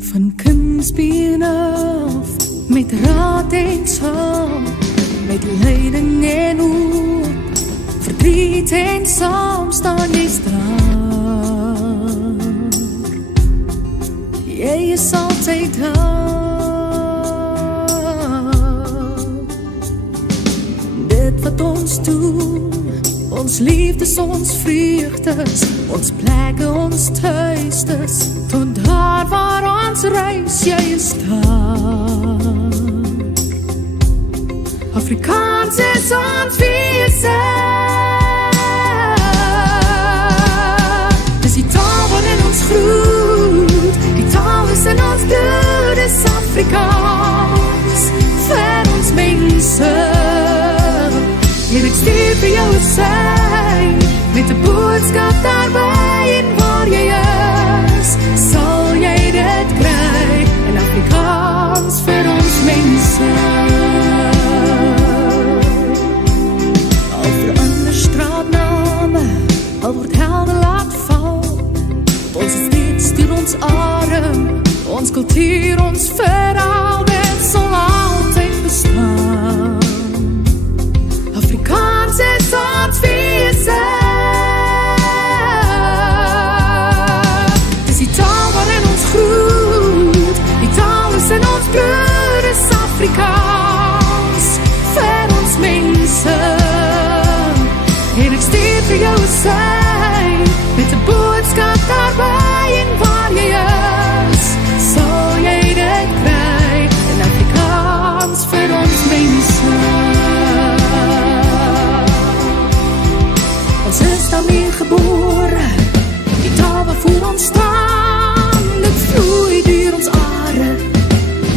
Van kindsbeen af, met raad en saam, met lyding en hoop, verdriet en saam staan jy sterk. Jy is altyd daar. Dit wat ons doen, ons liefdes, ons vreugdes, ons plekke, ons thuistes, tot daar waar ons reis, jy is daar. Afrikaans is ons wese, dis die taal waarin ons groet, die taal is in ons bloed, is Afrikaans, vir ons mense. En ek stuur vir jou 'n sein, met 'n boodskap daarby, en waar jy is, sal jy dit kry, in Afrikaans vir ons mense. Al verander straatname, al word helde laat val, ons is steeds deur ons adem, ons kultuur, ons verhaal, dit sal altyd bestaan. Afrikaans is ons wese, dis die taal waarin ons groet, die taal is in ons bloed, is Afrikaans, vir ons mense. En ek stuur vir jou 'n sein, met 'n boodskap daarby, en waar jy is, sal jy dit kry, in Afrikaans vir ons mense. Ons is daarmee gebore, die taal waarvoor ons staan, dit vloei deur ons are,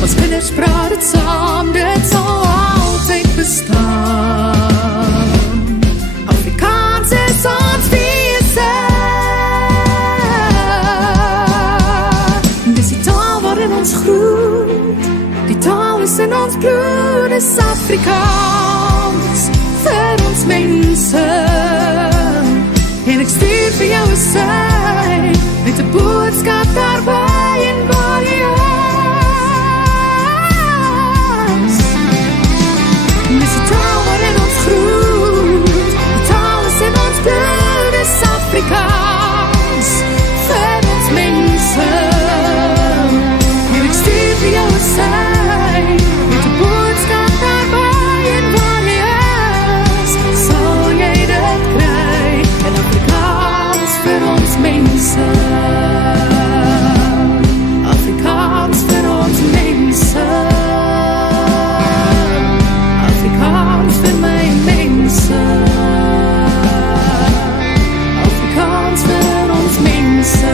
ons kinders praat het saam, dit sal altyd bestaan. Afrikaans is ons wese, dis die taal waarin ons groet, die taal is in ons bloed, is Afrikaans, vir ons mense. En ek stuur vir jou 'n sein, met 'n boodskap daarby, en waar jy is. Dis die taal waarin ons groet, die taal is in ons bloed, is Afrikaans, vir ons mense. En ek stuur vir jou 'n sein, met 'n boodskap daarby, en waar jy is, sal jy dit kry, en Afrikaans vir ons mense. Afrikaans vir ons mense. Afrikaans vir my mense. Afrikaans vir ons mense.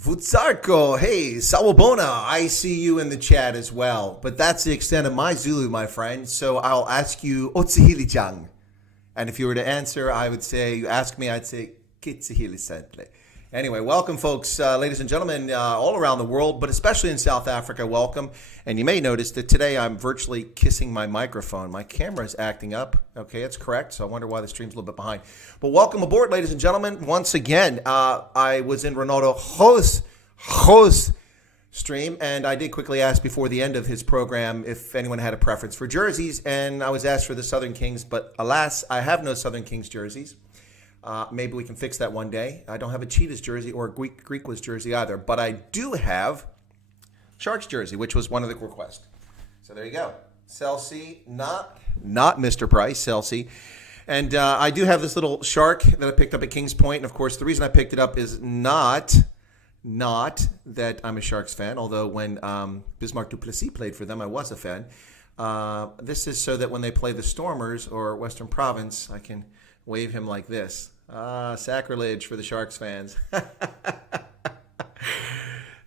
Vutsarko, hey, Sawabona, I see you in the chat as well. But that's the extent of my Zulu, my friend. So I'll ask you, Otsihili-chang. And if you were to answer, I would say, you ask me, I'd say, Kitsihili-sentle. Anyway, welcome, folks, ladies and gentlemen, all around the world, but especially in South Africa, welcome. And you may notice that today I'm virtually kissing my microphone. My camera is acting up. Okay, that's correct, so I wonder why the stream's a little bit behind. But welcome aboard, ladies and gentlemen. Once again, I was in Ronaldo Jos stream, and I did quickly ask before the end of his program if anyone had a preference for jerseys, and I was asked for the Southern Kings, but alas, I have no Southern Kings jerseys. Maybe we can fix that one day. I don't have a Cheetahs jersey or a Greekwas jersey either, but I do have Sharks jersey, which was one of the requests. So there you go. Celsi, not Mr. Price, Celsi. And I do have this little shark that I picked up at Kings Point. And of course, the reason I picked it up is not that I'm a Sharks fan, although when Bismarck Duplessis played for them, I was a fan. This is so that when they play the Stormers or Western Province, I can wave him like this. Sacrilege for the Sharks fans.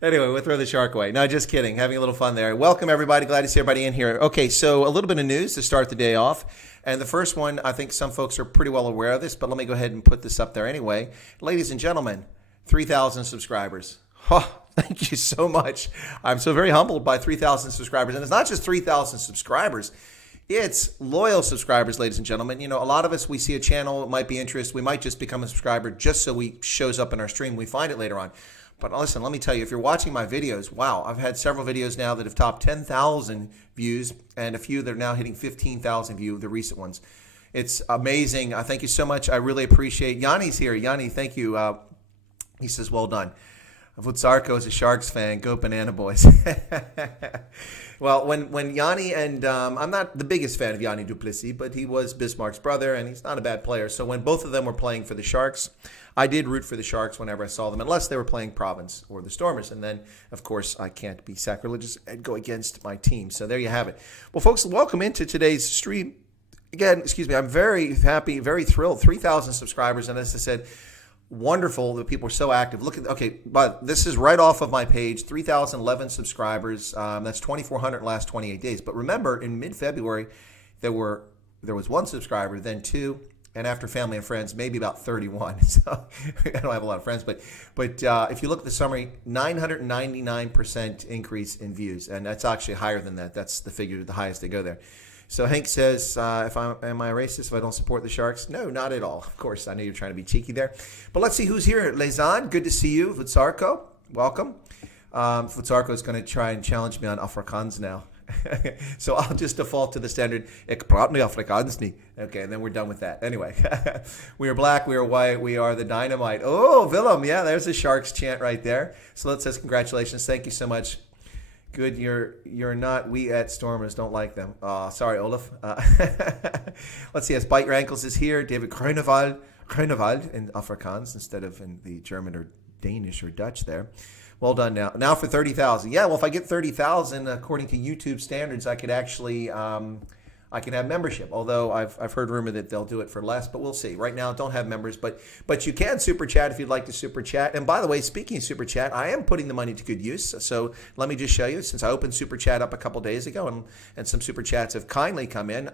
Anyway, we'll throw the shark away. No, just kidding. Having a little fun there. Welcome, everybody. Glad to see everybody in here. Okay, so a little bit of news to start the day off. And the first one, I think some folks are pretty well aware of this, but let me go ahead and put this up there anyway. Ladies and gentlemen, 3,000 subscribers. Thank you so much. I'm so very humbled by 3,000 subscribers. And it's not just 3,000 subscribers. It's loyal subscribers, ladies and gentlemen. You know, a lot of us, we see a channel, it might be interest. We might just become a subscriber just so we shows up in our stream. We find it later on. But listen, let me tell you, if you're watching my videos, wow, I've had several videos now that have topped 10,000 views and a few that are now hitting 15,000 views, the recent ones. It's amazing. I thank you so much. I really appreciate. Yanni's here. Yanni, thank you. He says, well done. Vutsarko is a Sharks fan. Go Banana Boys. Well, when Yanni and I'm not the biggest fan of Yanni Duplessis, but he was Bismarck's brother, and he's not a bad player. So when both of them were playing for the Sharks, I did root for the Sharks whenever I saw them, unless they were playing Province or the Stormers. And then, of course, I can't be sacrilegious and go against my team. So there you have it. Well, folks, welcome into today's stream. Again, excuse me, I'm very happy, very thrilled. 3,000 subscribers, and as I said, wonderful that people are so active. Look at, okay, but this is right off of my page, 3,011 subscribers. That's 2,400 in the last 28 days. But remember, in mid-February, there was one subscriber, then two, and after family and friends, maybe about 31. So I don't have a lot of friends, but if you look at the summary, 999% increase in views, and that's actually higher than that. That's the figure, the highest they go there. So Hank says, am I a racist if I don't support the Sharks? No, not at all. Of course, I know you're trying to be cheeky there. But let's see who's here. Lezan, good to see you. Vutsarko, welcome. Vutsarko is going to try and challenge me on Afrikaans now. So I'll just default to the standard, ik praat nie Afrikaans nie. Okay, and then we're done with that. Anyway, we are black, we are white, we are the dynamite. Oh, Willem, yeah, there's a Sharks chant right there. So let's say congratulations. Thank you so much. Good, you're not. We at Stormers don't like them. Sorry, Olaf. Let's see. Yes, Bite Your Ankles is here. David Groenewald in Afrikaans instead of in the German or Danish or Dutch there. Well done. Now for 30,000. Yeah, well, if I get 30,000 according to YouTube standards, I could actually I can have membership. Although I've heard rumor that they'll do it for less, but we'll see. Right now, don't have members, but you can super chat if you'd like to super chat. And by the way, speaking of super chat, I am putting the money to good use. So let me just show you. Since I opened super chat up a couple days ago, and some super chats have kindly come in.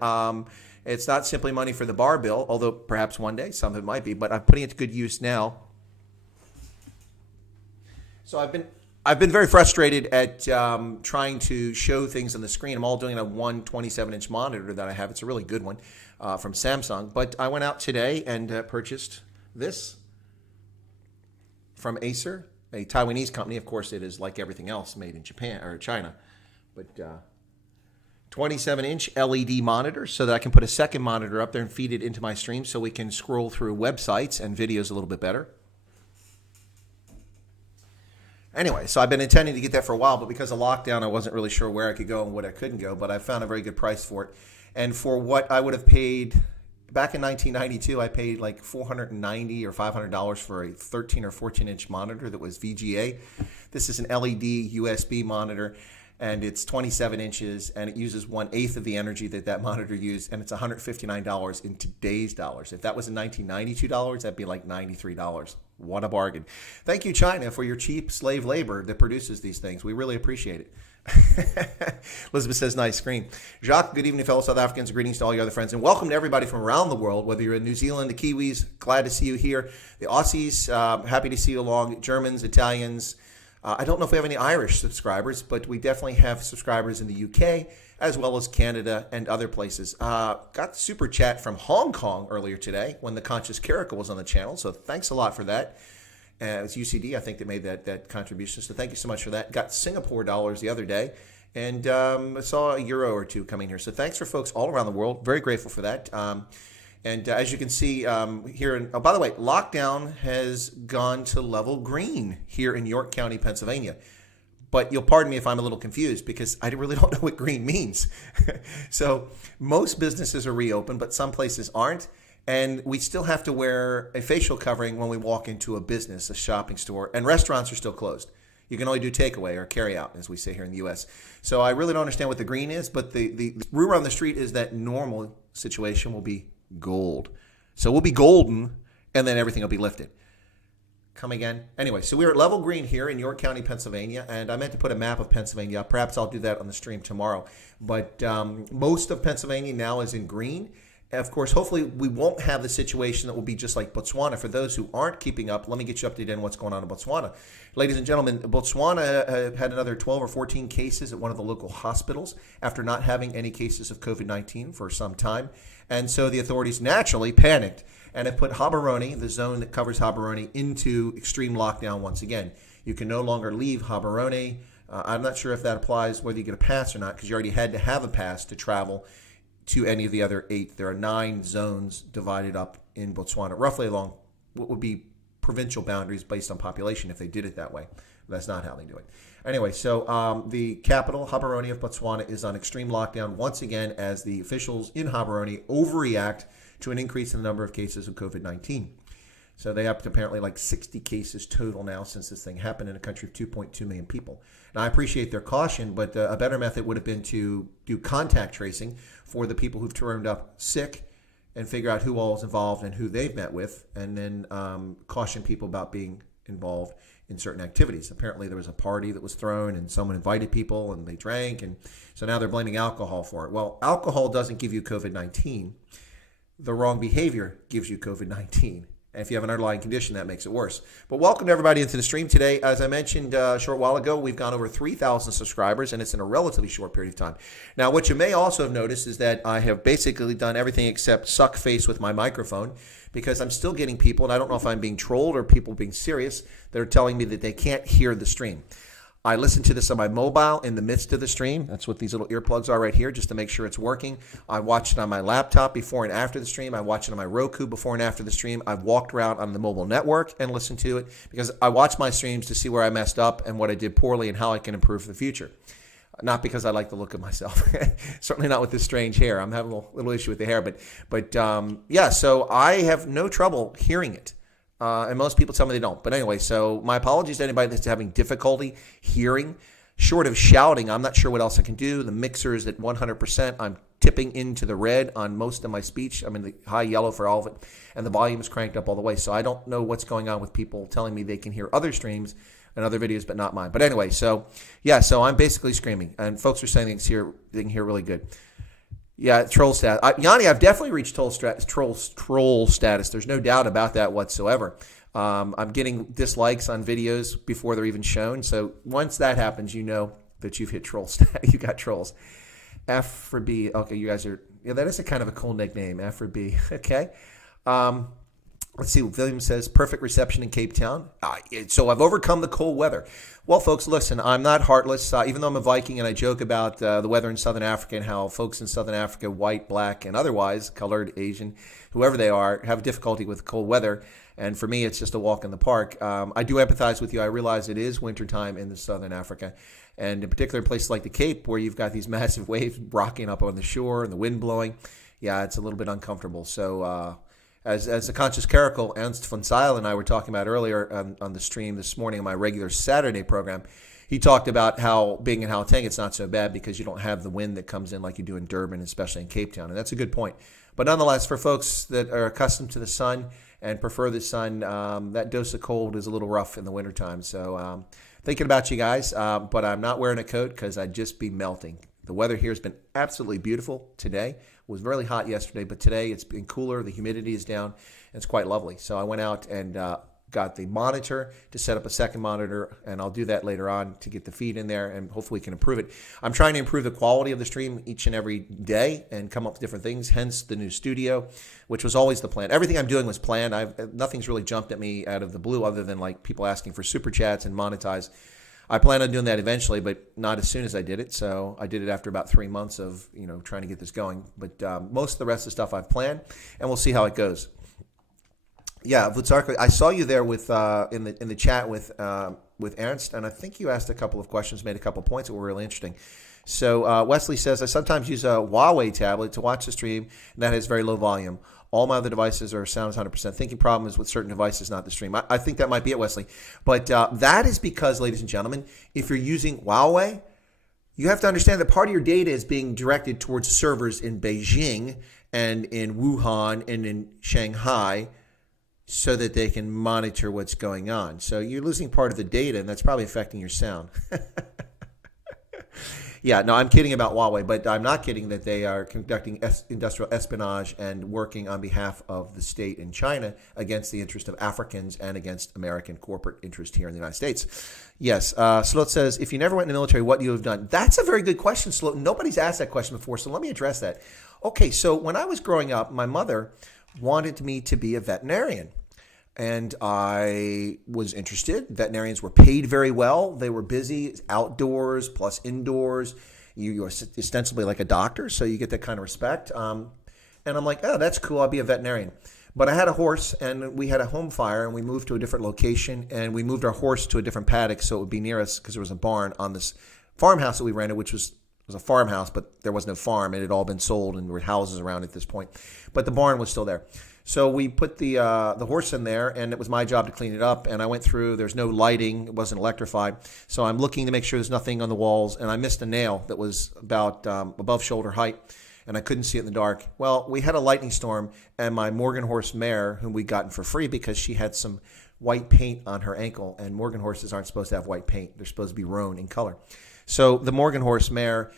It's not simply money for the bar bill, although perhaps one day some of it might be. But I'm putting it to good use now. So I've been very frustrated at trying to show things on the screen. I'm all doing a 127-inch monitor that I have. It's a really good one from Samsung. But I went out today and purchased this from Acer, a Taiwanese company. Of course, it is like everything else made in Japan or China. But 27-inch LED monitor so that I can put a second monitor up there and feed it into my stream so we can scroll through websites and videos a little bit better. Anyway, so I've been intending to get that for a while, but because of lockdown, I wasn't really sure where I could go and what I couldn't go, but I found a very good price for it. And for what I would have paid back in 1992, I paid like $490 or $500 for a 13 or 14-inch monitor that was VGA. This is an LED USB monitor, and it's 27 inches, and it uses 1/8 of the energy that monitor used, and it's $159 in today's dollars. If that was in 1992 dollars, that'd be like $93. What a bargain. Thank you, China, for your cheap slave labor that produces these things. We really appreciate it. Elizabeth says, nice screen. Jacques, good evening, fellow South Africans. Greetings to all your other friends. And welcome to everybody from around the world, whether you're in New Zealand, the Kiwis, glad to see you here. The Aussies, happy to see you along. Germans, Italians. I don't know if we have any Irish subscribers, but we definitely have subscribers in the UK, as well as Canada and other places. Got super chat from Hong Kong earlier today when the Conscious Caracal was on the channel, so thanks a lot for that. It's UCD, I think, that made that contribution, so thank you so much for that. Got Singapore dollars the other day, and I saw a euro or two coming here. So thanks for folks all around the world. Very grateful for that. And as you can see here, by the way, lockdown has gone to level green here in York County, Pennsylvania. But you'll pardon me if I'm a little confused because I really don't know what green means. So most businesses are reopened, but some places aren't. And we still have to wear a facial covering when we walk into a business, a shopping store, and restaurants are still closed. You can only do takeaway or carry out, as we say here in the U.S. So I really don't understand what the green is, but the rumor on the street is that normal situation will be gold. So we'll be golden, and then everything will be lifted. Come again? Anyway, so we're at level green here in York County, Pennsylvania, and I meant to put a map of Pennsylvania up. Perhaps I'll do that on the stream tomorrow. But most of Pennsylvania now is in green, Of course, hopefully we won't have the situation that will be just like Botswana. For those who aren't keeping up, let me get you updated on what's going on in Botswana. Ladies and gentlemen, Botswana had another 12 or 14 cases at one of the local hospitals after not having any cases of COVID-19 for some time. And so the authorities naturally panicked and have put Gaborone, the zone that covers Gaborone, into extreme lockdown once again. You can no longer leave Gaborone. I'm not sure if that applies whether you get a pass or not, because you already had to have a pass to travel to any of the other 8. There are 9 zones divided up in Botswana, roughly along what would be provincial boundaries based on population if they did it that way. That's not how they do it. Anyway, so the capital, Gaborone of Botswana, is on extreme lockdown once again as the officials in Gaborone overreact to an increase in the number of cases of COVID-19. So they have apparently like 60 cases total now since this thing happened in a country of 2.2 million people. Now, I appreciate their caution, but a better method would have been to do contact tracing for the people who've turned up sick and figure out who all is involved and who they've met with, and then caution people about being involved in certain activities. Apparently there was a party that was thrown and someone invited people and they drank, and so now they're blaming alcohol for it. Well, alcohol doesn't give you COVID-19. The wrong behavior gives you COVID-19. And if you have an underlying condition, that makes it worse. But welcome everybody into the stream today. As I mentioned a short while ago, we've gone over 3,000 subscribers, and it's in a relatively short period of time. Now, what you may also have noticed is that I have basically done everything except suck face with my microphone, because I'm still getting people, and I don't know if I'm being trolled or people being serious, that are telling me that they can't hear the stream. I listen to this on my mobile in the midst of the stream. That's what these little earplugs are right here, just to make sure it's working. I watch it on my laptop before and after the stream. I watch it on my Roku before and after the stream. I've walked around on the mobile network and listened to it, because I watch my streams to see where I messed up and what I did poorly and how I can improve for the future. Not because I like the look of myself. Certainly not with this strange hair. I'm having a little issue with the hair. But yeah, so I have no trouble hearing it. And most people tell me they don't. But anyway, so my apologies to anybody that's having difficulty hearing. Short of shouting, I'm not sure what else I can do. The mixer is at 100%. I'm tipping into the red on most of my speech. I'm in the high yellow for all of it. And the volume is cranked up all the way. So I don't know what's going on with people telling me they can hear other streams and other videos, but not mine. But anyway, so yeah, so I'm basically screaming. And folks are saying they can hear really good. Yeah, troll status. Yanni, I've definitely reached troll status. There's no doubt about that whatsoever. I'm getting dislikes on videos before they're even shown. So once that happens, you know that you've hit troll status. You got trolls. F for B. Okay, you guys are. Yeah, that is a kind of a cool nickname. F for B. Okay. Let's see. William says, perfect reception in Cape Town. So I've overcome the cold weather. Well, folks, listen, I'm not heartless. Even though I'm a Viking and I joke about the weather in Southern Africa and how folks in Southern Africa, white, black, and otherwise, colored, Asian, whoever they are, have difficulty with cold weather. And for me, it's just a walk in the park. I do empathize with you. I realize it is wintertime in Southern Africa. And in particular, places like the Cape, where you've got these massive waves rocking up on the shore and the wind blowing. Yeah, it's a little bit uncomfortable. So, as the Conscious Caracal, Ernst von Seil and I were talking about earlier on the stream this morning on my regular Saturday program, he talked about how being in Gauteng, it's not so bad because you don't have the wind that comes in like you do in Durban, especially in Cape Town. And that's a good point. But nonetheless, for folks that are accustomed to the sun and prefer the sun, that dose of cold is a little rough in the wintertime. So thinking about you guys, but I'm not wearing a coat because I'd just be melting. The weather here has been absolutely beautiful today. It was really hot yesterday, but today it's been cooler. The humidity is down. And it's quite lovely. So I went out and got the monitor to set up a second monitor, and I'll do that later on to get the feed in there, and hopefully we can improve it. I'm trying to improve the quality of the stream each and every day and come up with different things, hence the new studio, which was always the plan. Everything I'm doing was planned. Nothing's really jumped at me out of the blue other than like people asking for super chats and monetize. I plan on doing that eventually, but not as soon as I did it. So I did it after about 3 months of trying to get this going. But most of the rest of the stuff I've planned, and we'll see how it goes. Yeah, Vutsarko, I saw you there with in the chat with Ernst, and I think you asked a couple of questions, made a couple of points that were really interesting. So Wesley says, I sometimes use a Huawei tablet to watch the stream, and that has very low volume. All my other devices are sound 100%. Thinking problem is with certain devices, not the stream. I think that might be it, Wesley. But that is because, ladies and gentlemen, if you're using Huawei, you have to understand that part of your data is being directed towards servers in Beijing and in Wuhan and in Shanghai so that they can monitor what's going on. So you're losing part of the data, and that's probably affecting your sound. Yeah, no, I'm kidding about Huawei, but I'm not kidding that they are conducting industrial espionage and working on behalf of the state in China against the interest of Africans and against American corporate interest here in the United States. Yes, Slot says, if you never went in the military, what do you have done? That's a very good question, Slot. Nobody's asked that question before, so let me address that. Okay, so when I was growing up, my mother wanted me to be a veterinarian. And I was interested. Veterinarians were paid very well. They were busy, outdoors plus indoors. You are ostensibly like a doctor, so you get that kind of respect. And I'm like, oh, that's cool. I'll be a veterinarian. But I had a horse, and we had a home fire, and we moved to a different location, and we moved our horse to a different paddock so it would be near us because there was a barn on this farmhouse that we rented, which was a farmhouse, but there was no farm. It had all been sold, and there were houses around at this point. But the barn was still there. So we put the horse in there, and it was my job to clean it up. And I went through. There's no lighting. It wasn't electrified. So I'm looking to make sure there's nothing on the walls. And I missed a nail that was about above shoulder height, and I couldn't see it in the dark. Well, we had a lightning storm, and my Morgan horse mare, whom we'd gotten for free because she had some white paint on her ankle, and Morgan horses aren't supposed to have white paint. They're supposed to be roan in color. So the Morgan horse mare,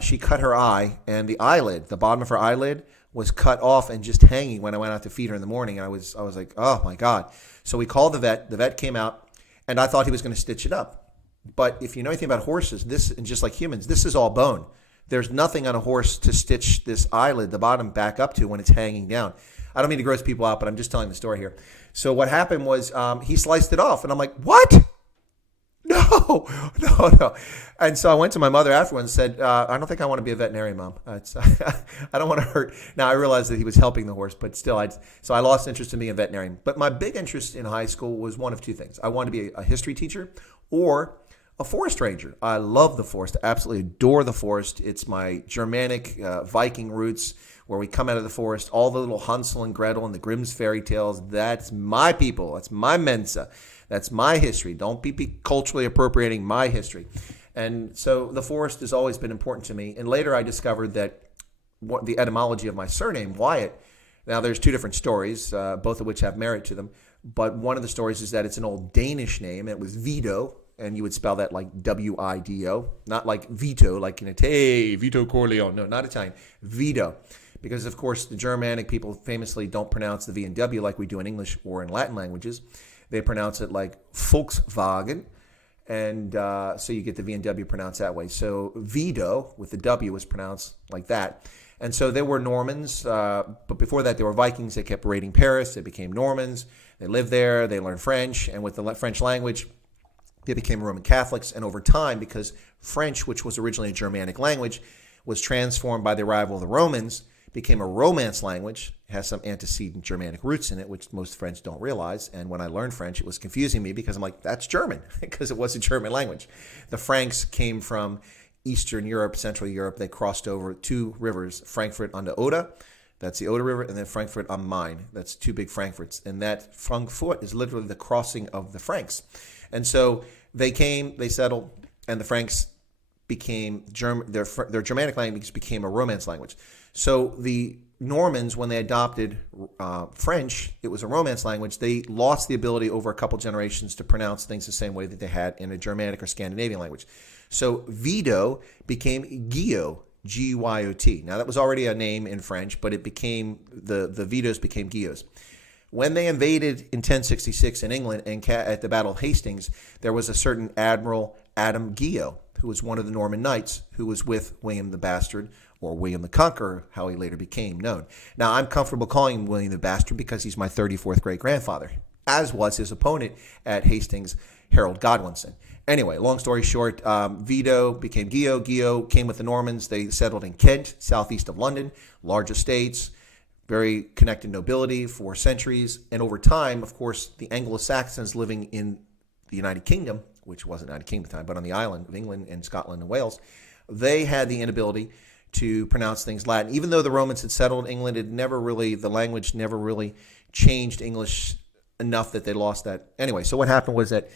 she cut her eye, and the eyelid, the bottom of her eyelid, was cut off and just hanging when I went out to feed her in the morning. And I was like, oh my God. So we called the vet. The vet came out, and I thought he was going to stitch it up. But if you know anything about horses, this, and just like humans, this is all bone. There's nothing on a horse to stitch this eyelid, the bottom, back up to when it's hanging down. I don't mean to gross people out, but I'm just telling the story here. So what happened was he sliced it off, and I'm like, what? No. And so I went to my mother afterwards and said, I don't think I want to be a veterinarian, Mom. I don't want to hurt. Now, I realized that he was helping the horse, but still, so I lost interest in being a veterinarian. But my big interest in high school was one of two things. I wanted to be a history teacher or a forest ranger. I love the forest. I absolutely adore the forest. It's my Germanic Viking roots where we come out of the forest, all the little Hansel and Gretel and the Grimm's fairy tales. That's my people. That's my Mensa. That's my history. Don't be culturally appropriating my history. And so the forest has always been important to me. And later I discovered that the etymology of my surname, Wyatt, now there's two different stories, both of which have merit to them. But one of the stories is that it's an old Danish name. It was Vido, and you would spell that like W-I-D-O, not like Vito, like in hey, Vito Corleone. No, not Italian. Vido. Because, of course, the Germanic people famously don't pronounce the V and W like we do in English or in Latin languages. They pronounce it like Volkswagen, and so you get the V and W pronounced that way. So Vido with the W was pronounced like that. And so they were Normans, but before that they were Vikings. They kept raiding Paris. They became Normans. They lived there. They learned French, and with the French language, they became Roman Catholics. And over time, because French, which was originally a Germanic language, was transformed by the arrival of the Romans, became a Romance language. It has some antecedent Germanic roots in it, which most French don't realize. And when I learned French, it was confusing me because I'm like, that's German, because it was a German language. The Franks came from Eastern Europe, Central Europe. They crossed over two rivers, Frankfurt on the Oder, that's the Oder River, and then Frankfurt am Main. That's two big Frankfurts. And that Frankfurt is literally the crossing of the Franks. And so they came, they settled, and the Franks became German. Their Germanic language became a Romance language. So the Normans, when they adopted French, it was a Romance language. They lost the ability over a couple generations to pronounce things the same way that they had in a Germanic or Scandinavian language. So Vido became Guyot, G-Y-O-T. Now that was already a name in French, but it became the Vidos became Guyots. When they invaded in 1066 in England and at the Battle of Hastings, there was a certain Admiral Adam Guyot, who was one of the Norman knights, who was with William the Bastard, or William the Conqueror, how he later became known. Now, I'm comfortable calling him William the Bastard because he's my 34th great-grandfather, as was his opponent at Hastings, Harold Godwinson. Anyway, long story short, Vido became Guyot. Guyot came with the Normans. They settled in Kent, southeast of London, large estates, very connected nobility for centuries. And over time, of course, the Anglo-Saxons living in the United Kingdom, which wasn't United Kingdom at the time, but on the island of England and Scotland and Wales, they had the inability to pronounce things Latin. Even though the Romans had settled England, the language never really changed English enough that they lost that. Anyway, so what happened was that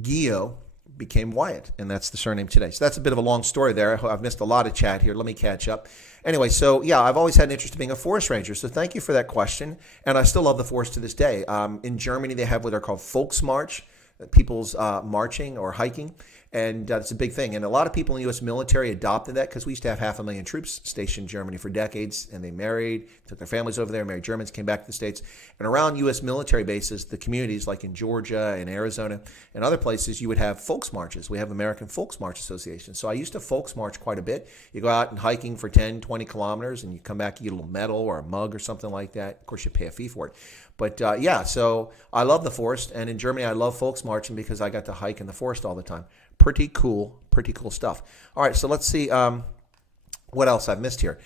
Guyot became Wyatt, and that's the surname today. So that's a bit of a long story there. I've missed a lot of chat here. Let me catch up. Anyway, so yeah, I've always had an interest in being a forest ranger. So thank you for that question. And I still love the forest to this day. In Germany, they have what are called Volksmarch, people's marching or hiking. And it's a big thing. And a lot of people in the U.S. military adopted that because we used to have 500,000 troops stationed in Germany for decades. And they married, took their families over there, married Germans, came back to the States. And around U.S. military bases, the communities like in Georgia and Arizona and other places, you would have folks marches. We have American Folks March Association. So I used to folks march quite a bit. You go out and hiking for 10, 20 kilometers and you come back, you get a little medal or a mug or something like that. Of course, you pay a fee for it. But yeah, so I love the forest. And in Germany, I love folks marching because I got to hike in the forest all the time. Pretty cool stuff. All right, so let's see what else I've missed here.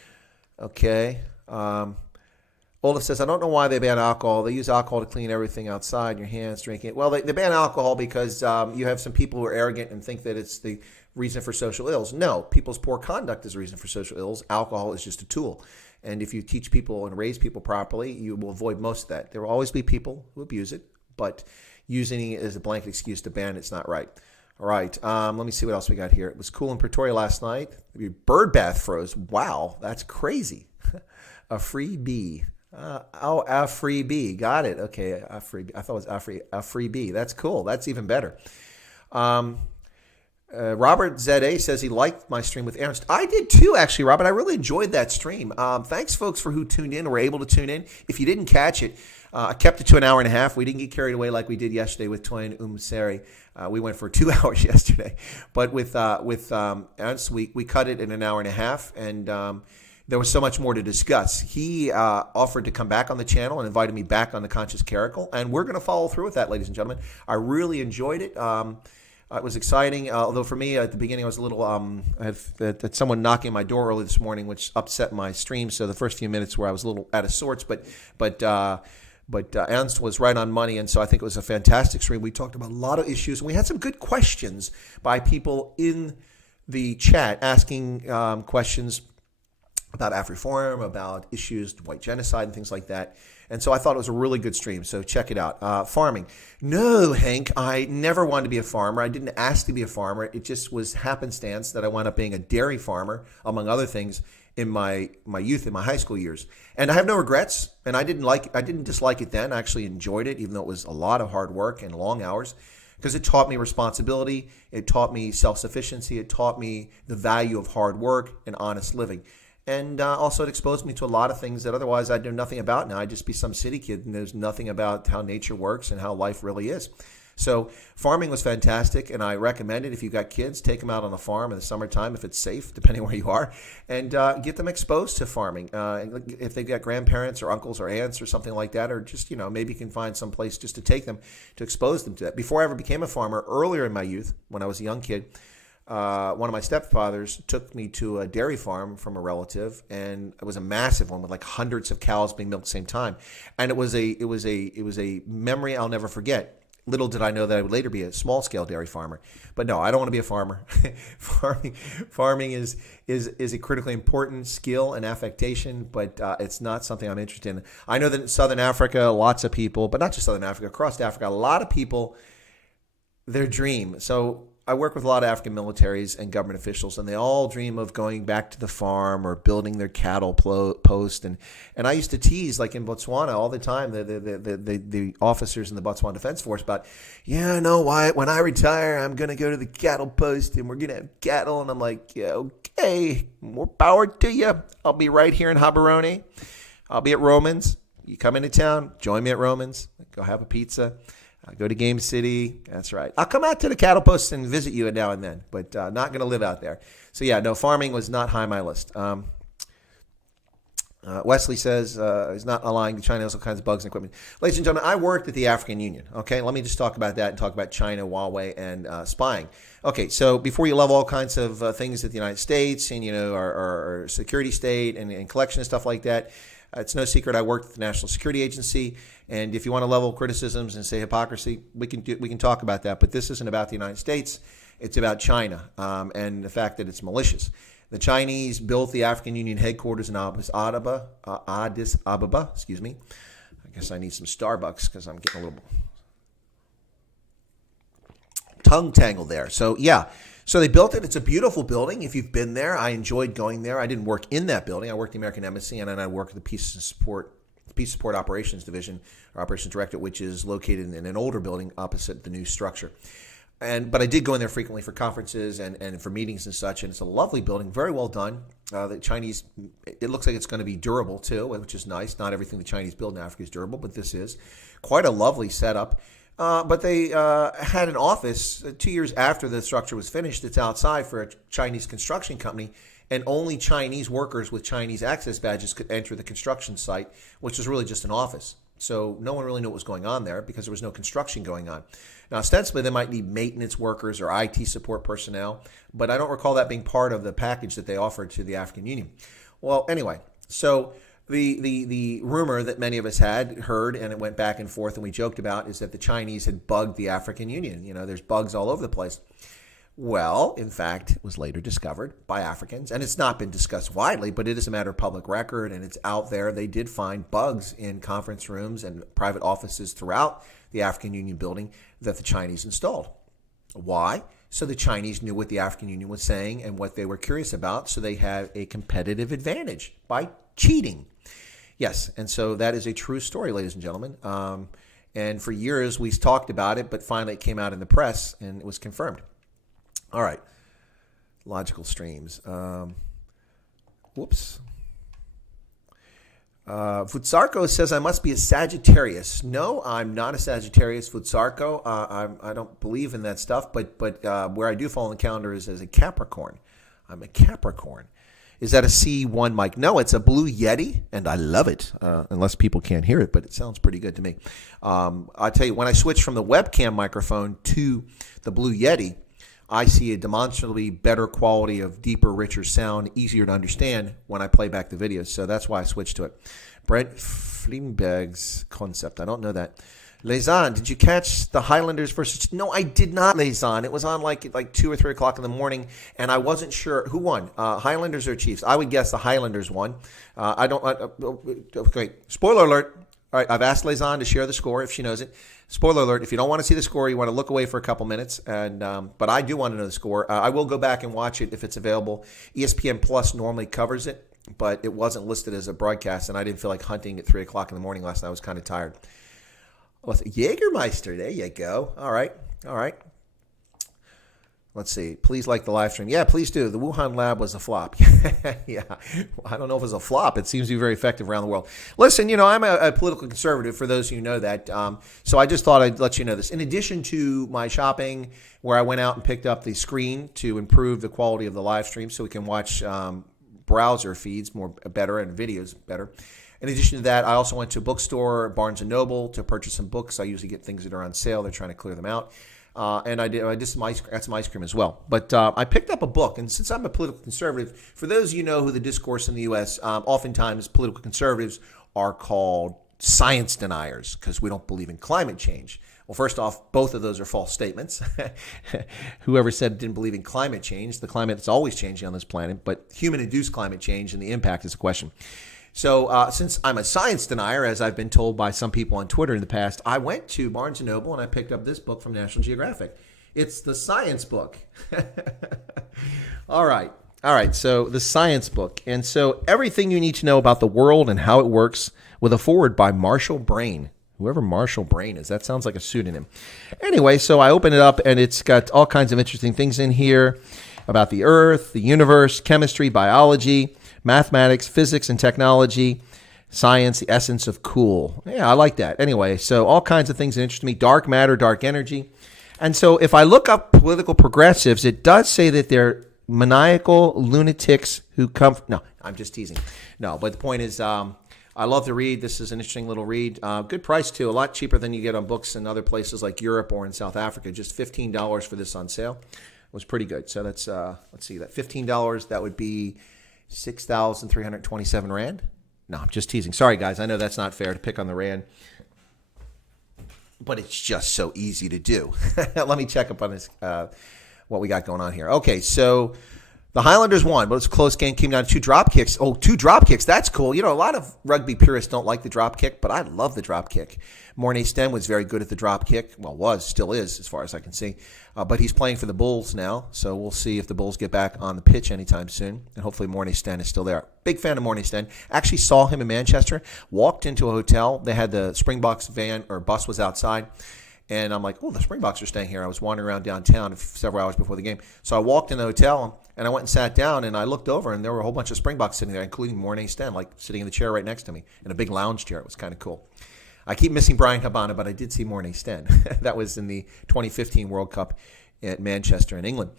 Okay. Olaf says, I don't know why they ban alcohol. They use alcohol to clean everything outside, your hands, drinking it. Well, they ban alcohol because you have some people who are arrogant and think that it's the reason for social ills. No, people's poor conduct is the reason for social ills. Alcohol is just a tool. And if you teach people and raise people properly, you will avoid most of that. There will always be people who abuse it, but using it as a blanket excuse to ban it's not right. All right, let me see what else we got here. It was cool in Pretoria last night. Bird bath froze. Wow, that's crazy. A free bee. A free bee. Got it. Okay, a free bee. I thought it was a free bee. That's cool. That's even better. Robert ZA says he liked my stream with Ernst. I did too, actually, Robert. I really enjoyed that stream. Thanks, folks, for who tuned in or were able to tune in. If you didn't catch it, I kept it to an hour and a half. We didn't get carried away like we did yesterday with Toyin Umseri. We went for 2 hours yesterday. But with Ernst, we cut it in an hour and a half, and there was so much more to discuss. He offered to come back on the channel and invited me back on the Conscious Caracal, and we're going to follow through with that, ladies and gentlemen. I really enjoyed it. It was exciting, although for me at the beginning I was a little, I had someone knocking my door early this morning, which upset my stream. So the first few minutes where I was a little out of sorts, but Ernst was right on money, and so I think it was a fantastic stream. We talked about a lot of issues, and we had some good questions by people in the chat asking questions about Afreform, about issues, white genocide, and things like that. And so I thought it was a really good stream, so check it out. Farming. No, Hank, I never wanted to be a farmer. I didn't ask to be a farmer. It just was happenstance that I wound up being a dairy farmer, among other things, in my youth, in my high school years. And I have no regrets, and I didn't dislike it then. I actually enjoyed it, even though it was a lot of hard work and long hours, because it taught me responsibility, it taught me self-sufficiency, it taught me the value of hard work and honest living. And also it exposed me to a lot of things that otherwise I'd know nothing about. Now I'd just be some city kid and there's nothing about how nature works and how life really is. So farming was fantastic, and I recommend it. If you've got kids, take them out on a farm in the summertime if it's safe, depending where you are, and get them exposed to farming. If they've got grandparents or uncles or aunts or something like that, or just, maybe you can find some place just to take them to expose them to that. Before I ever became a farmer, earlier in my youth, when I was a young kid, one of my stepfathers took me to a dairy farm from a relative, and it was a massive one with like hundreds of cows being milked at the same time. And it was a memory I'll never forget. Little did I know that I would later be a small-scale dairy farmer. But no, I don't want to be a farmer. Farming is a critically important skill and affectation, but it's not something I'm interested in. I know that in Southern Africa, lots of people, but not just Southern Africa, across Africa, a lot of people, their dream. So I work with a lot of African militaries and government officials, and they all dream of going back to the farm or building their cattle post. And I used to tease, like in Botswana all the time, the officers in the Botswana Defense Force about, when I retire, I'm going to go to the cattle post and we're going to have cattle. And I'm like, yeah, okay, more power to you. I'll be right here in Gaborone. I'll be at Romans. You come into town, join me at Romans, go have a pizza. Go to Game City. That's right. I'll come out to the cattle posts and visit you now and then, but not going to live out there. So yeah, no, farming was not high on my list. Wesley says he's not allowing China has all kinds of bugs and equipment. Ladies and gentlemen, I worked at the African Union. Okay, let me just talk about that and talk about China, Huawei, and spying. Okay, so before you love all kinds of things at the United States and our security state and collection and stuff like that, it's no secret I worked at the National Security Agency, and if you want to level criticisms and say hypocrisy, we can talk about that. But this isn't about the United States; it's about China and the fact that it's malicious. The Chinese built the African Union headquarters in Addis Ababa. Excuse me. I guess I need some Starbucks because I'm getting a little tongue tangled there. So yeah. So they built it. It's a beautiful building. If you've been there, I enjoyed going there. I didn't work in that building. I worked at the American Embassy, and then I worked at the Peace Support Operations Division, or Operations Directorate, which is located in an older building opposite the new structure. But I did go in there frequently for conferences and for meetings and such, and it's a lovely building, very well done. The Chinese, it looks like it's going to be durable too, which is nice. Not everything the Chinese build in Africa is durable, but this is quite a lovely setup. But they had an office 2 years after the structure was finished. It's outside for a Chinese construction company, and only Chinese workers with Chinese access badges could enter the construction site, which was really just an office. So no one really knew what was going on there because there was no construction going on. Now, ostensibly, they might need maintenance workers or IT support personnel, but I don't recall that being part of the package that they offered to the African Union. Well, anyway, so the rumor that many of us had heard, and it went back and forth, and we joked about, is that the Chinese had bugged the African Union. You know, there's bugs all over the place. Well, in fact, it was later discovered by Africans, and it's not been discussed widely, but it is a matter of public record, and it's out there. They did find bugs in conference rooms and private offices throughout the African Union building that the Chinese installed. Why? So the Chinese knew what the African Union was saying and what they were curious about, so they had a competitive advantage by cheating. Yes, and so that is a true story, ladies and gentlemen. And for years, we talked about it, but finally it came out in the press, and it was confirmed. All right, logical streams. Whoops. Futsarko says I must be a Sagittarius. No, I'm not a Sagittarius, Futsarko. I don't believe in that stuff, but where I do fall on the calendar is as a Capricorn. I'm a Capricorn. Is that a C1 mic? No, it's a Blue Yeti, and I love it, unless people can't hear it, but it sounds pretty good to me. I'll tell you, when I switched from the webcam microphone to the Blue Yeti, I see a demonstrably better quality of deeper, richer sound, easier to understand when I play back the videos. So that's why I switched to it. Brent Flimberg's concept. I don't know that. Lausanne, did you catch the Highlanders versus... No, I did not, Lausanne. It was on like 2 or 3 o'clock in the morning, and I wasn't sure who won, Highlanders or Chiefs. I would guess the Highlanders won. Okay, spoiler alert. All right, I've asked Lausanne to share the score if she knows it. Spoiler alert, if you don't want to see the score, you want to look away for a couple minutes. But I do want to know the score. I will go back and watch it if it's available. ESPN Plus normally covers it, but it wasn't listed as a broadcast, and I didn't feel like hunting at 3 o'clock in the morning last night. I was kind of tired. Jägermeister, there you go. All right. Let's see. Please like the live stream. Yeah, please do. The Wuhan lab was a flop. Yeah. I don't know if it was a flop. It seems to be very effective around the world. Listen, I'm a political conservative, for those of you who know that. So I just thought I'd let you know this. In addition to my shopping, where I went out and picked up the screen to improve the quality of the live stream so we can watch browser feeds better and videos better. In addition to that, I also went to a bookstore, Barnes & Noble, to purchase some books. I usually get things that are on sale. They're trying to clear them out. And I did some ice cream as well. But I picked up a book, and since I'm a political conservative, for those of you who know who the discourse in the U.S., oftentimes political conservatives are called science deniers because we don't believe in climate change. Well, first off, both of those are false statements. Whoever said it didn't believe in climate change, the climate is always changing on this planet, but human-induced climate change and the impact is a question. So since I'm a science denier, as I've been told by some people on Twitter in the past, I went to Barnes & Noble and I picked up this book from National Geographic. It's the science book. All right. So the science book. And so everything you need to know about the world and how it works, with a foreword by Marshall Brain. Whoever Marshall Brain is, that sounds like a pseudonym. Anyway, so I open it up and it's got all kinds of interesting things in here about the Earth, the universe, chemistry, biology, mathematics, physics, and technology, science, the essence of cool. Yeah, I like that. Anyway, so all kinds of things that interest me. Dark matter, dark energy. And so if I look up political progressives, it does say that they're maniacal lunatics who come... No, I'm just teasing. No, but the point is, I love to read. This is an interesting little read. Good price, too. A lot cheaper than you get on books in other places like Europe or in South Africa. Just $15 for this on sale. It was pretty good. So that's, let's see, that $15, that would be 6,327 Rand. No, I'm just teasing. Sorry, guys. I know that's not fair to pick on the Rand, but it's just so easy to do. Let me check up on this, what we got going on here. Okay, so the Highlanders won, but it's a close game. Came down to 2 drop kicks. Oh, 2 drop kicks. That's cool. A lot of rugby purists don't like the drop kick, but I love the drop kick. Mornay Sten was very good at the drop kick. Well, still is, as far as I can see. But he's playing for the Bulls now, so we'll see if the Bulls get back on the pitch anytime soon. And hopefully Mornay Sten is still there. Big fan of Mornay Sten. Actually saw him in Manchester. Walked into a hotel. They had the Springboks van or bus was outside. And I'm like, oh, the Springboks are staying here. I was wandering around downtown several hours before the game. So I walked in the hotel, and I went and sat down, and I looked over, and there were a whole bunch of Springboks sitting there, including Mornay Sten, like sitting in the chair right next to me, in a big lounge chair. It was kind of cool. I keep missing Brian Habana, but I did see Mornay Sten. That was in the 2015 World Cup at Manchester in England.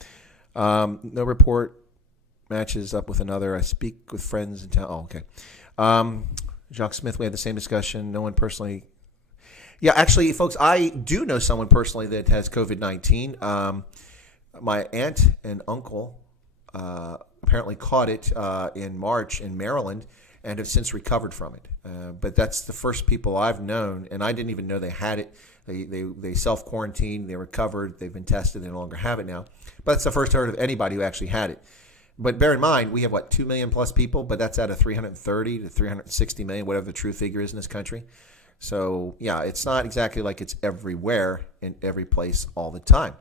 No report matches up with another. I speak with friends in town. Oh, okay. Jacques Smith, we had the same discussion. No one personally. Yeah, actually, folks, I do know someone personally that has COVID-19. My aunt and uncle apparently caught it in March in Maryland and have since recovered from it. But that's the first people I've known, and I didn't even know they had it. They self-quarantined, they recovered, they've been tested, they no longer have it now. But that's the first I heard of anybody who actually had it. But bear in mind, we have, 2 million plus people, but that's out of 330 to 360 million, whatever the true figure is in this country. So, yeah, it's not exactly like it's everywhere in every place all the time.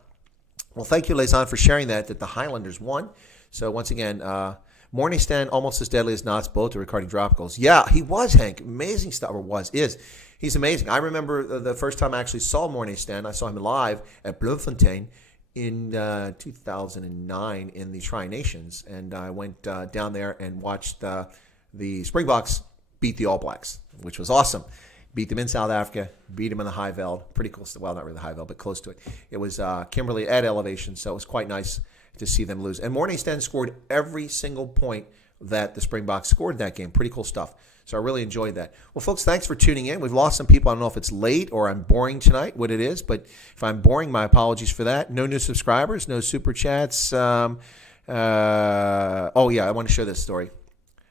Well, thank you, Lazan, for sharing that the Highlanders won. So, once again, Mornay Sten, almost as deadly as Knott's both are recording dropicals. Yeah, he was, Hank. Amazing stuff, or is. He's amazing. I remember the first time I actually saw Mornay Sten, I saw him live at Bloemfontein in 2009 in the Tri-Nations. And I went down there and watched the Springboks beat the All Blacks, which was awesome. Beat them in South Africa, beat them in the high veld, pretty close to, well, not really the high veld, but close to it. It was Kimberley at elevation, so it was quite nice to see them lose. And Mornay Sten scored every single point that the Springboks scored in that game. Pretty cool stuff. So I really enjoyed that. Well, folks, thanks for tuning in. We've lost some people. I don't know if it's late or I'm boring tonight, what it is, but if I'm boring, my apologies for that. No new subscribers, no super chats. Oh, yeah, I want to share this story.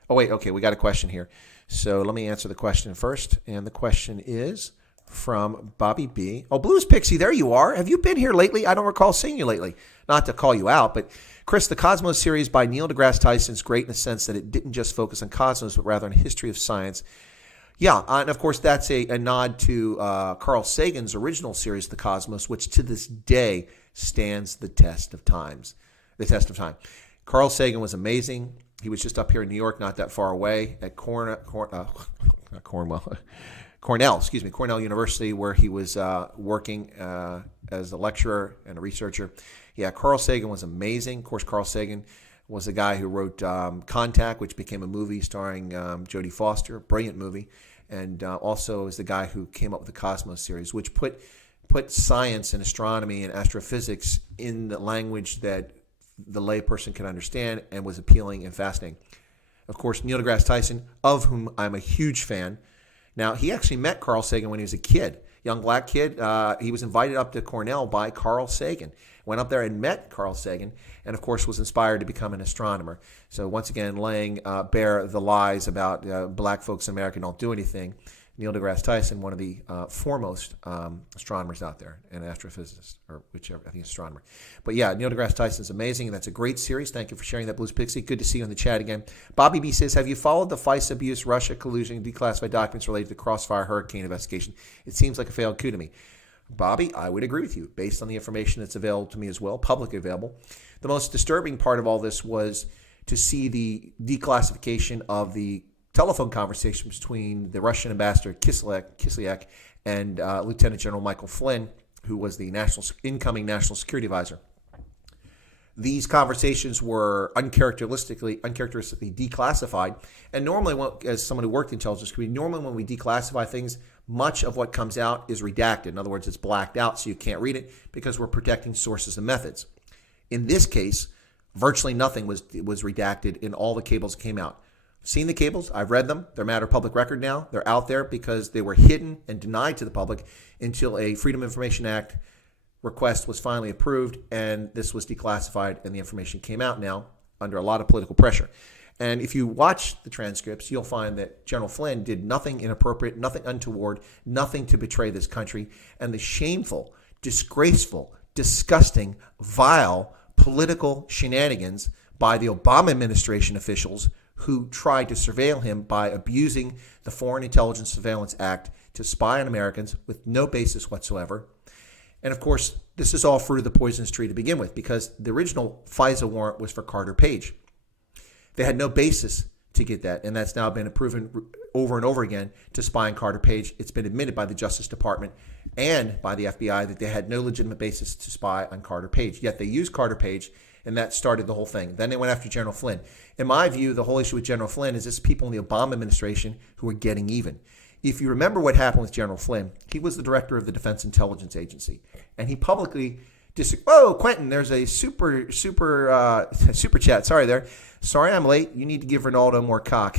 Oh, wait, okay, we got a question here. So let me answer the question first. And the question is from Bobby B. Oh, Blues Pixie, there you are. Have you been here lately? I don't recall seeing you lately. Not to call you out, but Chris, the Cosmos series by Neil deGrasse Tyson is great in the sense that it didn't just focus on cosmos, but rather on history of science. Yeah, and of course, that's a nod to Carl Sagan's original series, The Cosmos, which to this day stands the test of time. Carl Sagan was amazing. He was just up here in New York, not that far away, at Cornell University, where he was working as a lecturer and a researcher. Yeah, Carl Sagan was amazing. Of course, Carl Sagan was the guy who wrote Contact, which became a movie starring Jodie Foster, a brilliant movie, and also is the guy who came up with the Cosmos series, which put science and astronomy and astrophysics in the language that the layperson can understand and was appealing and fascinating. Of course, Neil deGrasse Tyson, of whom I'm a huge fan. Now, he actually met Carl Sagan when he was a kid, young black kid. He was invited up to Cornell by Carl Sagan. Went up there and met Carl Sagan, and of course was inspired to become an astronomer. So once again, laying bare the lies about black folks in America don't do anything. Neil deGrasse Tyson, one of the foremost astronomers out there, and an astrophysicist, or whichever, I think astronomer. But yeah, Neil deGrasse Tyson is amazing, and that's a great series. Thank you for sharing that, Blues Pixie. Good to see you in the chat again. Bobby B says, have you followed the FISA abuse, Russia collusion, declassified documents related to the Crossfire Hurricane investigation? It seems like a failed coup to me. Bobby, I would agree with you, based on the information that's available to me as well, publicly available. The most disturbing part of all this was to see the declassification of the telephone conversation between the Russian ambassador Kislyak and Lieutenant General Michael Flynn, who was the incoming national security advisor. These conversations were uncharacteristically declassified. And normally, as someone who worked in intelligence community, normally when we declassify things, much of what comes out is redacted. In other words, it's blacked out so you can't read it because we're protecting sources and methods. In this case, virtually nothing was redacted in all the cables that came out. I've seen the cables. I've read them. They're a matter of public record now. They're out there because they were hidden and denied to the public until a Freedom of Information Act request was finally approved, and this was declassified, and the information came out now under a lot of political pressure. And if you watch the transcripts, you'll find that General Flynn did nothing inappropriate, nothing untoward, nothing to betray this country. And the shameful, disgraceful, disgusting, vile political shenanigans by the Obama administration officials who tried to surveil him by abusing the Foreign Intelligence Surveillance Act to spy on Americans with no basis whatsoever. And of course, this is all fruit of the poisonous tree to begin with, because the original FISA warrant was for Carter Page. They had no basis to get that. And that's now been proven over and over again to spy on Carter Page. It's been admitted by the Justice Department and by the FBI that they had no legitimate basis to spy on Carter Page. Yet they used Carter Page, and that started the whole thing. Then they went after General Flynn. In my view, the whole issue with General Flynn is it's people in the Obama administration who are getting even. If you remember what happened with General Flynn, he was the director of the Defense Intelligence Agency, and he publicly Quentin, there's a super chat. Sorry there. Sorry I'm late. You need to give Ronaldo more cock.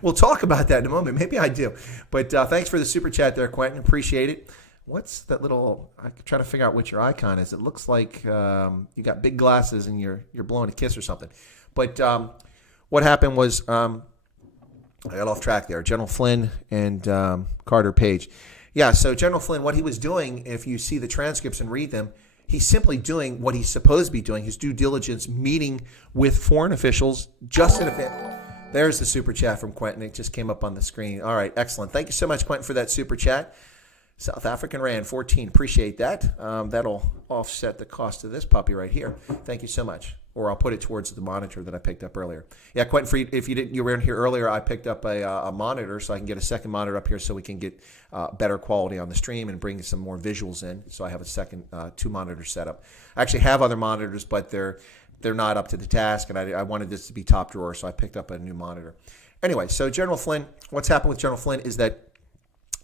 We'll talk about that in a moment. Maybe I do. But thanks for the super chat there, Quentin. Appreciate it. What's that little? I'm trying to figure out what your icon is. It looks like you got big glasses and you're blowing a kiss or something. But what happened was I got off track there. General Flynn and Carter Page. Yeah. So General Flynn, what he was doing, if you see the transcripts and read them, he's simply doing what he's supposed to be doing, his due diligence, meeting with foreign officials just in event. There's the super chat from Quentin. It just came up on the screen. All right, excellent. Thank you so much, Quentin, for that super chat. South African Rand 14. Appreciate that. That'll offset the cost of this puppy right here. Thank you so much. Or I'll put it towards the monitor that I picked up earlier. Yeah, Quentin, if you weren't here earlier, I picked up a monitor so I can get a second monitor up here so we can get better quality on the stream and bring some more visuals in. So I have a second two monitor setup. I actually have other monitors, but they're not up to the task, and I wanted this to be top drawer, so I picked up a new monitor. Anyway, so General Flynn, what's happened with General Flynn is that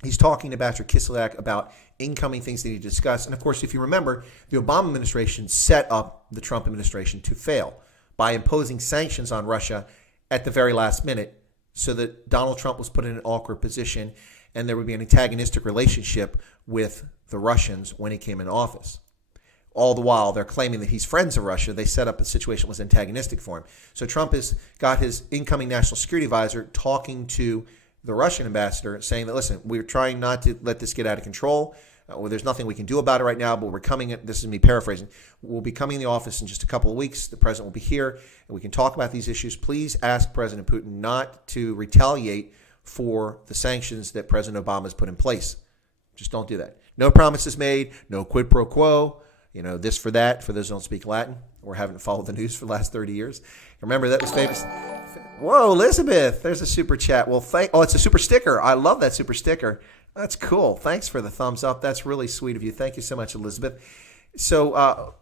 he's talking to Ambassador Kislyak about incoming things they need to discuss. And, of course, if you remember, the Obama administration set up the Trump administration to fail by imposing sanctions on Russia at the very last minute so that Donald Trump was put in an awkward position and there would be an antagonistic relationship with the Russians when he came into office. All the while, they're claiming that he's friends of Russia. They set up a situation that was antagonistic for him. So Trump has got his incoming national security advisor talking to the Russian ambassador saying that, listen, we're trying not to let this get out of control. There's nothing we can do about it right now, but we're coming, this is me paraphrasing, we'll be coming in the office in just a couple of weeks. The president will be here, and we can talk about these issues. Please ask President Putin not to retaliate for the sanctions that President Obama has put in place. Just don't do that. No promises made, no quid pro quo, this for that, for those who don't speak Latin or haven't followed the news for the last 30 years. Remember, that was famous. Whoa, Elizabeth, there's a super chat. Well, it's a super sticker. I love that super sticker. That's cool. Thanks for the thumbs up. That's really sweet of you. Thank you so much, Elizabeth. So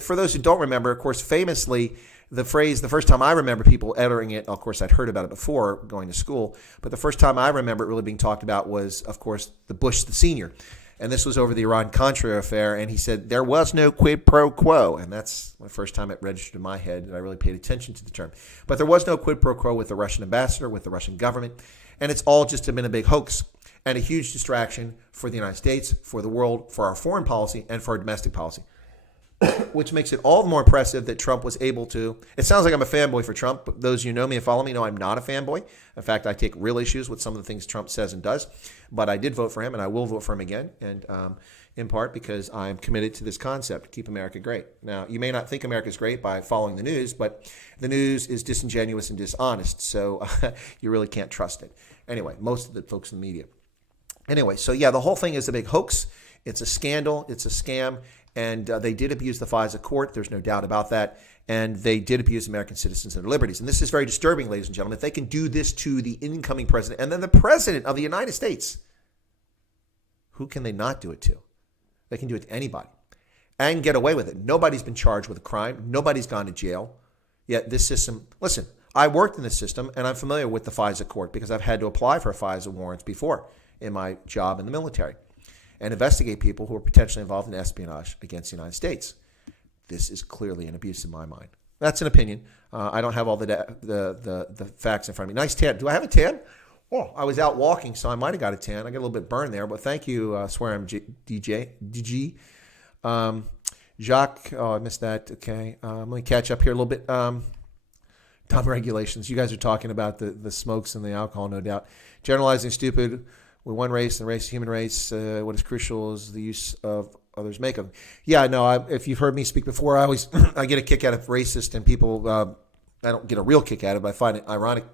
for those who don't remember, of course, famously, the phrase, the first time I remember people uttering it, of course, I'd heard about it before going to school, but the first time I remember it really being talked about was, of course, the Bush the senior. And this was over the Iran-Contra affair, and he said, there was no quid pro quo. And that's the first time it registered in my head, and I really paid attention to the term. But there was no quid pro quo with the Russian ambassador, with the Russian government, and it's all just been a big hoax and a huge distraction for the United States, for the world, for our foreign policy, and for our domestic policy, which makes it all the more impressive that Trump was able to. It sounds like I'm a fanboy for Trump, but those of you who know me and follow me know I'm not a fanboy. In fact, I take real issues with some of the things Trump says and does, but I did vote for him, and I will vote for him again, and in part because I'm committed to this concept, keep America great. Now, you may not think America's great by following the news, but the news is disingenuous and dishonest, so you really can't trust it. Anyway, most of the folks in the media. Anyway, so yeah, the whole thing is a big hoax. It's a scandal. It's a scam. And they did abuse the FISA court. There's no doubt about that. And they did abuse American citizens and their liberties. And this is very disturbing, ladies and gentlemen. If they can do this to the incoming president and then the president of the United States, who can they not do it to? They can do it to anybody and get away with it. Nobody's been charged with a crime. Nobody's gone to jail. Yet this system, listen, I worked in this system and I'm familiar with the FISA court because I've had to apply for FISA warrants before in my job in the military and investigate people who are potentially involved in espionage against the United States. This is clearly an abuse in my mind. That's an opinion. I don't have all the facts in front of me. Nice tan. Do I have a tan? Oh, I was out walking, so I might have got a tan. I got a little bit burned there, but thank you, swear I'm DG. Jacques, I missed that. Okay, let me catch up here a little bit. Dumb regulations. You guys are talking about the smokes and the alcohol, no doubt. Generalizing stupid. With one race, the race, human race, what is crucial is the use of others' makeup. Yeah, no, if you've heard me speak before, I get a kick out of racist and people, I don't get a real kick out of it, but I find it ironic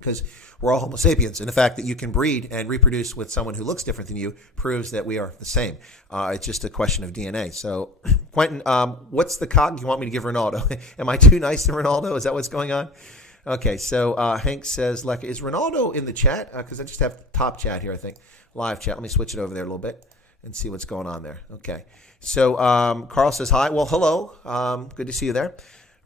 because we're all Homo sapiens. And the fact that you can breed and reproduce with someone who looks different than you proves that we are the same. It's just a question of DNA. So, Quentin, what's the cog you want me to give Ronaldo? Am I too nice to Ronaldo? Is that what's going on? Okay, so Hank says, like, is Ronaldo in the chat? Because I just have top chat here, I think. Live chat. Let me switch it over there a little bit and see what's going on there. Okay. So Carl says, hi. Well, hello. Good to see you there.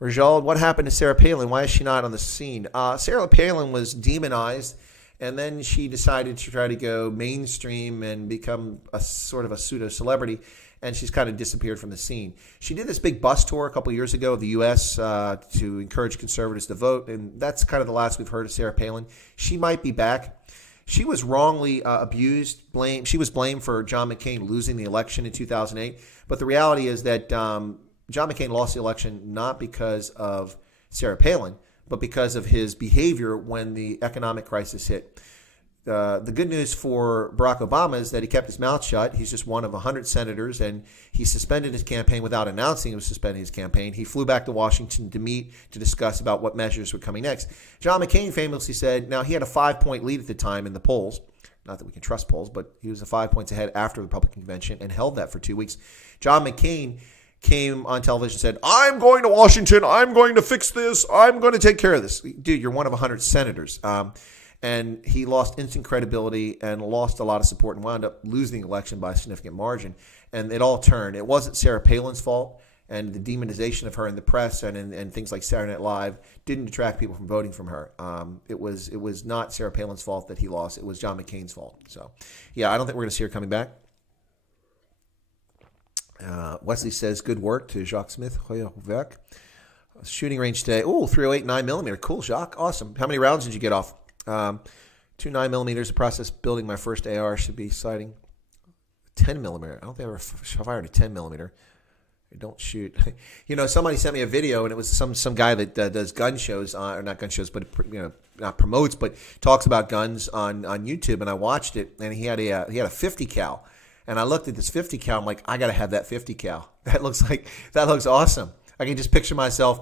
Rajal, what happened to Sarah Palin? Why is she not on the scene? Sarah Palin was demonized, and then she decided to try to go mainstream and become a sort of a pseudo-celebrity, and she's kind of disappeared from the scene. She did this big bus tour a couple years ago of the U.S. To encourage conservatives to vote, and that's kind of the last we've heard of Sarah Palin. She might be back. She was wrongly abused. She was blamed for John McCain losing the election in 2008, but the reality is that John McCain lost the election not because of Sarah Palin, but because of his behavior when the economic crisis hit. The good news for Barack Obama is that he kept his mouth shut. He's just one of 100 senators, and he suspended his campaign without announcing he was suspending his campaign. He flew back to Washington to meet to discuss about what measures were coming next. John McCain famously said, now he had a 5-point lead at the time in the polls. Not that we can trust polls, but he was 5 points ahead after the Republican convention and held that for 2 weeks. John McCain came on television and said, I'm going to Washington. I'm going to fix this. I'm going to take care of this. Dude, you're one of 100 senators. And he lost instant credibility and lost a lot of support and wound up losing the election by a significant margin. And it all turned. It wasn't Sarah Palin's fault, and the demonization of her in the press and things like Saturday Night Live didn't detract people from voting from her. It was not Sarah Palin's fault that he lost. It was John McCain's fault. So, yeah, I don't think we're going to see her coming back. Wesley says, good work to Jacques Smith. Shooting range today. Oh, 308 9mm. Cool, Jacques. Awesome. How many rounds did you get off? 2 9mm. The process building my first AR should be sighting 10mm. I don't think I ever fired a 10mm. I don't shoot. Somebody sent me a video, and it was some guy that does gun shows, or not gun shows, but not promotes, but talks about guns on YouTube. And I watched it, and he had a 50 cal, and I looked at this 50 cal. I'm like, I gotta have that 50 cal. That looks awesome. I can just picture myself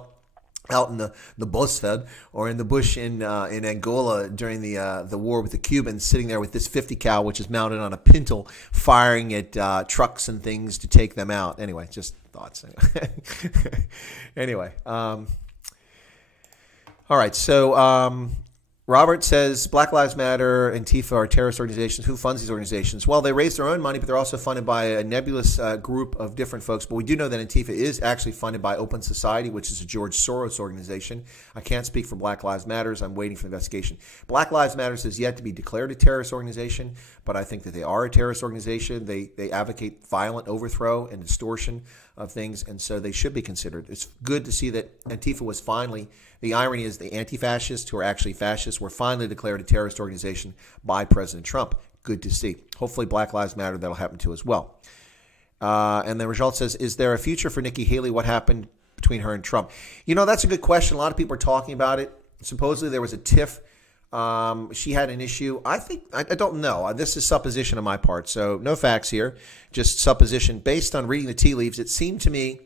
out in the Bosfeld or in the bush in Angola during the war with the Cubans, sitting there with this 50 cal, which is mounted on a pintle, firing at trucks and things to take them out. Anyway, just thoughts. Anyway, all right. So Robert says Black Lives Matter and Antifa are terrorist organizations. Who funds these organizations? Well, they raise their own money, but they're also funded by a nebulous group of different folks. But we do know that Antifa is actually funded by Open Society, which is a George Soros organization. I can't speak for Black Lives Matters. I'm waiting for the investigation. Black Lives Matters has yet to be declared a terrorist organization, but I think that they are a terrorist organization. They advocate violent overthrow and distortion of things, and so they should be considered. It's good to see that Antifa was finally, the irony is the anti-fascists who are actually fascists were finally declared a terrorist organization by President Trump. Good to see. Hopefully Black Lives Matter, that'll happen too as well. And then Rajal says, is there a future for Nikki Haley? What happened between her and Trump? That's a good question. A lot of people are talking about it. Supposedly there was a tiff. She had an issue. I don't know. This is supposition on my part, so no facts here, just supposition. Based on reading the tea leaves, it seemed to me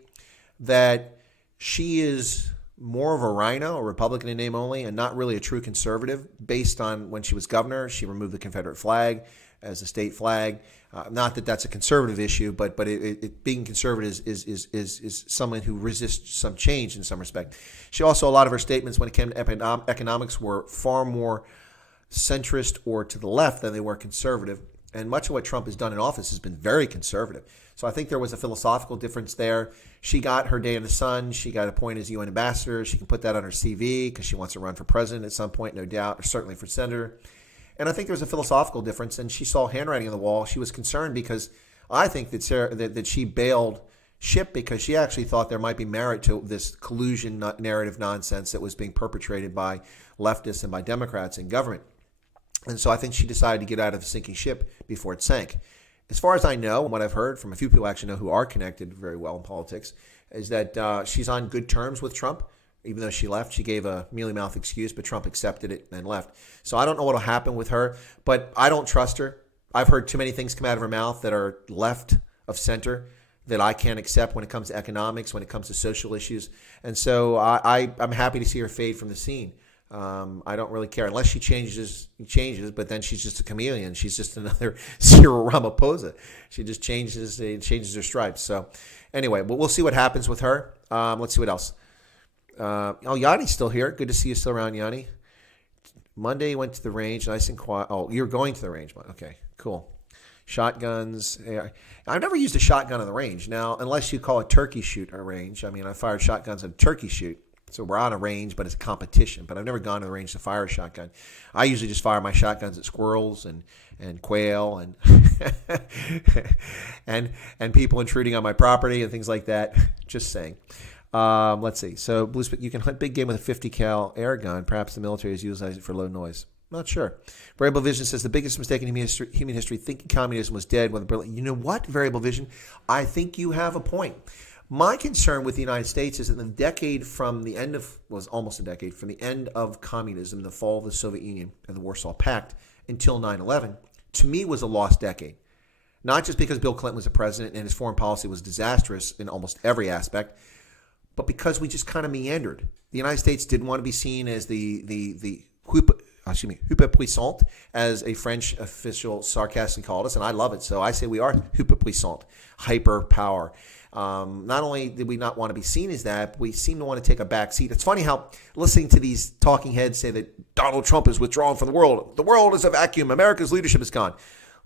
that she is more of a rhino, a Republican in name only, and not really a true conservative. Based on when she was governor, she removed the Confederate flag as a state flag. Not that that's a conservative issue, but it being conservative is someone who resists some change in some respect. She also, a lot of her statements when it came to economics were far more centrist or to the left than they were conservative. And much of what Trump has done in office has been very conservative. So I think there was a philosophical difference there. She got her day in the sun. She got appointed as UN ambassador. She can put that on her CV because she wants to run for president at some point, no doubt, or certainly for senator. And I think there was a philosophical difference, and she saw handwriting on the wall. She was concerned because I think that she bailed ship because she actually thought there might be merit to this collusion narrative nonsense that was being perpetrated by leftists and by Democrats in government. And so I think she decided to get out of the sinking ship before it sank. As far as I know, and what I've heard from a few people I actually know who are connected very well in politics, is that she's on good terms with Trump. Even though she left, she gave a mealy-mouthed excuse, but Trump accepted it and left. So I don't know what will happen with her, but I don't trust her. I've heard too many things come out of her mouth that are left of center that I can't accept when it comes to economics, when it comes to social issues. And so I'm happy to see her fade from the scene. I don't really care unless she changes, but then she's just a chameleon. She's just another Cyril Ramaphosa. She just changes her stripes. So anyway, but we'll see what happens with her. Let's see what else. Yanni's still here. Good to see you still around, Yanni. Monday went to the range, nice and quiet. Oh, you're going to the range. Okay, cool. Shotguns. Yeah. I've never used a shotgun on the range. Now, unless you call a turkey shoot a range. I mean, I fired shotguns at a turkey shoot. So we're on a range, but it's a competition. But I've never gone to the range to fire a shotgun. I usually just fire my shotguns at squirrels and quail and and people intruding on my property and things like that. Just saying. Let's see. So Blue Spit, you can hunt big game with a 50 cal air gun. Perhaps the military is utilizing it for low noise. Not sure. Variable Vision says the biggest mistake in human history, thinking communism was dead when the Berlin. You know what, Variable Vision? I think you have a point. My concern with the United States is that the decade from the end of, was almost a decade, from the end of communism, the fall of the Soviet Union and the Warsaw Pact until 9/11, to me was a lost decade. Not just because Bill Clinton was the president and his foreign policy was disastrous in almost every aspect, but because we just kind of meandered. The United States didn't want to be seen as the hyperpuissant, as a French official sarcastically called us, and I love it. So I say we are hyperpuissant, hyper power. Not only did we not want to be seen as that, but we seem to want to take a back seat. It's funny how listening to these talking heads say that Donald Trump is withdrawn from the world. The world is a vacuum. America's leadership is gone.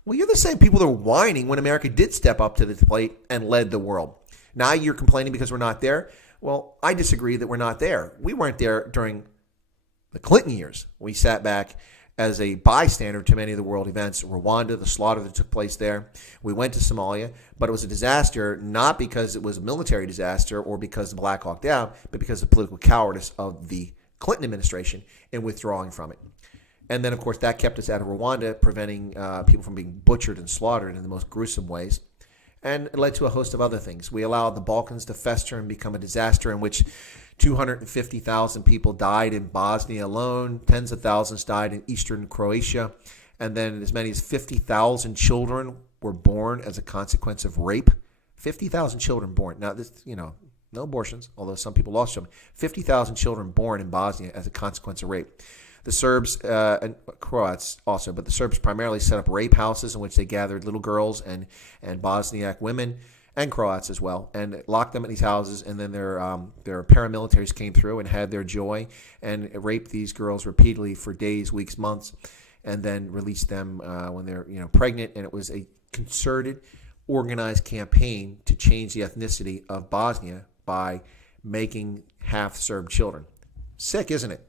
Well, you're the same people that are whining when America did step up to the plate and led the world. Now you're complaining because we're not there. Well, I disagree that we're not there. We weren't there during the Clinton years. We sat back as a bystander to many of the world events. Rwanda, the slaughter that took place there. We went to Somalia, but it was a disaster, not because it was a military disaster or because of Black Hawk Down, but because of political cowardice of the Clinton administration in withdrawing from it. And then, of course, that kept us out of Rwanda, preventing people from being butchered and slaughtered in the most gruesome ways. And it led to a host of other things. We allowed the Balkans to fester and become a disaster in which 250,000 people died in Bosnia alone. Tens of thousands died in eastern Croatia. And then as many as 50,000 children were born as a consequence of rape. 50,000 children born. Now, this, no abortions, although some people lost children. 50,000 children born in Bosnia as a consequence of rape. The Serbs and Croats also, but the Serbs primarily set up rape houses in which they gathered little girls and Bosniak women and Croats as well, and locked them in these houses. And then their paramilitaries came through and had their joy and raped these girls repeatedly for days, weeks, months, and then released them when they're pregnant. And it was a concerted, organized campaign to change the ethnicity of Bosnia by making half Serb children. Sick, isn't it?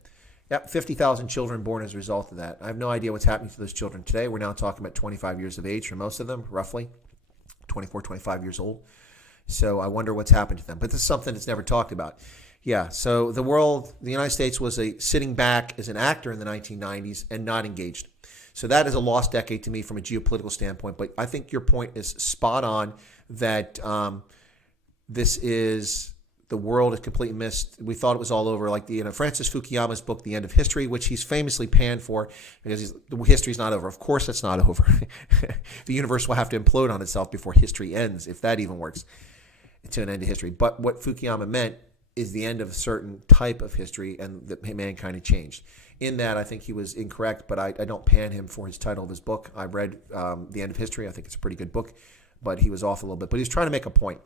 Yep, 50,000 children born as a result of that. I have no idea what's happening to those children today. We're now talking about 25 years of age for most of them, roughly 24, 25 years old. So I wonder what's happened to them. But this is something that's never talked about. Yeah, so the United States was sitting back as an actor in the 1990s and not engaged. So that is a lost decade to me from a geopolitical standpoint. But I think your point is spot on that this is... The world is completely missed. We thought it was all over, like Francis Fukuyama's book, The End of History, which he's famously panned for because the history's not over. Of course it's not over. The universe will have to implode on itself before history ends, if that even works, to an end of history. But what Fukuyama meant is the end of a certain type of history, and that mankind had changed. In that, I think he was incorrect, but I don't pan him for his title of his book. I read The End of History. I think it's a pretty good book, but he was off a little bit. But he was trying to make a point.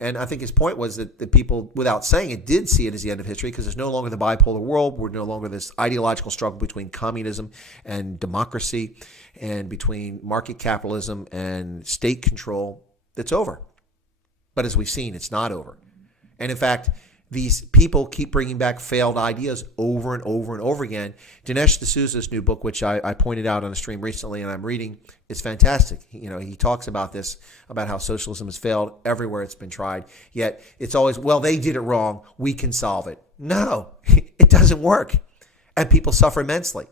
And I think his point was that the people, without saying it, did see it as the end of history because there's no longer the bipolar world. We're no longer this ideological struggle between communism and democracy and between market capitalism and state control. That's over. But as we've seen, it's not over. And in fact, these people keep bringing back failed ideas over and over and over again. Dinesh D'Souza's new book, which I pointed out on a stream recently and I'm reading, is fantastic. He talks about this, about how socialism has failed everywhere it's been tried. Yet it's always, well, they did it wrong. We can solve it. No, it doesn't work. And people suffer immensely.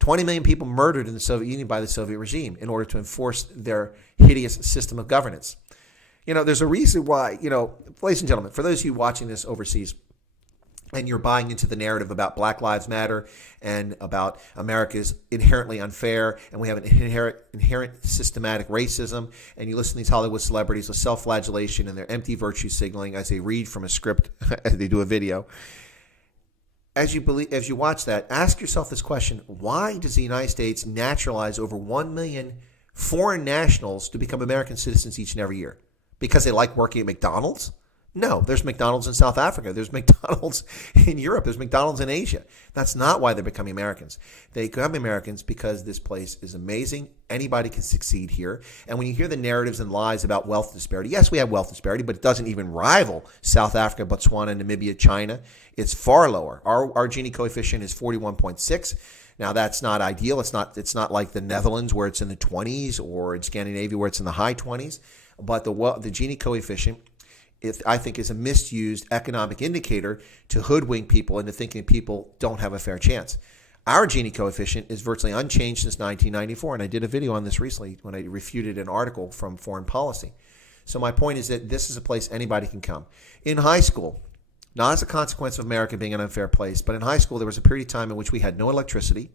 20 million people murdered in the Soviet Union by the Soviet regime in order to enforce their hideous system of governance. There's a reason why, ladies and gentlemen, for those of you watching this overseas and you're buying into the narrative about Black Lives Matter and about America is inherently unfair and we have an inherent systematic racism, and you listen to these Hollywood celebrities with self-flagellation and their empty virtue signaling as they read from a script, as they do a video. As you watch that, ask yourself this question: why does the United States naturalize over 1 million foreign nationals to become American citizens each and every year? Because they like working at McDonald's? No, there's McDonald's in South Africa. There's McDonald's in Europe. There's McDonald's in Asia. That's not why they're becoming Americans. They become Americans because this place is amazing. Anybody can succeed here. And when you hear the narratives and lies about wealth disparity, yes, we have wealth disparity, but it doesn't even rival South Africa, Botswana, Namibia, China. It's far lower. Our Gini coefficient is 41.6. Now, that's not ideal. It's not like the Netherlands where it's in the 20s or in Scandinavia where it's in the high 20s. But the Gini coefficient, I think, is a misused economic indicator to hoodwink people into thinking people don't have a fair chance. Our Gini coefficient is virtually unchanged since 1994, and I did a video on this recently when I refuted an article from Foreign Policy. So my point is that this is a place anybody can come. In high school, not as a consequence of America being an unfair place, but in high school there was a period of time in which we had no electricity.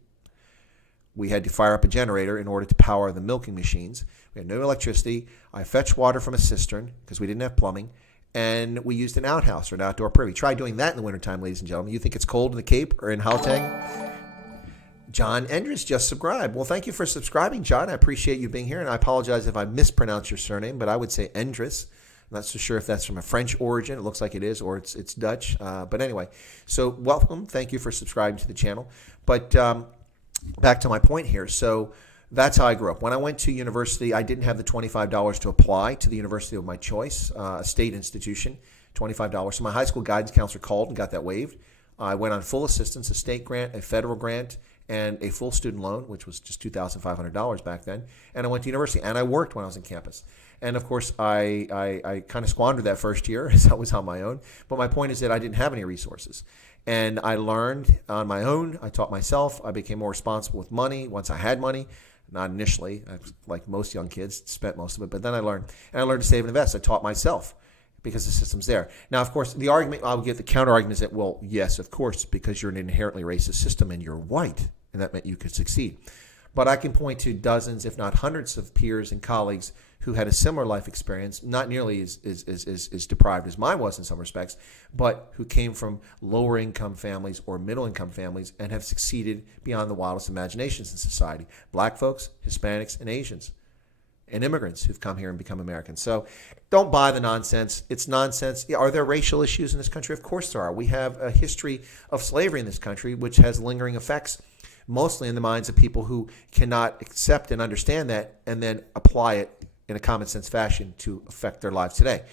We had to fire up a generator in order to power the milking machines. We had no electricity. I fetched water from a cistern because we didn't have plumbing. And we used an outhouse or an outdoor privy. Try doing that in the wintertime, ladies and gentlemen. You think it's cold in the Cape or in Gauteng? John Endres just subscribed. Well, thank you for subscribing, John. I appreciate you being here. And I apologize if I mispronounce your surname, but I would say Endres. I'm not so sure if that's from a French origin. It looks like it is, or it's Dutch. But anyway, so welcome. Thank you for subscribing to the channel. But back to my point here. So that's how I grew up. When I went to university, I didn't have the $25 to apply to the university of my choice, a state institution, $25. So my high school guidance counselor called and got that waived. I went on full assistance, a state grant, a federal grant, and a full student loan, which was just $2,500 back then. And I went to university, and I worked when I was in campus. And of course, I kind of squandered that first year as I was on my own. But my point is that I didn't have any resources. And I learned on my own. I taught myself. I became more responsible with money once I had money. Not initially, like most young kids, spent most of it. But then I learned. And I learned to save and invest. I taught myself because the system's there. Now, of course, the argument, I'll get the counter argument is that, well, yes, of course, because you're an inherently racist system and you're white, and that meant you could succeed. But I can point to dozens, if not hundreds of peers and colleagues who had a similar life experience, not nearly as deprived as mine was in some respects, but who came from lower income families or middle income families and have succeeded beyond the wildest imaginations in society. Black folks, Hispanics, and Asians, and immigrants who've come here and become Americans. So don't buy the nonsense. It's nonsense. Are there racial issues in this country? Of course there are. We have a history of slavery in this country, which has lingering effects, mostly in the minds of people who cannot accept and understand that and then apply it in a common sense fashion to affect their lives today.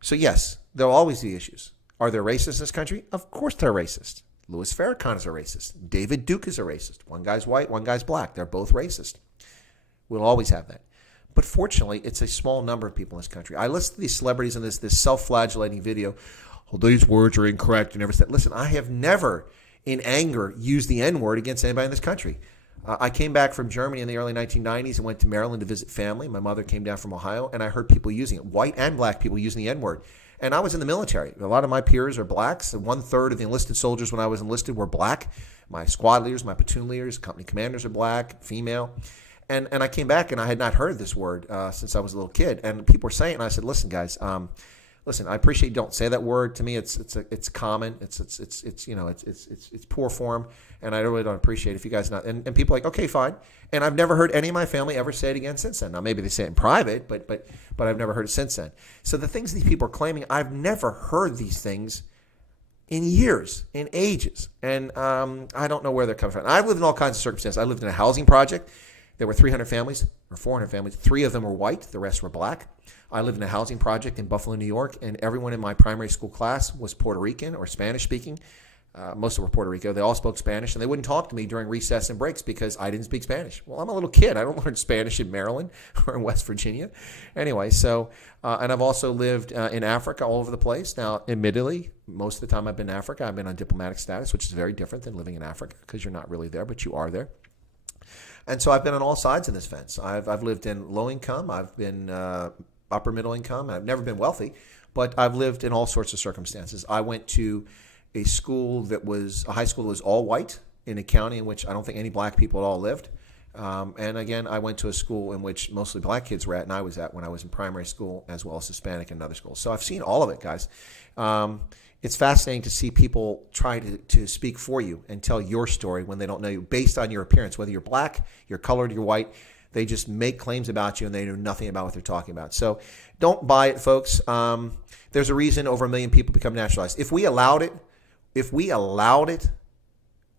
So yes, there will always be issues. Are there racists in this country? Of course they're racist. Louis Farrakhan is a racist. David Duke is a racist. One guy's white, one guy's black. They're both racist. We'll always have that. But fortunately, it's a small number of people in this country. I listen to these celebrities in this self-flagellating video. Oh, these words are incorrect. You never said. Listen, I have never, in anger, used the N-word against anybody in this country. I came back from Germany in the early 1990s and went to Maryland to visit family. My mother came down from Ohio, and I heard people using it, white and black people using the N-word. And I was in the military. A lot of my peers are blacks. 1/3 of the enlisted soldiers when I was enlisted were black. My squad leaders, my platoon leaders, company commanders are black, female. And I came back, and I had not heard this word since I was a little kid. And people were saying it, and I said, listen, guys, listen, I appreciate you don't say that word. To me, it's common. It's poor form, and I really don't appreciate it if you guys not. And people are like, okay, fine. And I've never heard any of my family ever say it again since then. Now maybe they say it in private, but I've never heard it since then. So the things these people are claiming, I've never heard these things in years, in ages, and I don't know where they're coming from. I've lived in all kinds of circumstances. I lived in a housing project. There were 300 families or 400 families. 3 of them were white. The rest were black. I lived in a housing project in Buffalo, New York, and everyone in my primary school class was Puerto Rican or Spanish speaking. Most of them were Puerto Rico. They all spoke Spanish, and they wouldn't talk to me during recess and breaks because I didn't speak Spanish. Well, I'm a little kid. I don't learn Spanish in Maryland or in West Virginia. Anyway, so, and I've also lived in Africa all over the place. Now, admittedly, most of the time I've been in Africa, I've been on diplomatic status, which is very different than living in Africa because you're not really there, but you are there. And so I've been on all sides of this fence. I've lived in low income. I've been upper middle income. I've never been wealthy, but I've lived in all sorts of circumstances. I went to a high school that was all white in a county in which I don't think any black people at all lived. And again, I went to a school in which mostly black kids were at, and I was at when I was in primary school, as well as Hispanic and other schools. So I've seen all of it, guys. It's fascinating to see people try to speak for you and tell your story when they don't know you based on your appearance, whether you're black, you're colored, you're white. They just make claims about you and they know nothing about what they're talking about. So don't buy it, folks. There's a reason over 1 million people become naturalized. If we allowed it,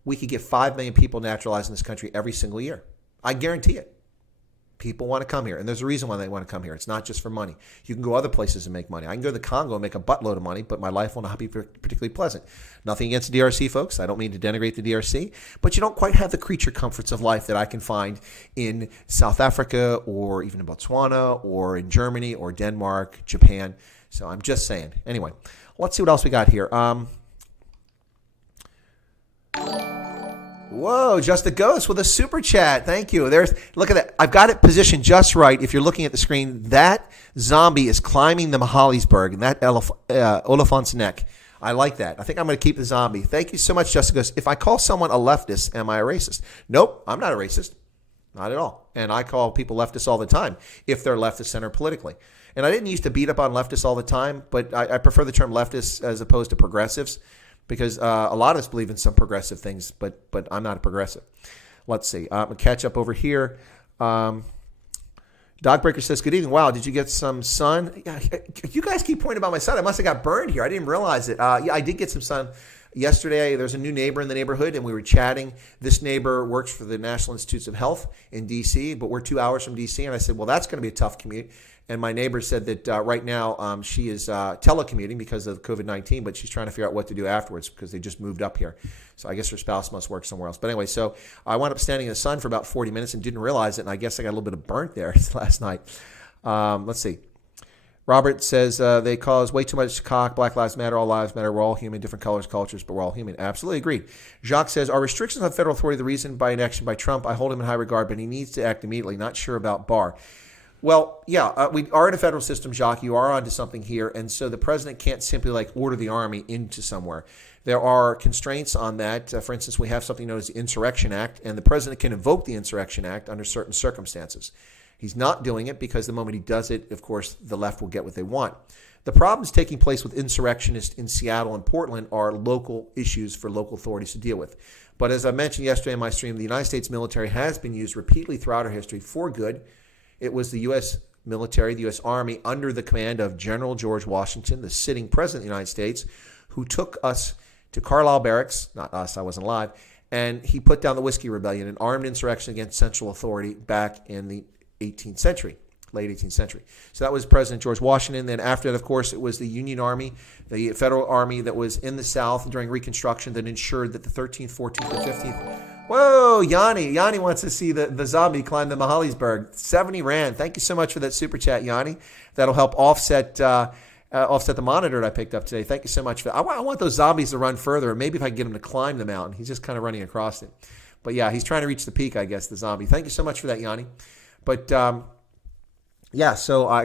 we could get 5 million people naturalized in this country every single year. I guarantee it. People want to come here, and there's a reason why they want to come here. It's not just for money. You can go other places and make money. I can go to the Congo and make a buttload of money, but my life will not be particularly pleasant. Nothing against the DRC, folks. I don't mean to denigrate the DRC, but you don't quite have the creature comforts of life that I can find in South Africa or even in Botswana or in Germany or Denmark, Japan. So I'm just saying. Anyway, let's see what else we got here. Whoa, Just a Ghost with a super chat. Thank you. Look at that. I've got it positioned just right. If you're looking at the screen, that zombie is climbing the Mahalisberg and that Olifant's neck. I like that. I think I'm going to keep the zombie. Thank you so much, Just a Ghost. If I call someone a leftist, am I a racist? Nope, I'm not a racist. Not at all. And I call people leftists all the time if they're leftist-centered politically. And I didn't used to beat up on leftists all the time, but I prefer the term leftists as opposed to progressives. Because a lot of us believe in some progressive things, but I'm not a progressive. Let's see. I'm going to catch up over here. Dogbreaker says, good evening. Wow, did you get some sun? Yeah, you guys keep pointing about my sun. I must have got burned here. I didn't realize it. Yeah, I did get some sun. Yesterday, there's a new neighbor in the neighborhood, and we were chatting. This neighbor works for the National Institutes of Health in D.C., but we're 2 hours from D.C., and I said, well, that's going to be a tough commute. And my neighbor said that right now she is telecommuting because of COVID-19, but she's trying to figure out what to do afterwards because they just moved up here. So I guess her spouse must work somewhere else. But anyway, so I wound up standing in the sun for about 40 minutes and didn't realize it, and I guess I got a little bit of burnt there last night. Let's see. Robert says they cause way too much cock. Black Lives Matter, all lives matter. We're all human, different colors, cultures, but we're all human. Absolutely agreed. Jacques says, are restrictions on federal authority the reason by inaction by Trump? I hold him in high regard, but he needs to act immediately. Not sure about Barr. Well, yeah, we are in a federal system, Jacques. You are onto something here. And so the president can't simply order the army into somewhere. There are constraints on that. For instance, we have something known as the Insurrection Act, and the president can invoke the Insurrection Act under certain circumstances. He's not doing it because the moment he does it, of course, the left will get what they want. The problems taking place with insurrectionists in Seattle and Portland are local issues for local authorities to deal with. But as I mentioned yesterday in my stream, the United States military has been used repeatedly throughout our history for good. It was the U.S. military, the U.S. Army, under the command of General George Washington, the sitting president of the United States, who took us to Carlisle Barracks, not us, I wasn't alive, and he put down the Whiskey Rebellion, an armed insurrection against central authority back in the 18th century, late 18th century. So that was President George Washington. Then after that, of course, it was the Union Army, the federal army that was in the South during Reconstruction that ensured that the 13th, 14th, and 15th. Whoa, Yanni wants to see the zombie climb the Mahalisberg. 70 Rand. Thank you so much for that super chat, Yanni. That'll help offset the monitor that I picked up today. Thank you so much for that. I want those zombies to run further, or maybe if I can get him to climb the mountain. He's just kind of running across it. But yeah, he's trying to reach the peak, I guess, the zombie. Thank you so much for that, Yanni. But yeah, so I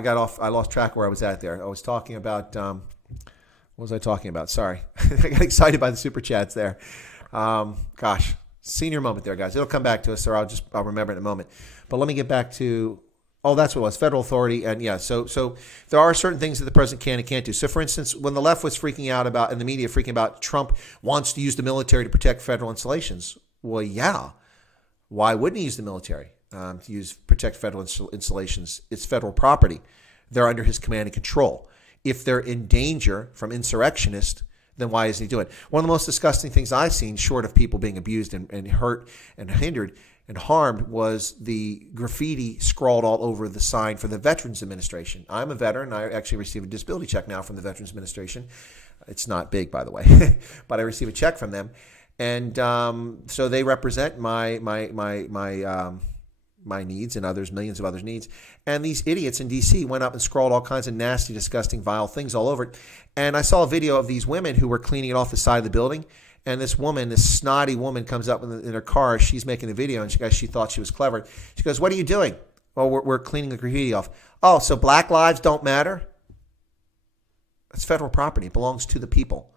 lost track where I was at there. I was talking about, what was I talking about? Sorry. I got excited by the super chats there. Gosh. Senior moment there, guys. It'll come back to us, or I'll remember in a moment. But let me get back to, that's what it was, federal authority. And yeah, so there are certain things that the president can and can't do. So for instance, when the left was freaking out about, and the media freaking about, Trump wants to use the military to protect federal installations. Well, yeah. Why wouldn't he use the military to protect federal installations? It's federal property. They're under his command and control. If they're in danger from insurrectionists, then why isn't he doing it? One of the most disgusting things I've seen, short of people being abused and hurt and hindered and harmed, was the graffiti scrawled all over the sign for the Veterans Administration. I'm a veteran. I actually receive a disability check now from the Veterans Administration. It's not big, by the way, but I receive a check from them. And so they represent my needs and others, millions of others' needs. And these idiots in D.C. went up and scrawled all kinds of nasty, disgusting, vile things all over it. And I saw a video of these women who were cleaning it off the side of the building. And this woman, this snotty woman, comes up in her car. She's making the video, and she thought she was clever. She goes, "What are you doing?" "Well, we're cleaning the graffiti off." "Oh, so black lives don't matter?" That's federal property. It belongs to the people.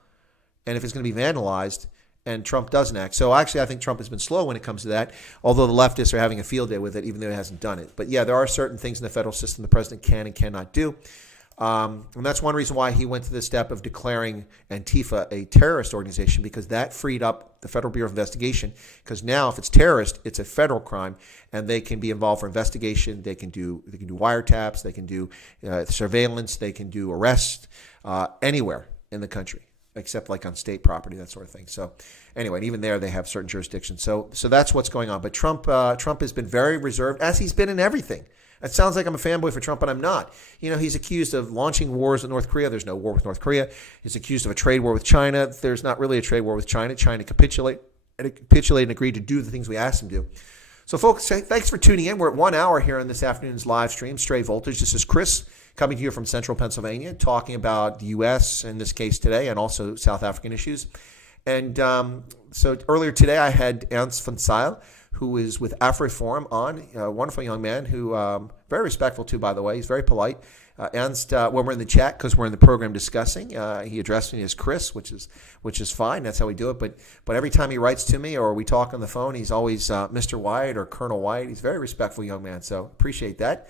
And if it's going to be vandalized, and Trump doesn't act. So actually, I think Trump has been slow when it comes to that, although the leftists are having a field day with it, even though he hasn't done it. But yeah, there are certain things in the federal system the president can and cannot do. And that's one reason why he went to the step of declaring Antifa a terrorist organization, because that freed up the Federal Bureau of Investigation. Because now, if it's terrorist, it's a federal crime, and they can be involved for investigation. They can do wiretaps. They can do surveillance. They can do arrests anywhere in the country, except like on state property, that sort of thing. So anyway, and even there they have certain jurisdictions. So that's what's going on. But Trump has been very reserved, as he's been in everything. It sounds like I'm a fanboy for Trump, but I'm not. He's accused of launching wars with North Korea. There's no war with North Korea. He's accused of a trade war with China. There's not really a trade war with China. China capitulated and agreed to do the things we asked him to. So folks, thanks for tuning in. We're at 1 hour here on this afternoon's live stream, Stray Voltage. This is Chris coming to you from central Pennsylvania, talking about the U.S. in this case today, and also South African issues. And so earlier today I had Ernst van Zyl, who is with AfriForum on, a wonderful young man who, very respectful too, by the way. He's very polite. Ernst, when we're in the chat, because we're in the program discussing, he addressed me as Chris, which is fine. That's how we do it. But every time he writes to me or we talk on the phone, he's always Mr. White or Colonel White. He's a very respectful young man, so appreciate that.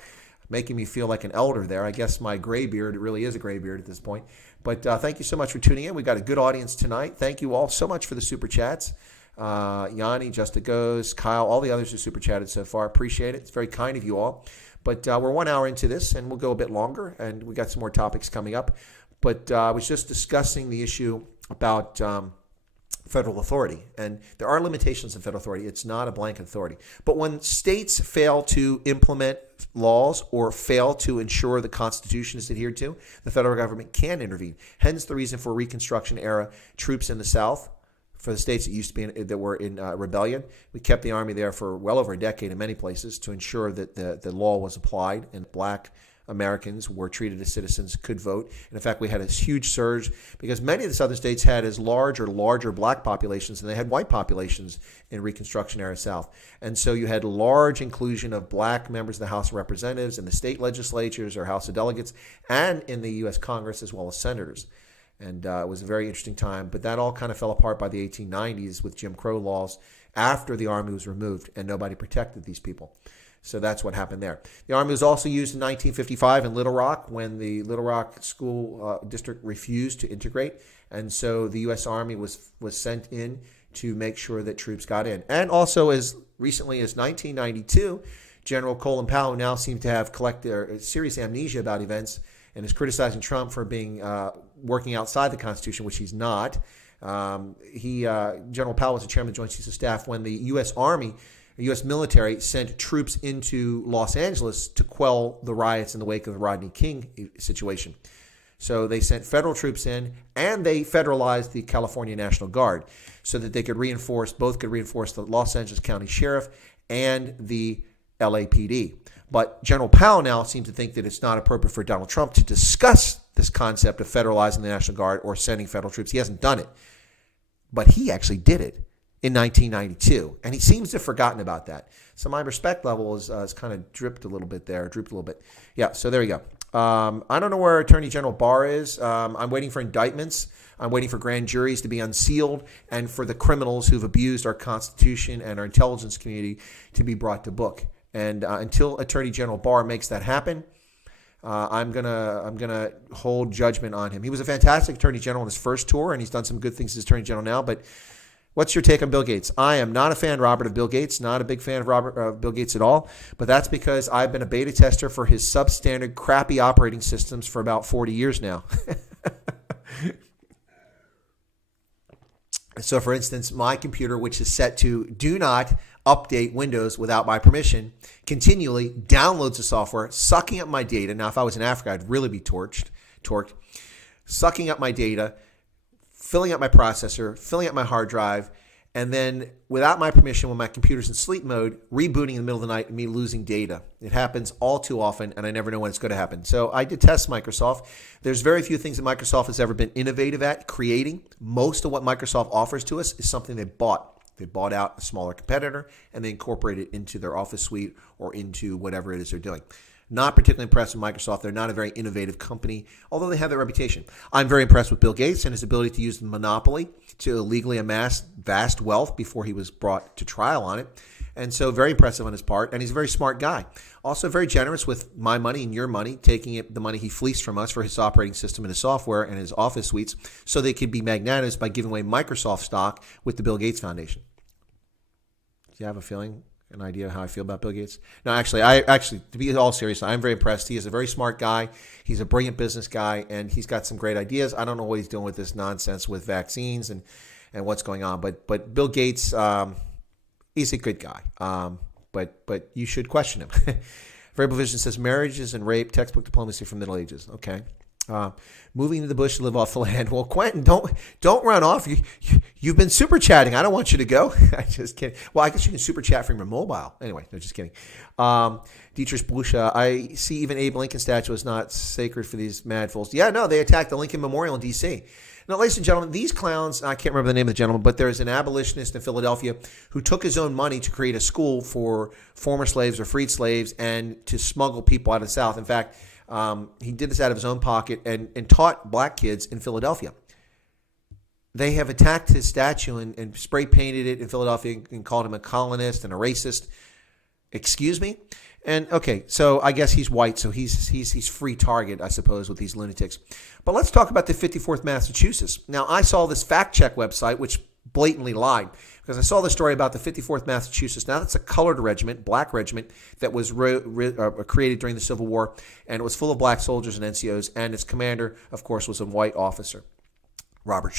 Making me feel like an elder there. I guess my gray beard, it really is a gray beard at this point. But thank you so much for tuning in. We've got a good audience tonight. Thank you all so much for the super chats. Yanni, Just It Goes, Kyle, all the others who super chatted so far. Appreciate it. It's very kind of you all. But we're 1 hour into this, and we'll go a bit longer, and we got some more topics coming up. But I was just discussing the issue about federal authority, and there are limitations in federal authority. It's not a blanket authority. But when states fail to implement laws or fail to ensure the Constitution is adhered to, the federal government can intervene. Hence the reason for Reconstruction era troops in the South. For the states that were in rebellion, we kept the Army there for well over a decade in many places to ensure that the law was applied and black Americans were treated as citizens, could vote. And in fact, we had a huge surge because many of the southern states had as large or larger black populations than they had white populations in Reconstruction era South. And so you had large inclusion of black members of the House of Representatives in the state legislatures or House of Delegates and in the U.S. Congress as well as senators. And it was a very interesting time. But that all kind of fell apart by the 1890s with Jim Crow laws after the Army was removed and nobody protected these people. So that's what happened there. The Army was also used in 1955 in Little Rock when the Little Rock school district refused to integrate. And so the U.S. Army was sent in to make sure that troops got in. And also as recently as 1992, General Colin Powell, who now seems to have collected serious amnesia about events and is criticizing Trump for being working outside the Constitution, which he's not. General Powell was the chairman of the Joint Chiefs of Staff when the U.S. Army, the U.S. military, sent troops into Los Angeles to quell the riots in the wake of the Rodney King situation. So they sent federal troops in, and they federalized the California National Guard so that they could reinforce the Los Angeles County Sheriff and the LAPD. But General Powell now seems to think that it's not appropriate for Donald Trump to discuss this concept of federalizing the National Guard or sending federal troops. He hasn't done it. But he actually did it in 1992. And he seems to have forgotten about that. So my respect level is kind of drooped a little bit. Yeah, so there you go. I don't know where Attorney General Barr is. I'm waiting for indictments. I'm waiting for grand juries to be unsealed and for the criminals who've abused our Constitution and our intelligence community to be brought to book. And until Attorney General Barr makes that happen, I'm gonna hold judgment on him. He was a fantastic Attorney General in his first tour, and he's done some good things as Attorney General now. But what's your take on Bill Gates? I am not a fan, Robert, of Bill Gates. Not a big fan of Bill Gates at all. But that's because I've been a beta tester for his substandard, crappy operating systems for about 40 years now. So, for instance, my computer, which is set to do not update Windows without my permission, continually downloads the software, sucking up my data. Now, if I was in Africa, I'd really be torqued, sucking up my data, filling up my processor, filling up my hard drive, and then without my permission, when my computer's in sleep mode, rebooting in the middle of the night and me losing data. It happens all too often, and I never know when it's going to happen. So I detest Microsoft. There's very few things that Microsoft has ever been innovative at creating. Most of what Microsoft offers to us is something they bought. They bought out a smaller competitor, and they incorporated it into their Office suite or into whatever it is they're doing. Not particularly impressed with Microsoft. They're not a very innovative company, although they have that reputation. I'm very impressed with Bill Gates and his ability to use the monopoly to illegally amass vast wealth before he was brought to trial on it. And so very impressive on his part, and he's a very smart guy. Also very generous with my money and your money, taking the money he fleeced from us for his operating system and his software and his office suites so they could be magnanimous by giving away Microsoft stock with the Bill Gates Foundation. Do you have a feeling, an idea how I feel about Bill Gates? No, actually, to be all serious, I'm very impressed. He is a very smart guy. He's a brilliant business guy, and he's got some great ideas. I don't know what he's doing with this nonsense with vaccines and what's going on, but Bill Gates, he's a good guy, but you should question him. Variable Vision says marriages and rape, textbook diplomacy from Middle Ages. Okay. Moving to the bush to live off the land. Well, Quentin, don't run off. You've been super chatting. I don't want you to go. I just kidding. Well, I guess you can super chat from your mobile. Anyway, no, just kidding. Dietrich Blusha, I see even Abe Lincoln statue is not sacred for these mad fools. Yeah, no, they attacked the Lincoln Memorial in D.C. Now, ladies and gentlemen, these clowns, I can't remember the name of the gentleman, but there's an abolitionist in Philadelphia who took his own money to create a school for former slaves or freed slaves and to smuggle people out of the South. In fact, he did this out of his own pocket and taught black kids in Philadelphia. They have attacked his statue and spray painted it in Philadelphia and called him a colonist and a racist. Excuse me? And okay, so I guess he's white, so he's free target, I suppose, with these lunatics. But let's talk about the 54th Massachusetts. Now, I saw this fact check website, which blatantly lied, because I saw the story about the 54th Massachusetts. Now, that's a colored regiment, black regiment, that was created during the Civil War, and it was full of black soldiers and NCOs, and its commander, of course, was a white officer. Robert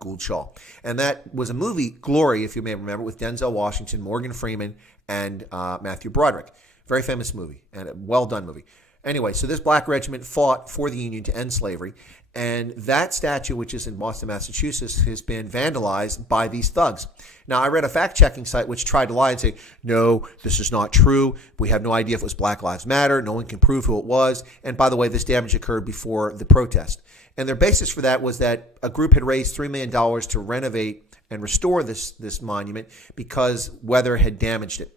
Gould Shaw. And that was a movie, Glory, if you may remember, with Denzel Washington, Morgan Freeman, and Matthew Broderick. Very famous movie and a well-done movie. Anyway, so this black regiment fought for the Union to end slavery, and that statue, which is in Boston, Massachusetts, has been vandalized by these thugs. Now, I read a fact-checking site which tried to lie and say, no, this is not true. We have no idea if it was Black Lives Matter. No one can prove who it was. And by the way, this damage occurred before the protest. And their basis for that was that a group had raised $3 million to renovate and restore this monument because weather had damaged it.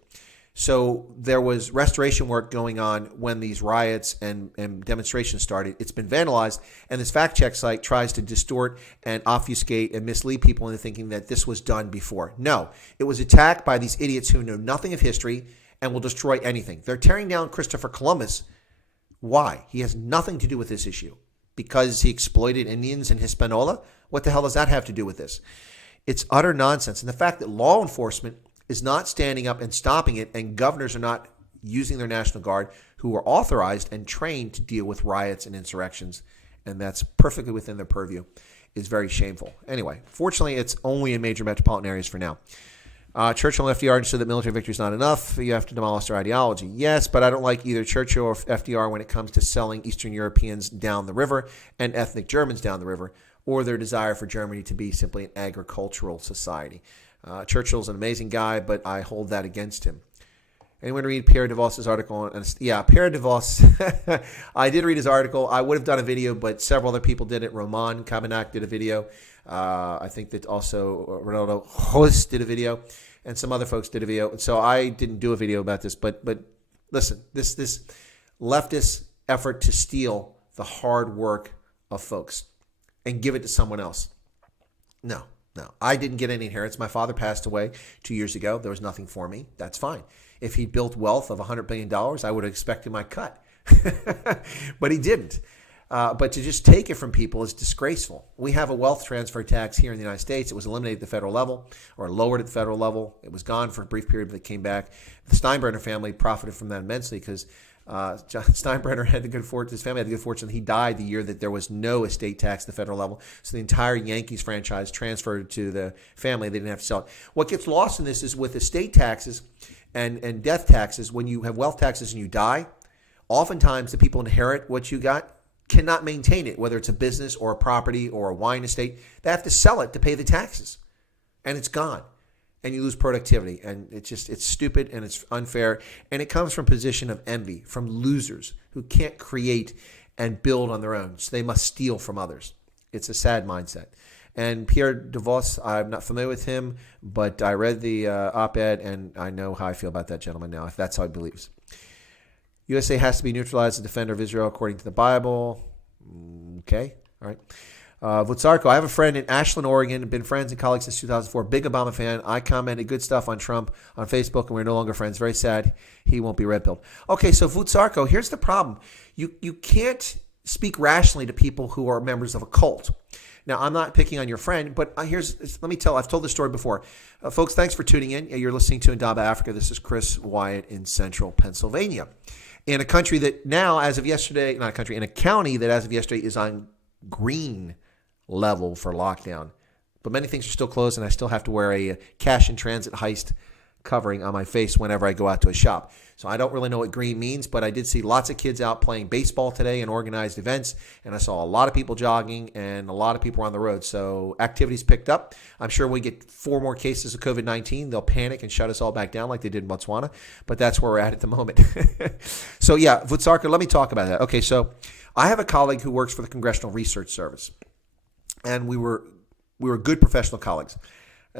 So there was restoration work going on when these riots and demonstrations started. It's been vandalized, and this fact check site tries to distort and obfuscate and mislead people into thinking that this was done before. No, it was attacked by these idiots who know nothing of history and will destroy anything. They're tearing down Christopher Columbus. Why? He has nothing to do with this issue. Because he exploited Indians in Hispaniola? What the hell does that have to do with this? It's utter nonsense. And the fact that law enforcement is not standing up and stopping it, and governors are not using their National Guard, who are authorized and trained to deal with riots and insurrections, and that's perfectly within their purview, is very shameful. Anyway, fortunately, it's only in major metropolitan areas for now. Churchill and FDR understood that military victory is not enough. You have to demolish their ideology. Yes, but I don't like either Churchill or FDR when it comes to selling Eastern Europeans down the river and ethnic Germans down the river, or their desire for Germany to be simply an agricultural society. Churchill's an amazing guy, but I hold that against him. Anyone read Pierre DeVos's article? Yeah, Pierre DeVos. I did read his article. I would have done a video, but several other people did it. Roman Cabernac did a video. I think that also Ronaldo Host did a video, and some other folks did a video. And so I didn't do a video about this. But listen, this leftist effort to steal the hard work of folks and give it to someone else. No. I didn't get any inheritance. My father passed away 2 years ago. There was nothing for me. That's fine. If he built wealth of $100 billion, I would have expected my cut. But he didn't. But to just take it from people is disgraceful. We have a wealth transfer tax here in the United States. It was eliminated at the federal level or lowered at the federal level. It was gone for a brief period, but it came back. The Steinbrenner family profited from that immensely because John Steinbrenner had the good fortune, his family had the good fortune. He died the year that there was no estate tax at the federal level. So the entire Yankees franchise transferred to the family. They didn't have to sell it. What gets lost in this is with estate taxes and death taxes, when you have wealth taxes and you die, oftentimes the people inherit what you got, cannot maintain it, whether it's a business or a property or a wine estate. They have to sell it to pay the taxes, and it's gone. And you lose productivity, and it's stupid and it's unfair, and it comes from a position of envy, from losers who can't create and build on their own, so they must steal from others. It's a sad mindset. And Pierre DeVos, I'm not familiar with him, but I read the op-ed, and I know how I feel about that gentleman now, if that's how he believes. USA has to be neutralized as a defender of Israel according to the Bible. Okay, all right. Vutsarko, I have a friend in Ashland, Oregon, been friends and colleagues since 2004, big Obama fan. I commented good stuff on Trump on Facebook, and we're no longer friends. Very sad he won't be red-pilled. Okay, so Vutsarko, here's the problem. You can't speak rationally to people who are members of a cult. Now, I'm not picking on your friend, but let me tell, I've told this story before. Folks, thanks for tuning in. You're listening to Indaba Africa. This is Chris Wyatt in central Pennsylvania. In a country that now, as of yesterday, not a country, in a county that as of yesterday is on green level for lockdown. But many things are still closed, and I still have to wear a cash in transit heist covering on my face whenever I go out to a shop. So I don't really know what green means, but I did see lots of kids out playing baseball today in organized events, and I saw a lot of people jogging and a lot of people on the road. So activities picked up. I'm sure when we get 4 more cases of COVID-19, they'll panic and shut us all back down like they did in Botswana, but that's where we're at the moment. So yeah, Vutsarko, let me talk about that. Okay, so I have a colleague who works for the Congressional Research Service, and we were good professional colleagues.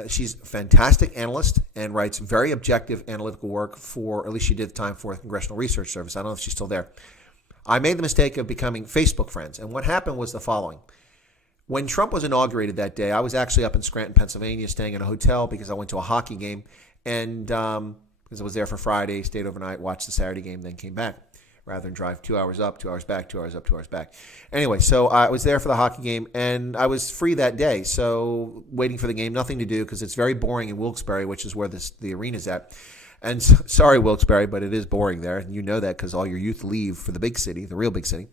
She's a fantastic analyst and writes very objective analytical work for, at least she did at the time, for the Congressional Research Service. I don't know if she's still there. I made the mistake of becoming Facebook friends. And what happened was the following. When Trump was inaugurated that day, I was actually up in Scranton, Pennsylvania, staying in a hotel because I went to a hockey game. And because I was there for Friday, stayed overnight, watched the Saturday game, then came back, rather than drive 2 hours up, 2 hours back, 2 hours up, 2 hours back. Anyway, so I was there for the hockey game, and I was free that day. So waiting for the game, nothing to do because it's very boring in Wilkes-Barre, which is where the arena's at. And sorry, Wilkes-Barre, but it is boring there. And you know that because all your youth leave for the big city, the real big city.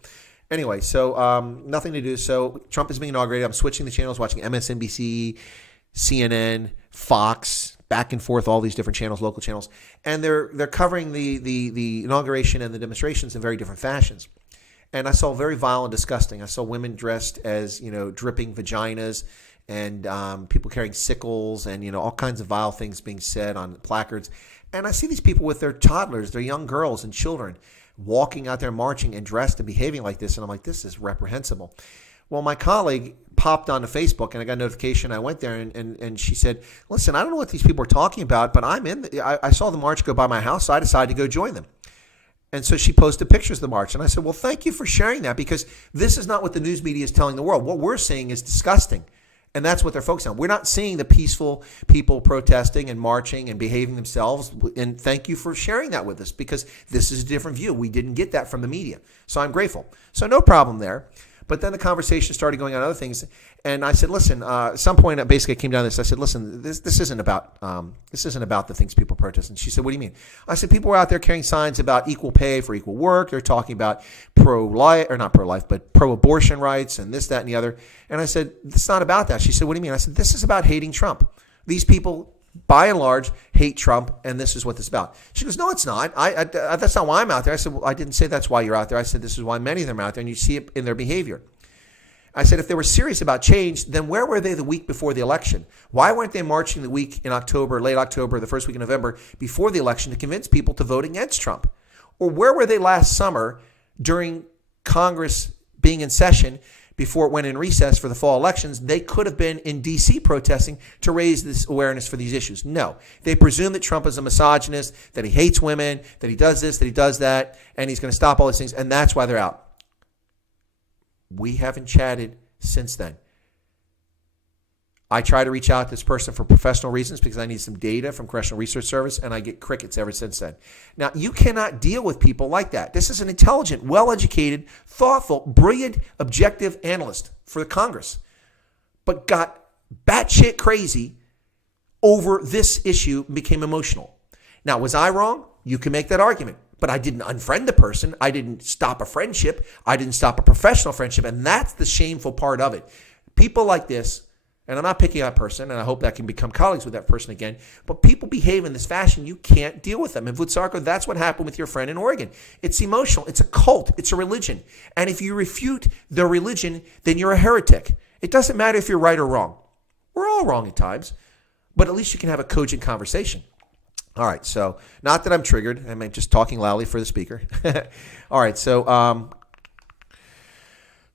Anyway, so nothing to do. So Trump is being inaugurated. I'm switching the channels, watching MSNBC, CNN, Fox, back and forth, all these different channels, local channels, and they're covering the inauguration and the demonstrations in very different fashions. And I saw very vile and disgusting. I saw women dressed as, dripping vaginas, and people carrying sickles, and all kinds of vile things being said on placards. And I see these people with their toddlers, their young girls and children, walking out there marching and dressed and behaving like this, and I'm like, this is reprehensible. Well, my colleague popped onto Facebook, and I got a notification. I went there, and she said, listen, I don't know what these people are talking about, but I saw the march go by my house, so I decided to go join them. And so she posted pictures of the march. And I said, well, thank you for sharing that, because this is not what the news media is telling the world. What we're seeing is disgusting. And that's what they're focused on. We're not seeing the peaceful people protesting and marching and behaving themselves. And thank you for sharing that with us, because this is a different view. We didn't get that from the media. So I'm grateful. So no problem there. But then the conversation started going on other things, and I said, "Listen." At some point, basically, it came down to this. I said, "Listen, this isn't about the things people protest." And she said, "What do you mean?" I said, "People were out there carrying signs about equal pay for equal work. They're talking about pro-life, or not pro-life, but pro-abortion rights, and this, that, and the other." And I said, "It's not about that." She said, "What do you mean?" I said, "This is about hating Trump. These people, by and large, hate Trump, and this is what this is about." She goes, "No, it's not. I that's not why I'm out there." I said, "Well, I didn't say that's why you're out there. I said, this is why many of them are out there, and you see it in their behavior." I said, if they were serious about change, then where were they the week before the election? Why weren't they marching the week in October, late October, the first week of November, before the election to convince people to vote against Trump? Or where were they last summer during Congress being in session before it went in recess for the fall elections? They could have been in D.C. protesting to raise this awareness for these issues. No. They presume that Trump is a misogynist, that he hates women, that he does this, that he does that, and he's going to stop all these things, and that's why they're out. We haven't chatted since then. I try to reach out to this person for professional reasons because I need some data from Congressional Research Service, and I get crickets ever since then. Now, you cannot deal with people like that. This is an intelligent, well-educated, thoughtful, brilliant, objective analyst for the Congress, but got batshit crazy over this issue and became emotional. Now, was I wrong? You can make that argument. But I didn't unfriend the person. I didn't stop a friendship. I didn't stop a professional friendship. And that's the shameful part of it. People like this, and I'm not picking on a person, and I hope that I can become colleagues with that person again, but people behave in this fashion, you can't deal with them. And Vutsarko, that's what happened with your friend in Oregon. It's emotional. It's a cult. It's a religion. And if you refute the religion, then you're a heretic. It doesn't matter if you're right or wrong. We're all wrong at times, but at least you can have a cogent conversation. All right, so not that I'm triggered. I'm just talking loudly for the speaker. All right, so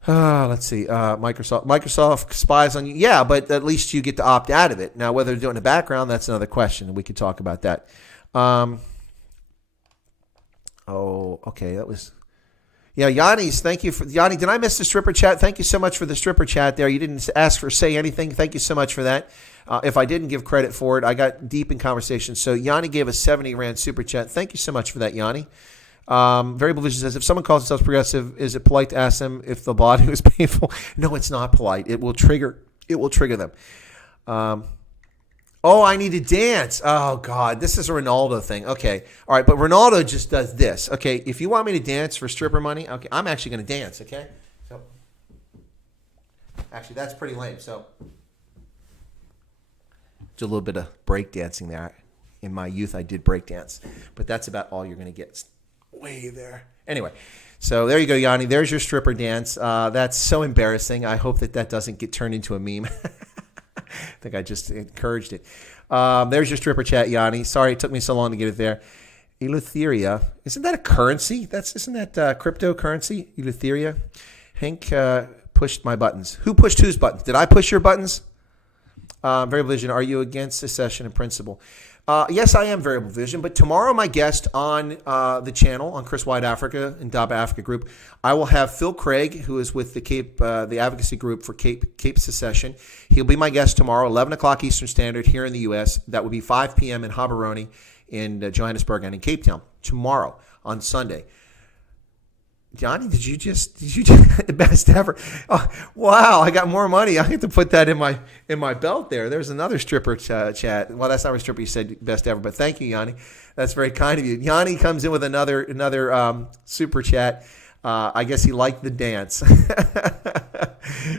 let's see. Microsoft spies on you. Yeah, but at least you get to opt out of it. Now, whether they're doing it in the background, that's another question. We could talk about that. Okay, that was... Yeah, Yanni's, thank you for Yanni. Did I miss the stripper chat? Thank you so much for the stripper chat there. You didn't ask for say anything. Thank you so much for that. If I didn't give credit for it, I got deep in conversation. So Yanni gave a 70 Rand super chat. Thank you so much for that, Yanni. Variable Vision says, if someone calls themselves progressive, is it polite to ask them if the body was painful? No, it's not polite. It will trigger them. Oh, I need to dance. Oh, God. This is a Ronaldo thing. Okay. All right. But Ronaldo just does this. Okay. If you want me to dance for stripper money, okay, I'm actually going to dance. Okay. So, actually, that's pretty lame. So, just a little bit of break dancing there. In my youth, I did break dance. But that's about all you're going to get. It's way there. Anyway. So, there you go, Yanni. There's your stripper dance. That's so embarrassing. I hope that doesn't get turned into a meme. I think I just encouraged it. There's your stripper chat, Yanni. Sorry it took me so long to get it there. Eleutheria. Isn't that a currency? Isn't that cryptocurrency? Eleutheria. Hank pushed my buttons. Who pushed whose buttons? Did I push your buttons? Variable Vision, are you against secession in principle? Yes, I am Variable Vision, but tomorrow my guest on the channel, on Chris White Africa and Daba Africa Group, I will have Phil Craig, who is with the advocacy group for Cape Secession. He'll be my guest tomorrow, 11 o'clock Eastern Standard here in the U.S. That would be 5 p.m. in Gaborone in Johannesburg and in Cape Town tomorrow on Sunday. Johnny, did you just best ever? Oh, wow, I got more money. I have to put that in my belt there. There's another stripper chat. Well, that's not a stripper. You said best ever, but thank you, Yanni. That's very kind of you. Yanni comes in with another super chat. I guess he liked the dance.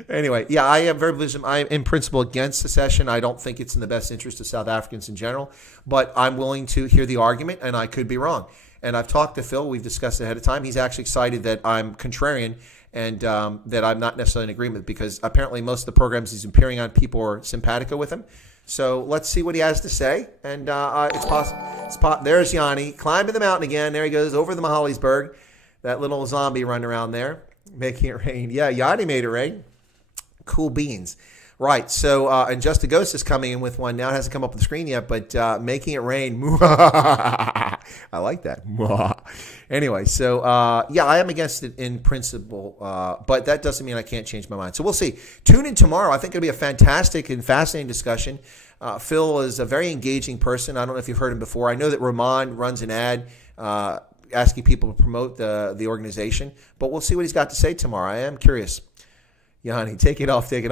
Anyway, yeah, I am I am in principle against secession. I don't think it's in the best interest of South Africans in general, but I'm willing to hear the argument, and I could be wrong. And I've talked to Phil. We've discussed it ahead of time. He's actually excited that I'm contrarian and that I'm not necessarily in agreement because apparently most of the programs he's appearing on, people are simpatico with him. So let's see what he has to say. And it's possible. There's Yanni climbing the mountain again. There he goes over the Mahalisburg. That little zombie running around there, making it rain. Yeah, Yanni made it rain. Cool beans. Right, so, and Just a Ghost is coming in with one now. It hasn't come up on the screen yet, but making it rain. I like that. Anyway, so, yeah, I am against it in principle, but that doesn't mean I can't change my mind. So we'll see. Tune in tomorrow. I think it'll be a fantastic and fascinating discussion. Phil is a very engaging person. I don't know if you've heard him before. I know that Ramon runs an ad asking people to promote the organization, but we'll see what he's got to say tomorrow. I am curious. Yanni, take it off. No.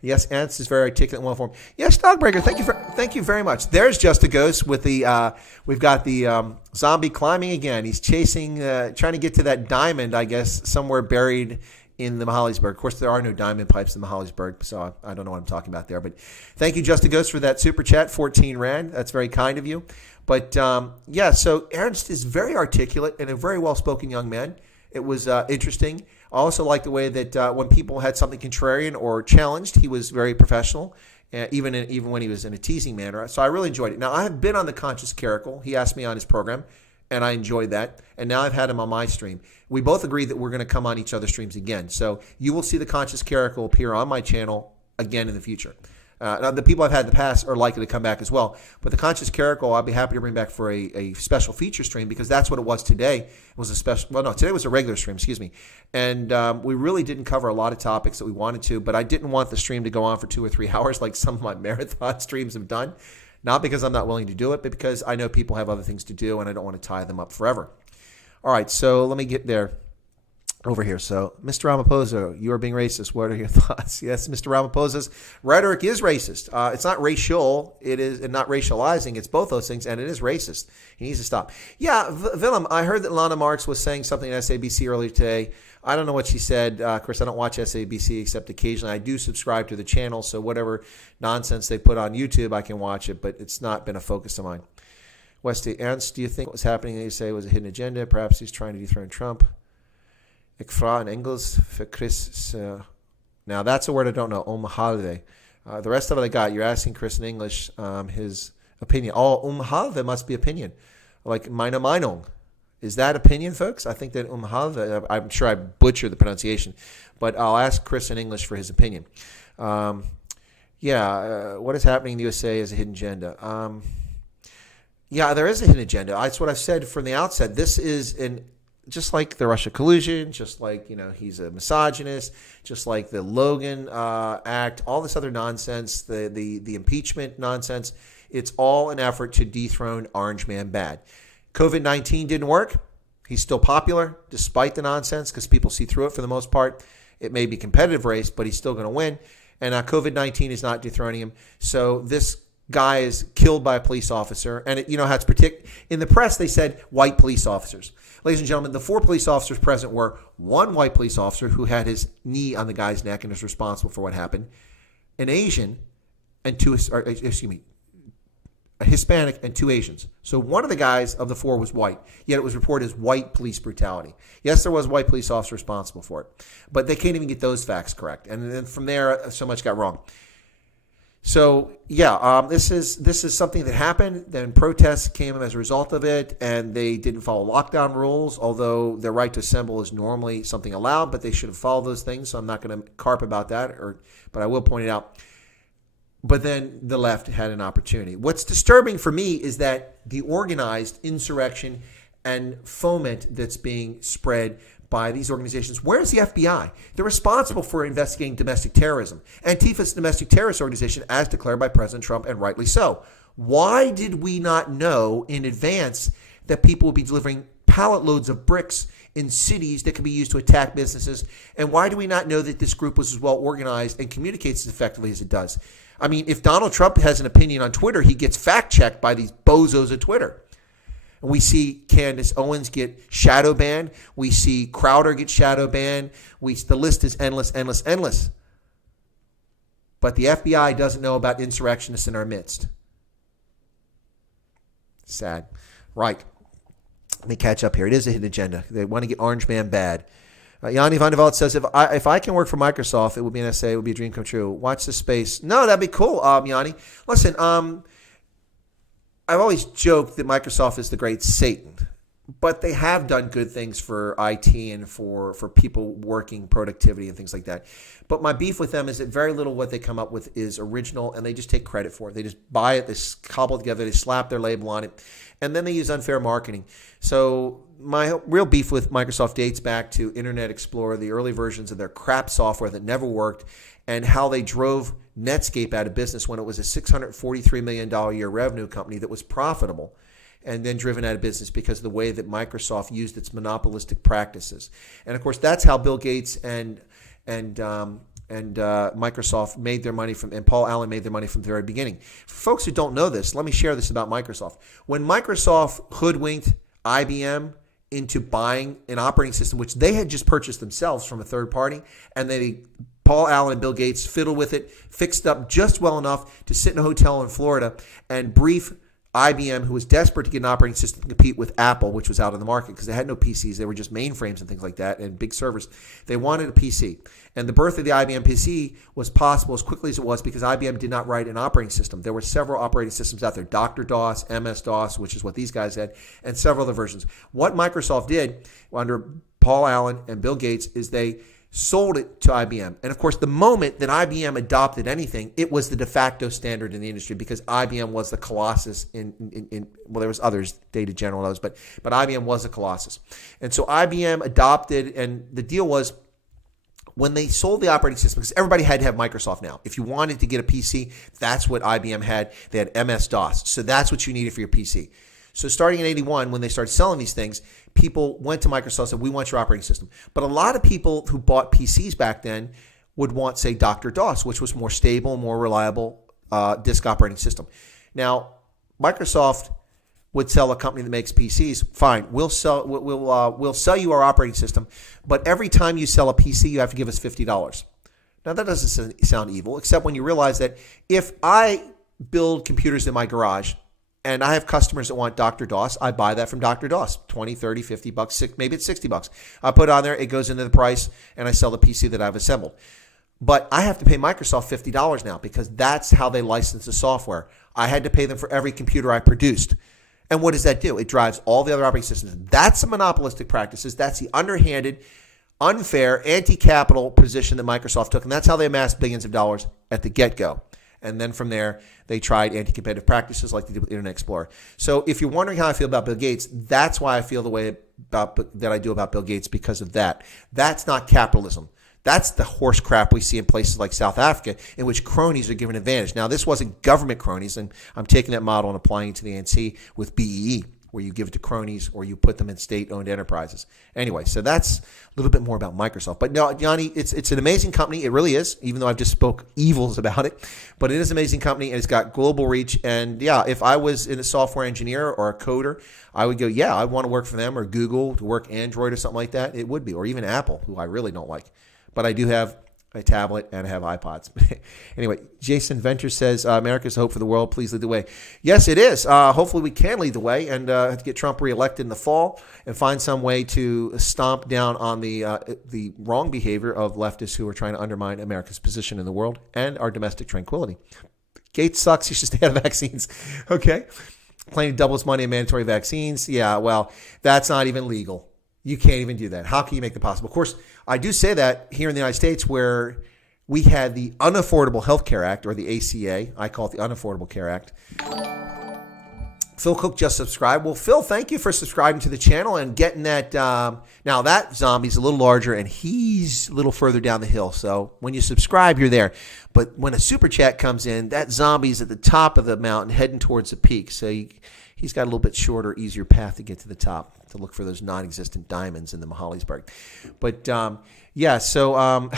Yes, Ants is very articulate in one form. Yes, Dogbreaker, thank you very much. There's Just a Ghost with the we've got the zombie climbing again. He's chasing, trying to get to that diamond, I guess, somewhere buried in the Mahalisburg. Of course, there are no diamond pipes in the Mahalisburg, so I don't know what I'm talking about there. But thank you, Just a Ghost, for that super chat, 14 Rand. That's very kind of you. But yeah, so Ernst is very articulate and a very well-spoken young man. It was interesting. I also like the way that when people had something contrarian or challenged, he was very professional, even when he was in a teasing manner. So I really enjoyed it. Now, I have been on the Conscious Caracal. He asked me on his program, and I enjoyed that. And now I've had him on my stream. We both agreed that we're going to come on each other's streams again. So you will see the Conscious Caracal appear on my channel again in the future. Now, the people I've had in the past are likely to come back as well. But the Conscious Caracal, I'll be happy to bring back for a special feature stream because that's what it was today. It was a special, well, no, today was a regular stream, excuse me. And we really didn't cover a lot of topics that we wanted to, but I didn't want the stream to go on for 2 or 3 hours like some of my marathon streams have done. Not because I'm not willing to do it, but because I know people have other things to do and I don't want to tie them up forever. All right, so let me get there. Over here. So, Mr. Ramaphosa, you are being racist. What are your thoughts? Yes, Mr. Ramaphosa's rhetoric is racist. It's not racial. It is and not racializing. It's both those things, and it is racist. He needs to stop. Yeah, Willem, I heard that Lana Marks was saying something at SABC earlier today. I don't know what she said. Chris, I don't watch SABC except occasionally. I do subscribe to the channel, so whatever nonsense they put on YouTube, I can watch it, but it's not been a focus of mine. Westy Ernst, do you think what was happening, they say, was a hidden agenda? Perhaps he's trying to dethrone Trump. Ik vraag in Engels for Chris. Now, that's a word I don't know. Holiday. The rest of it I got. You're asking Chris in English his opinion. Oh, Holiday must be opinion. Like, meine Meinung. Is that opinion, folks? I think that Holiday, I'm sure I butchered the pronunciation. But I'll ask Chris in English for his opinion. What is happening in the USA is a hidden agenda. Yeah, there is a hidden agenda. That's what I've said from the outset. This is just like the Russia collusion, just like, he's a misogynist, just like the Logan Act, all this other nonsense, the impeachment nonsense. It's all an effort to dethrone Orange Man bad. COVID-19 didn't work. He's still popular despite the nonsense because people see through it for the most part. It may be a competitive race, but he's still going to win. And COVID-19 is not dethroning him. So this guy is killed by a police officer. And how it's in the press, they said white police officers. Ladies and gentlemen, the 4 police officers present were one white police officer who had his knee on the guy's neck and is responsible for what happened, an Asian, and a Hispanic and 2 Asians. So one of the guys of the 4 was white, yet it was reported as white police brutality. Yes, there was a white police officer responsible for it, but they can't even get those facts correct. And then from there, so much got wrong. So this is something that happened. Then protests came as a result of it, and they didn't follow lockdown rules, although their right to assemble is normally something allowed, but they should have followed those things. So I'm not going to carp about that, but I will point it out. But then the left had an opportunity. What's disturbing for me is that the organized insurrection and foment that's being spread by these organizations. Where's the FBI? They're responsible for investigating domestic terrorism. Antifa's domestic terrorist organization, as declared by President Trump, and rightly so. Why did we not know in advance that people would be delivering pallet loads of bricks in cities that could be used to attack businesses? And why do we not know that this group was as well organized and communicates as effectively as it does? I mean, if Donald Trump has an opinion on Twitter, he gets fact-checked by these bozos at Twitter. And we see Candace Owens get shadow banned. We see Crowder get shadow banned. The list is endless, endless, endless. But the FBI doesn't know about insurrectionists in our midst. Sad. Right. Let me catch up here. It is a hidden agenda. They want to get Orange Man bad. Yanni Van der Veld says, if I can work for Microsoft, it would be an essay. It would be a dream come true. Watch the space. No, that'd be cool, Yanni. Listen, I've always joked that Microsoft is the great Satan, but they have done good things for IT and for people working productivity and things like that. But my beef with them is that very little what they come up with is original, and they just take credit for it. They just buy it, they cobble it together, they slap their label on it, and then they use unfair marketing. So my real beef with Microsoft dates back to Internet Explorer, the early versions of their crap software that never worked, and how they drove Netscape out of business when it was a $643 million a year revenue company that was profitable, and then driven out of business because of the way that Microsoft used its monopolistic practices. And of course, that's how Bill Gates and Microsoft made their money and Paul Allen made their money from the very beginning. For folks who don't know this, let me share this about Microsoft. When Microsoft hoodwinked IBM into buying an operating system, which they had just purchased themselves from a third party, and Paul Allen and Bill Gates fiddled with it, fixed up just well enough to sit in a hotel in Florida and brief IBM, who was desperate to get an operating system to compete with Apple, which was out on the market because they had no PCs. They were just mainframes and things like that and big servers. They wanted a PC. And the birth of the IBM PC was possible as quickly as it was because IBM did not write an operating system. There were several operating systems out there, Dr. DOS, MS-DOS, which is what these guys had, and several other versions. What Microsoft did under Paul Allen and Bill Gates is they sold it to IBM. And of course, the moment that IBM adopted anything, it was the de facto standard in the industry because IBM was the colossus well, there was others, Data General, those, but IBM was a colossus. And so IBM adopted, and the deal was when they sold the operating system, because everybody had to have Microsoft now. If you wanted to get a PC, that's what IBM had. They had MS-DOS. So that's what you needed for your PC. So starting in 81, when they started selling these things, people went to Microsoft and said, we want your operating system. But a lot of people who bought PCs back then would want, say, Dr. DOS, which was more stable, more reliable disk operating system. Now, Microsoft would sell a company that makes PCs. Fine, we'll sell you our operating system, but every time you sell a PC, you have to give us $50. Now, that doesn't sound evil, except when you realize that if I build computers in my garage, and I have customers that want Dr. DOS. I buy that from Dr. DOS, 20, 30, 50 bucks, maybe it's 60 bucks. I put it on there, it goes into the price, and I sell the PC that I've assembled. But I have to pay Microsoft $50 now because that's how they license the software. I had to pay them for every computer I produced. And what does that do? It drives all the other operating systems. That's the monopolistic practices. That's the underhanded, unfair, anti-capital position that Microsoft took. And that's how they amassed billions of dollars at the get-go. And then from there, they tried anti-competitive practices like they did with Internet Explorer. So if you're wondering how I feel about Bill Gates, that's why I feel the way that I do about Bill Gates, because of that. That's not capitalism. That's the horse crap we see in places like South Africa, in which cronies are given advantage. Now, this wasn't government cronies, and I'm taking that model and applying it to the ANC with BEE, where you give it to cronies or you put them in state-owned enterprises. Anyway, so that's a little bit more about Microsoft. But no, Yanni, it's an amazing company. It really is, even though I've just spoke evils about it. But it is an amazing company, and it's got global reach. And yeah, if I was a software engineer or a coder, I would go, yeah, I'd want to work for them, or Google to work Android or something like that. It would be, or even Apple, who I really don't like. But I do have a tablet and I have iPods. Anyway, Jason Venter says, America's hope for the world. Please lead the way. Yes, it is. Hopefully we can lead the way and get Trump reelected in the fall and find some way to stomp down on the wrong behavior of leftists who are trying to undermine America's position in the world and our domestic tranquility. Gates sucks. You should stay out of vaccines. Okay. Planning to double its money in mandatory vaccines. Yeah, well, that's not even legal. You can't even do that. How can you make it possible? Of course, I do say that here in the United States, where we had the Unaffordable Health Care Act, or the ACA. I call it the Unaffordable Care Act. Phil Cook just subscribed. Well, Phil, thank you for subscribing to the channel and getting that. Now, that zombie's a little larger, and he's a little further down the hill. So when you subscribe, you're there. But when a super chat comes in, that zombie's at the top of the mountain heading towards the peak. So he's got a little bit shorter, easier path to get to the top, to look for those non-existent diamonds in the Mahalisburg. But yeah, so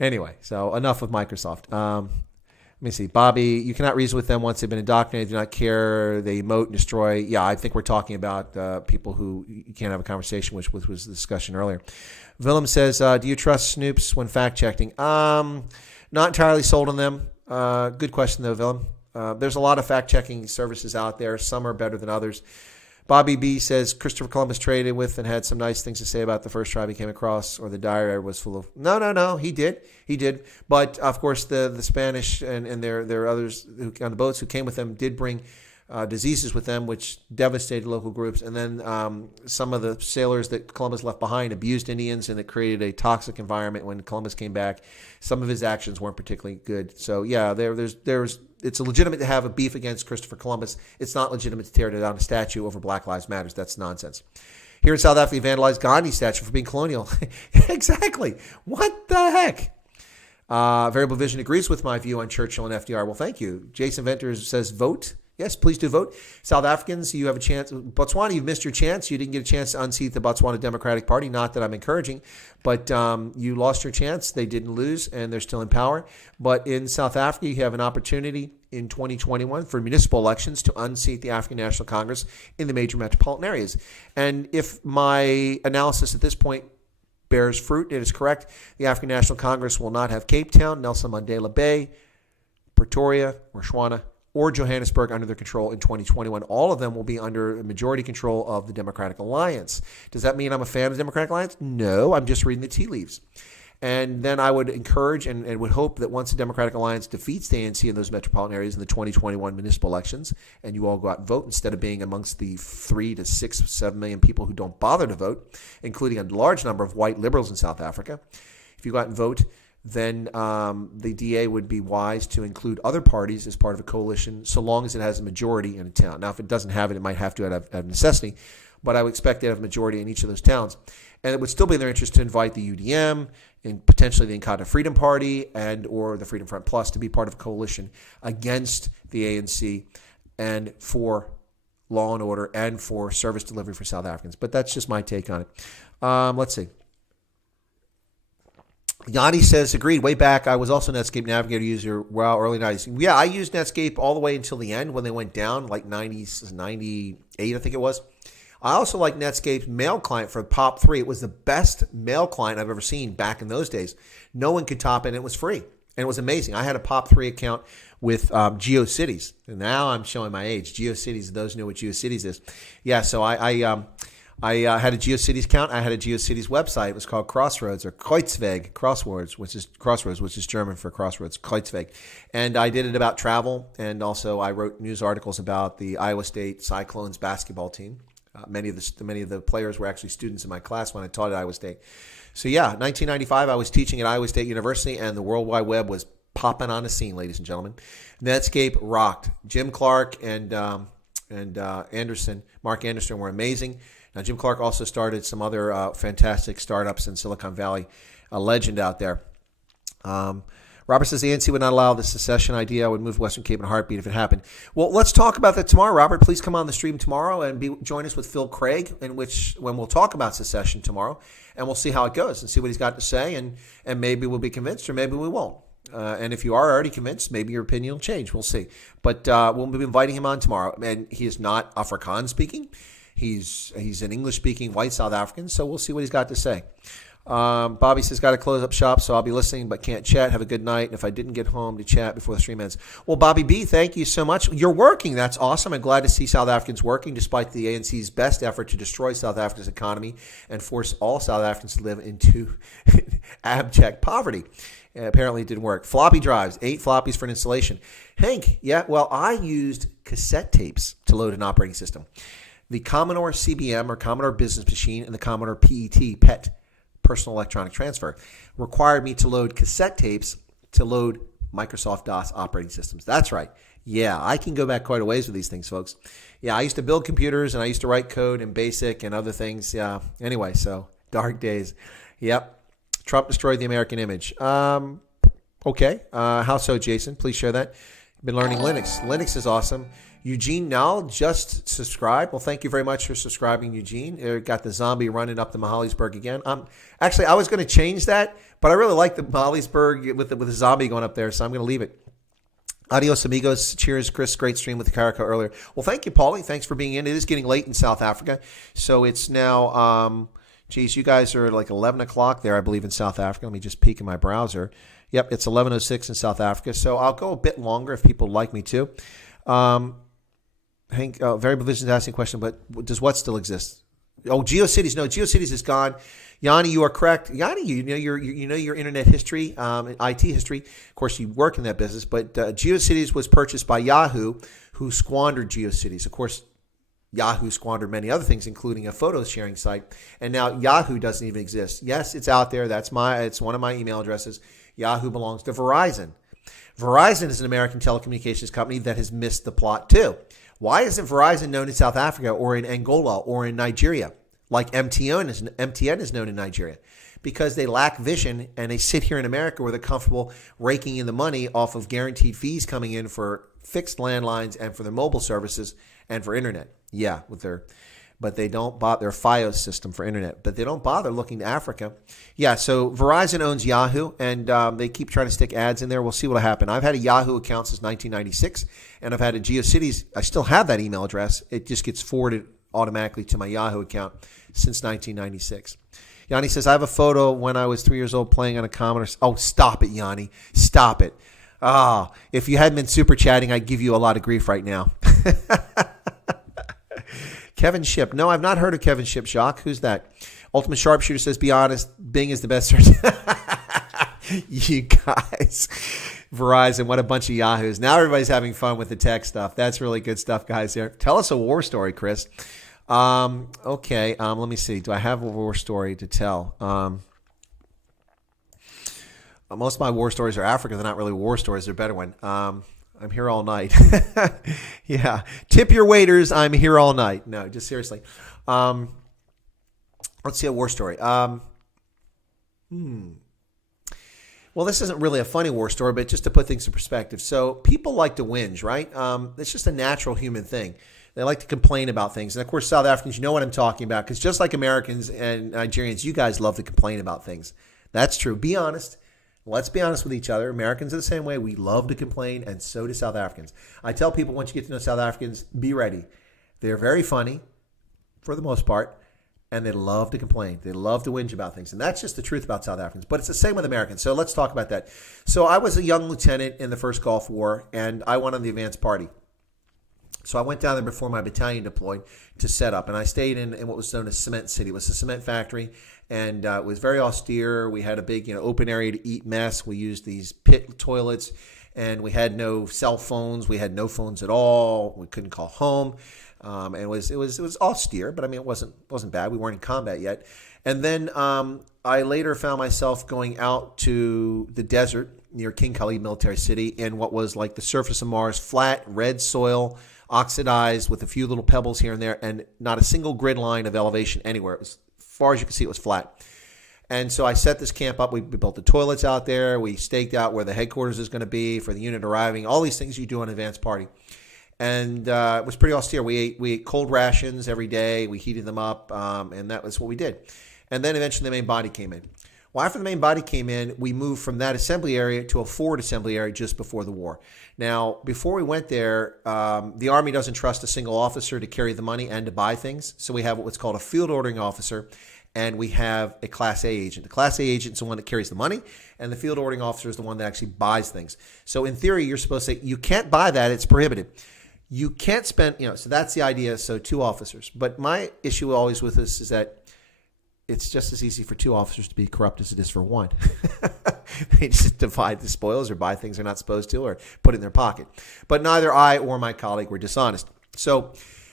anyway, so enough with Microsoft. Let me see. Bobby, you cannot reason with them once they've been indoctrinated, do not care, they emote and destroy. Yeah, I think we're talking about people who you can't have a conversation with, which was the discussion earlier. Willem says, do you trust Snoops when fact-checking? Not entirely sold on them. Good question, though, Willem. There's a lot of fact-checking services out there. Some are better than others. Bobby B says Christopher Columbus traded with and had some nice things to say about the first tribe he came across, or the diary was full of... No. He did. But, of course, the Spanish and their others on the boats who came with them did bring diseases with them, which devastated local groups. And then some of the sailors that Columbus left behind abused Indians, and it created a toxic environment when Columbus came back. Some of his actions weren't particularly good. So, yeah, it's legitimate to have a beef against Christopher Columbus. It's not legitimate to tear down a statue over Black Lives Matter. That's nonsense. Here in South Africa, they vandalized Gandhi's statue for being colonial. Exactly. What the heck? Variable Vision agrees with my view on Churchill and FDR. Well, thank you. Jason Venters says vote. Yes, please do vote. South Africans, you have a chance. Botswana, you've missed your chance. You didn't get a chance to unseat the Botswana Democratic Party. Not that I'm encouraging, but you lost your chance. They didn't lose, and they're still in power. But in South Africa, you have an opportunity in 2021 for municipal elections to unseat the African National Congress in the major metropolitan areas. And if my analysis at this point bears fruit, it is correct, the African National Congress will not have Cape Town, Nelson Mandela Bay, Pretoria, or Botswana, or Johannesburg under their control in 2021. All of them will be under majority control of the Democratic Alliance. Does that mean I'm a fan of the Democratic Alliance? No, I'm just reading the tea leaves. And then I would encourage and would hope that once the Democratic Alliance defeats the ANC in those metropolitan areas in the 2021 municipal elections, and you all go out and vote instead of being amongst the 3 to 6, 7 million people who don't bother to vote, including a large number of white liberals in South Africa. If you go out and vote, then the DA would be wise to include other parties as part of a coalition, so long as it has a majority in a town. Now, if it doesn't have it, it might have to out of necessity, but I would expect to have a majority in each of those towns. And it would still be in their interest to invite the UDM and potentially the Inkatha Freedom Party and or the Freedom Front Plus to be part of a coalition against the ANC and for law and order and for service delivery for South Africans. But that's just my take on it. Let's see. Yanni says, agreed. Way back, I was also a Netscape Navigator user, early 90s. Yeah, I used Netscape all the way until the end when they went down, like 98, I think it was. I also like Netscape's mail client for POP3. It was the best mail client I've ever seen back in those days. No one could top it, and it was free. And it was amazing. I had a POP3 account with GeoCities. And now I'm showing my age. GeoCities, those who know what GeoCities is. Yeah, so I had a GeoCities account. I had a GeoCities website. It was called Crossroads or Kreuzweg, Crossroads, which is German for crossroads, Kreuzweg. And I did it about travel, and also I wrote news articles about the Iowa State Cyclones basketball team. Many of the players were actually students in my class when I taught at Iowa State. So yeah, 1995, I was teaching at Iowa State University, and the World Wide Web was popping on the scene, ladies and gentlemen. Netscape rocked. Jim Clark and Anderson, Mark Anderson, were amazing. Now, Jim Clark also started some other fantastic startups in Silicon Valley. A legend out there. Robert says the ANC would not allow the secession idea. I would move Western Cape in a heartbeat if it happened. Well, let's talk about that tomorrow, Robert. Please come on the stream tomorrow and join us with Phil Craig, when we'll talk about secession tomorrow, and we'll see how it goes and see what he's got to say, and maybe we'll be convinced or maybe we won't. And if you are already convinced, maybe your opinion will change. We'll see. But we'll be inviting him on tomorrow. And he is not Afrikaans speaking. He's an English-speaking white South African, so we'll see what he's got to say. Bobby says, got to close up shop, so I'll be listening but can't chat. Have a good night. And if I didn't get home to chat before the stream ends. Well, Bobby B, thank you so much. You're working. That's awesome. I'm glad to see South Africans working despite the ANC's best effort to destroy South Africa's economy and force all South Africans to live into abject poverty. Apparently it didn't work. Floppy drives, 8 floppies for an installation. Hank, yeah, well, I used cassette tapes to load an operating system. The Commodore CBM, or Commodore Business Machine, and the Commodore PET, Personal Electronic Transfer, required me to load cassette tapes to load Microsoft DOS operating systems. That's right. Yeah, I can go back quite a ways with these things, folks. Yeah, I used to build computers, and I used to write code in BASIC and other things. Yeah, anyway, so dark days. Yep. Trump destroyed the American image. Okay. How so, Jason? Please share that. Been learning Linux. Linux is awesome. Eugene Nall just subscribed. Well, thank you very much for subscribing, Eugene. Got the zombie running up the Mahalisburg again. Actually, I was going to change that, but I really like the Mahalisburg with the zombie going up there, so I'm going to leave it. Adios, amigos. Cheers, Chris. Great stream with the Caracal earlier. Well, thank you, Paulie. Thanks for being in. It is getting late in South Africa, so it's now, you guys are like 11 o'clock there, I believe, in South Africa. Let me just peek in my browser. Yep, it's 11:06 in South Africa, so I'll go a bit longer if people like me to. Hank, Variable Vision is asking a question, but does what still exist? Oh, GeoCities. No, GeoCities is gone. Yanni, you are correct. Yanni, you know your internet history, IT history. Of course, you work in that business, but GeoCities was purchased by Yahoo, who squandered GeoCities. Of course, Yahoo squandered many other things, including a photo sharing site, and now Yahoo doesn't even exist. Yes, it's out there. It's one of my email addresses. Yahoo belongs to Verizon. Verizon is an American telecommunications company that has missed the plot too. Why isn't Verizon known in South Africa or in Angola or in Nigeria like MTN is known in Nigeria? Because they lack vision, and they sit here in America where they're comfortable raking in the money off of guaranteed fees coming in for fixed landlines and for their mobile services and for internet. Yeah, but they don't bother their FiOS system for internet, but they don't bother looking to Africa. Yeah, so Verizon owns Yahoo, and they keep trying to stick ads in there. We'll see what will happen. I've had a Yahoo account since 1996, and I've had a GeoCities. I still have that email address. It just gets forwarded automatically to my Yahoo account since 1996. Yanni says, I have a photo when I was 3 years old playing on a Commodore. Oh, stop it, Yanni. Stop it. If you hadn't been super chatting, I'd give you a lot of grief right now. Kevin Ship. No, I've not heard of Kevin Ship. Jacques, who's that? Ultimate Sharpshooter says, be honest, Bing is the best search. You guys. Verizon, what a bunch of yahoos. Now everybody's having fun with the tech stuff. That's really good stuff, guys. There. Tell us a war story, Chris. Okay, let me see. Do I have a war story to tell? Most of my war stories are Africa. They're not really war stories. They're a better one. I'm here all night. Yeah. Tip your waiters. I'm here all night. No, just seriously. Let's see a war story. Well, this isn't really a funny war story, but just to put things in perspective. So people like to whinge, right? It's just a natural human thing. They like to complain about things. And, of course, South Africans, you know what I'm talking about, because just like Americans and Nigerians, you guys love to complain about things. That's true. Be honest. Let's be honest with each other. Americans are the same way. We love to complain, and so do South Africans. I tell people, once you get to know South Africans, be ready. They're very funny, for the most part, and they love to complain. They love to whinge about things, and that's just the truth about South Africans. But it's the same with Americans, so let's talk about that. So I was a young lieutenant in the first Gulf War, and I went on the advance party. So I went down there before my battalion deployed to set up, and I stayed in what was known as Cement City. It was a cement factory, and it was very austere. We had a big, open area to eat mess. We used these pit toilets, and we had no cell phones. We had no phones at all. We couldn't call home. And it was austere, but I mean, it wasn't bad. We weren't in combat yet. And then I later found myself going out to the desert near King Khalid military city in what was like the surface of Mars, flat, red soil, oxidized with a few little pebbles here and there, and not a single grid line of elevation anywhere. It was, as far as you could see, it was flat. And so I set this camp up. We built the toilets out there. We staked out where the headquarters is going to be for the unit arriving, all these things you do on an advance party. And it was pretty austere. We ate cold rations every day. We heated them up, and that was what we did. And then eventually the main body came in. Well, after the main body came in, we moved from that assembly area to a forward assembly area just before the war. Now, before we went there, the Army doesn't trust a single officer to carry the money and to buy things. So we have what's called a field ordering officer, and we have a Class A agent. The Class A agent is the one that carries the money, and the field ordering officer is the one that actually buys things. So in theory, you're supposed to say, you can't buy that, it's prohibited. You can't spend, so that's the idea, so 2 officers. But my issue always with this is that it's just as easy for 2 officers to be corrupt as it is for 1. They just divide the spoils or buy things they're not supposed to or put it in their pocket. But neither I or my colleague were dishonest. So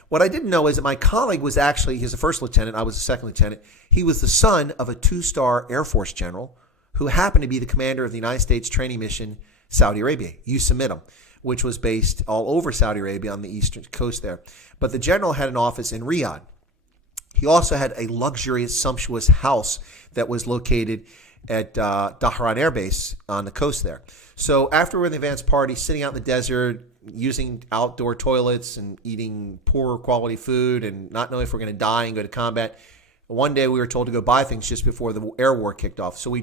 what I didn't know is that my colleague was actually, he's a first lieutenant, I was a second lieutenant. He was the son of a 2-star Air Force general who happened to be the commander of the United States training mission Saudi Arabia, USAMITM, which was based all over Saudi Arabia on the eastern coast there. But the general had an office in Riyadh. He also had a luxurious, sumptuous house that was located at Dahran Air Base on the coast there. So after we're in the advanced party, sitting out in the desert, using outdoor toilets and eating poor quality food and not knowing if we're going to die and go to combat, one day we were told to go buy things just before the air war kicked off. So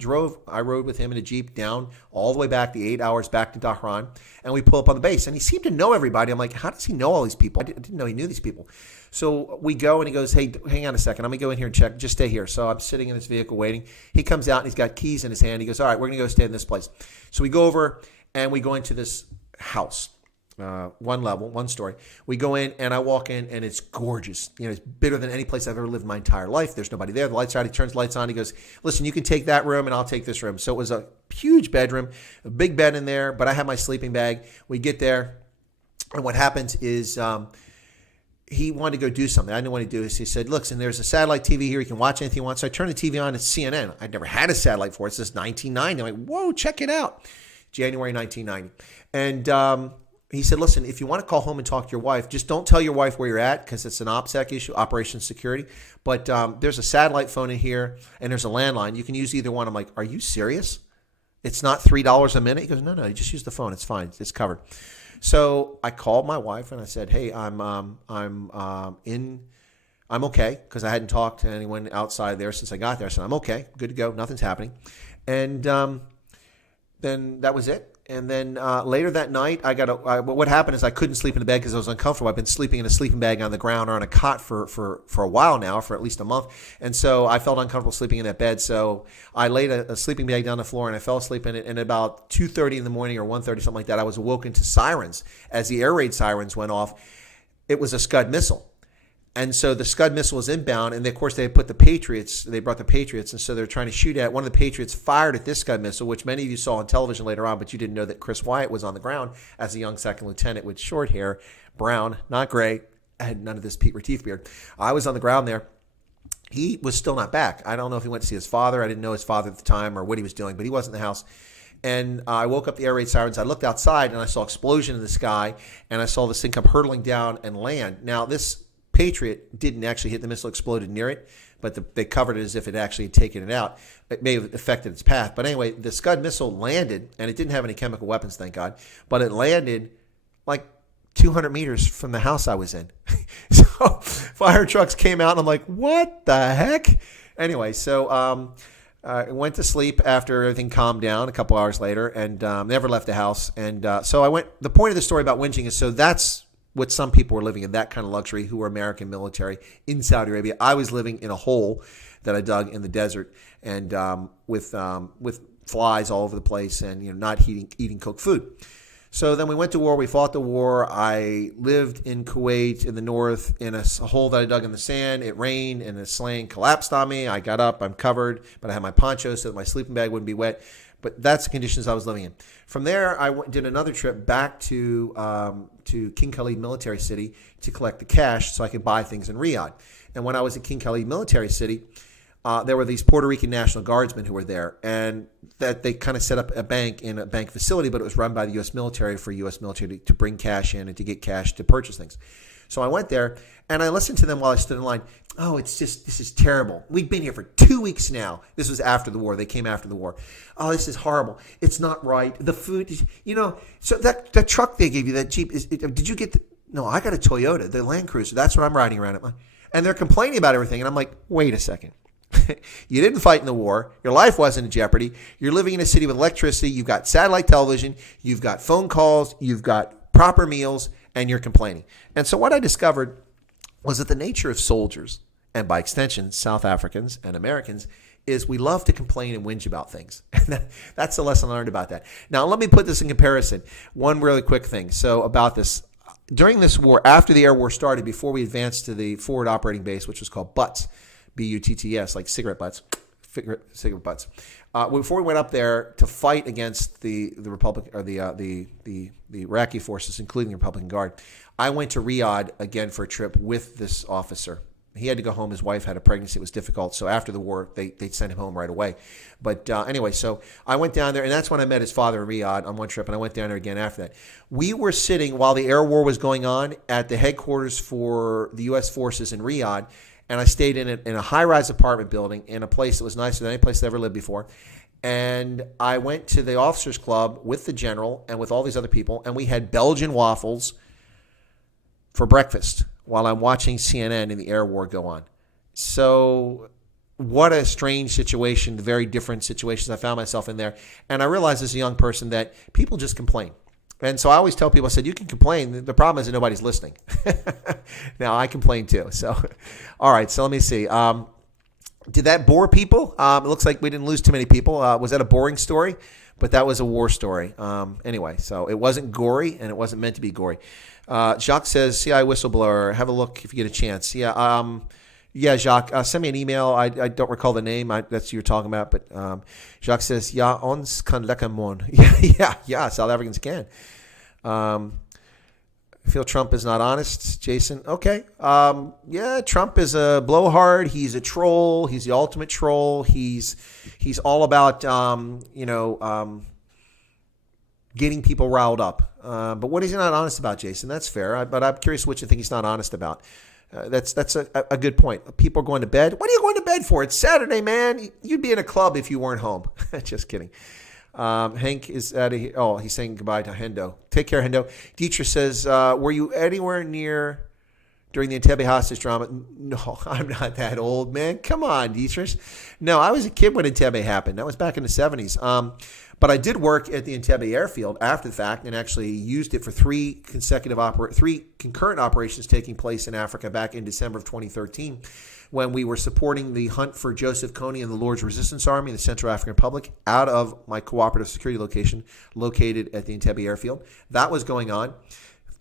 I rode with him in a Jeep down all the way back, the 8 hours back to Dahran, and we pull up on the base. And he seemed to know everybody. I'm like, how does he know all these people? I didn't know he knew these people. So we go, and he goes, hey, hang on a second. I'm going to go in here and check. Just stay here. So I'm sitting in this vehicle waiting. He comes out, and he's got keys in his hand. He goes, all right, we're going to go stay in this place. So we go over, and we go into this house. 1 level, 1 story. We go in, and I walk in, and it's gorgeous. It's bigger than any place I've ever lived my entire life. There's nobody there. The lights are out. He turns the lights on. He goes, listen, you can take that room, and I'll take this room. So it was a huge bedroom, a big bed in there, but I have my sleeping bag. We get there, and what happens is he wanted to go do something. I didn't want to do this. He said, look, and there's a satellite TV here. You can watch anything you want. So I turned the TV on. It's CNN. I'd never had a satellite before. It's just 1990. I'm like, whoa, check it out. January 1990. And he said, listen, if you want to call home and talk to your wife, just don't tell your wife where you're at because it's an OPSEC issue, Operations Security. But there's a satellite phone in here and there's a landline. You can use either one. I'm like, are you serious? It's not $3 a minute? He goes, no, you just use the phone. It's fine. It's covered. So I called my wife and I said, hey, I'm okay because I hadn't talked to anyone outside there since I got there. I said, I'm okay, good to go, nothing's happening. And then that was it. And then later that night, what happened is I couldn't sleep in the bed because I was uncomfortable. I've been sleeping in a sleeping bag on the ground or on a cot for a while now, for at least a month. And so I felt uncomfortable sleeping in that bed. So I laid a sleeping bag down the floor and I fell asleep in it. And about 2:30 in the morning or 1:30, something like that, I was awoken to sirens. As the air raid sirens went off, it was a Scud missile. And so the Scud missile was inbound, and of course they brought the Patriots, and so they're trying to shoot at. One of the Patriots fired at this Scud missile, which many of you saw on television later on, but you didn't know that Chris Wyatt was on the ground as a young second lieutenant with short hair, brown, not gray, had none of this Pete Retief beard. I was on the ground there. He was still not back. I don't know if he went to see his father. I didn't know his father at the time or what he was doing, but he wasn't in the house. And I woke up the air raid sirens. I looked outside, and I saw explosion in the sky, and I saw this thing come hurtling down and land. Now, this Patriot didn't actually hit the missile, exploded near it, but they covered it as if it actually had taken it out. It may have affected its path. But anyway, the Scud missile landed, and it didn't have any chemical weapons, thank God, but it landed like 200 meters from the house I was in. So fire trucks came out, and I'm like, what the heck? Anyway, so I went to sleep after everything calmed down a couple hours later and never left the house. And so I went, the point of the story about whinging is so that's what some people were living in, that kind of luxury, who were American military in Saudi Arabia. I was living in a hole that I dug in the desert and with flies all over the place and not eating cooked food. So then we went to war. We fought the war. I lived in Kuwait in the north in a hole that I dug in the sand. It rained and a sling collapsed on me. I got up. I'm covered, but I had my poncho so that my sleeping bag wouldn't be wet. But that's the conditions I was living in. From there, I did another trip back to King Khalid Military City to collect the cash so I could buy things in Riyadh. And when I was at King Khalid Military City, there were these Puerto Rican National Guardsmen who were there, and that they kind of set up a bank in a bank facility, but it was run by the U.S. military for U.S. military to bring cash in and to get cash to purchase things. So I went there, and I listened to them while I stood in line. Oh, this is terrible. We've been here for 2 weeks now. This was after the war. They came after the war. Oh, this is horrible. It's not right. The food, so that truck they gave you, that Jeep, did you get no, I got a Toyota, the Land Cruiser. That's what I'm riding around in. And they're complaining about everything, and I'm like, wait a second. You didn't fight in the war. Your life wasn't in jeopardy. You're living in a city with electricity. You've got satellite television. You've got phone calls. You've got proper meals, and you're complaining. And so what I discovered was that the nature of soldiers, and by extension, South Africans and Americans, is we love to complain and whinge about things. And that's the lesson I learned about that. Now, let me put this in comparison. One really quick thing. So about this, during this war, after the air war started, before we advanced to the forward operating base, which was called Butts, B-U-T-T-S, like cigarette butts, cigarette butts. Before we went up there to fight against the Republic or the Iraqi forces, including the Republican Guard, I went to Riyadh again for a trip with this officer. He had to go home. His wife had a pregnancy. It was difficult. So after the war, they sent him home right away. But anyway, so I went down there, and that's when I met his father in Riyadh on one trip, and I went down there again after that. We were sitting while the air war was going on at the headquarters for the U.S. forces in Riyadh, and I stayed in a high-rise apartment building in a place that was nicer than any place I ever lived before. And I went to the officers' club with the general and with all these other people, and we had Belgian waffles for breakfast while I'm watching CNN and the air war go on. So what a strange situation, the very different situations I found myself in there. And I realized as a young person that people just complain. And so I always tell people, I said, you can complain. The problem is that nobody's listening. Now, I complain too. So, all right, so let me see. Did that bore people? It looks like we didn't lose too many people. Was that a boring story? But that was a war story. Anyway, so it wasn't gory, and it wasn't meant to be gory. Jacques says, CI whistleblower, have a look if you get a chance. Yeah, Jacques, send me an email. I don't recall the name. That's what you're talking about. But Jacques says, ja, ons kan lekker mon. Yeah, South Africans can. I feel Trump is not honest, Jason. Okay. Yeah, Trump is a blowhard. He's a troll. He's the ultimate troll. He's all about, getting people riled up. But what is he not honest about, Jason? That's fair. But I'm curious what you think he's not honest about. That's a good point. People are going to bed. What are you going to bed for? It's Saturday, man. You'd be in a club if you weren't home. Just kidding. Hank is out of here. Oh, he's saying goodbye to Hendo. Take care, Hendo. Dietrich says, were you anywhere near during the Entebbe hostage drama? No, I'm not that old, man. Come on, Dietrich. No, I was a kid when Entebbe happened. That was back in the 70s. But I did work at the Entebbe airfield after the fact and actually used it for three concurrent operations taking place in Africa back in December of 2013 when we were supporting the hunt for Joseph Kony and the Lord's Resistance Army in the Central African Republic out of my cooperative security location located at the Entebbe airfield. That was going on,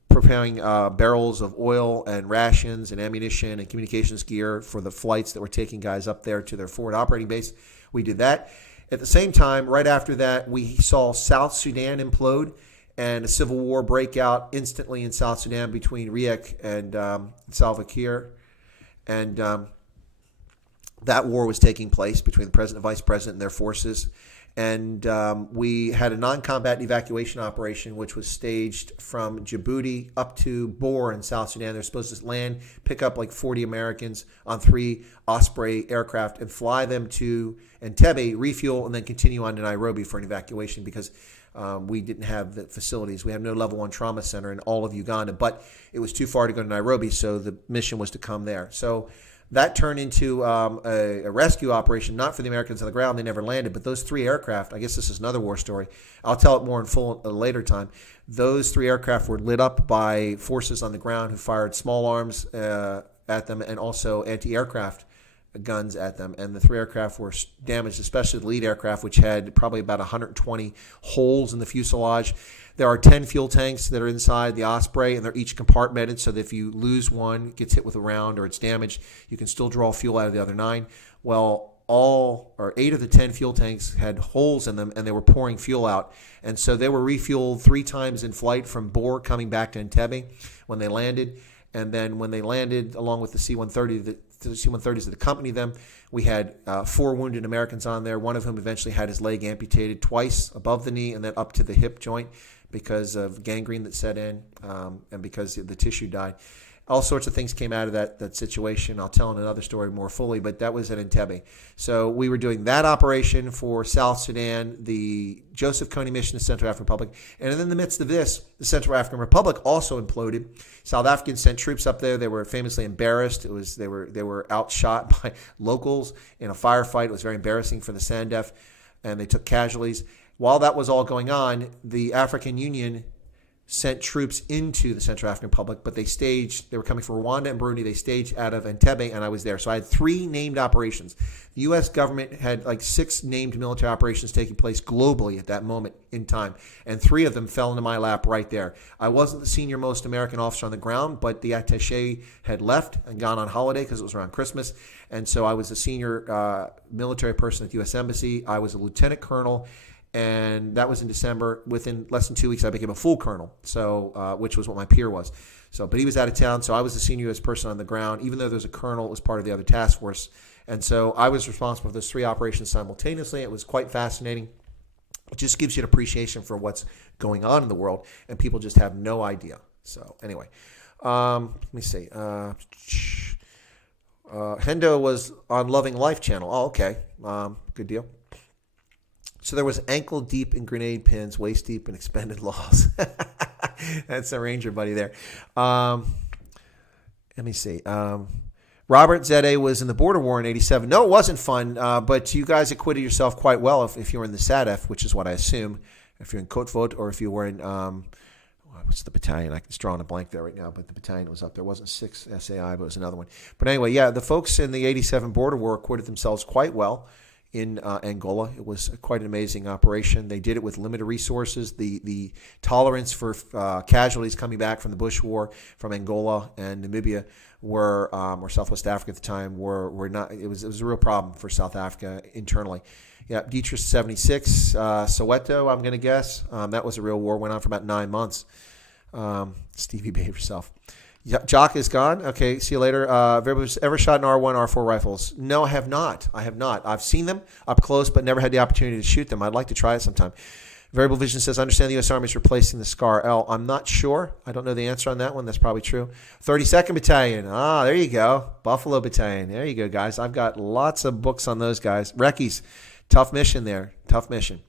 preparing barrels of oil and rations and ammunition and communications gear for the flights that were taking guys up there to their forward operating base. We did that. At the same time, right after that, we saw South Sudan implode and a civil war break out instantly in South Sudan between Riek and Salva Kiir. And that war was taking place between the president and vice president and their forces. And we had a non-combat evacuation operation, which was staged from Djibouti up to Bor in South Sudan. They're supposed to land, pick up like 40 Americans on 3 Osprey aircraft and fly them to Entebbe, refuel, and then continue on to Nairobi for an evacuation because we didn't have the facilities. We have no level 1 trauma center in all of Uganda, but it was too far to go to Nairobi, so the mission was to come there. So that turned into a rescue operation, not for the Americans on the ground. They never landed. But those 3 aircraft, I guess this is another war story. I'll tell it more in full at a later time. Those 3 aircraft were lit up by forces on the ground who fired small arms at them and also anti-aircraft guns at them. And the 3 aircraft were damaged, especially the lead aircraft, which had probably about 120 holes in the fuselage. There are 10 fuel tanks that are inside the Osprey, and they're each compartmented so that if you lose one, gets hit with a round, or it's damaged, you can still draw fuel out of the other 9. Well, all or 8 of the 10 fuel tanks had holes in them, and they were pouring fuel out. And so they were refueled 3 times in flight from Bor coming back to Entebbe when they landed. And then when they landed, along with the C-130, the C-130s that accompanied them, we had 4 wounded Americans on there, one of whom eventually had his leg amputated twice above the knee and then up to the hip joint because of gangrene that set in and because the tissue died. All sorts of things came out of that situation. I'll tell in another story more fully, but that was at Entebbe. So we were doing that operation for South Sudan, the Joseph Kony mission in Central African Republic. And in the midst of this, the Central African Republic also imploded. South Africans sent troops up there. They were famously embarrassed. They were outshot by locals in a firefight. It was very embarrassing for the SANDF, and they took casualties. While that was all going on, the African Union sent troops into the Central African Republic, but they were coming from Rwanda and Burundi. They staged out of Entebbe, and I was there. So I had 3 named operations. The U.S. government had like 6 named military operations taking place globally at that moment in time, and 3 of them fell into my lap right there. I wasn't the senior most American officer on the ground, but the attaché had left and gone on holiday because it was around Christmas, and so I was a senior military person at the U.S. Embassy. I was a lieutenant colonel, and that was in December. Within less than 2 weeks, I became a full colonel, so which was what my peer was. So, but he was out of town, so I was the senior U.S. person on the ground. Even though there was a colonel, it was part of the other task force, and so I was responsible for those 3 operations simultaneously. It was quite fascinating. It just gives you an appreciation for what's going on in the world, and people just have no idea. So, anyway, let me see. Hendo was on Loving Life channel. Oh, okay, good deal. So there was ankle deep in grenade pins, waist deep in expended laws. That's a Ranger buddy there. Let me see. Robert Zede was in the border war in 87. No, it wasn't fun, but you guys acquitted yourself quite well if you were in the SADF, which is what I assume. If you're in Côte-Vôtre or if you were in, what's the battalion? I'm just drawing a blank there right now, but the battalion was up there. It wasn't 6 SAI, but it was another one. But anyway, yeah, the folks in the 87 border war acquitted themselves quite well in Angola. It was quite an amazing operation. They did it with limited resources. The tolerance for casualties coming back from the Bush War from Angola and Namibia or Southwest Africa at the time were not. It was a real problem for South Africa internally. Yeah, Dietrich 76, Soweto, I'm going to guess. That was a real war. Went on for about 9 months. Stevie, behave yourself. Jock is gone. Okay, see you later. Have you ever shot an R1, R4 rifles? No, I have not. I've seen them up close, but never had the opportunity to shoot them. I'd like to try it sometime. Variable Vision says, I understand the U.S. Army is replacing the SCAR L. I'm not sure. I don't know the answer on that one. That's probably true. 32nd Battalion. Ah, there you go. Buffalo Battalion. There you go, guys. I've got lots of books on those guys. Recce's. Tough mission there. Tough mission.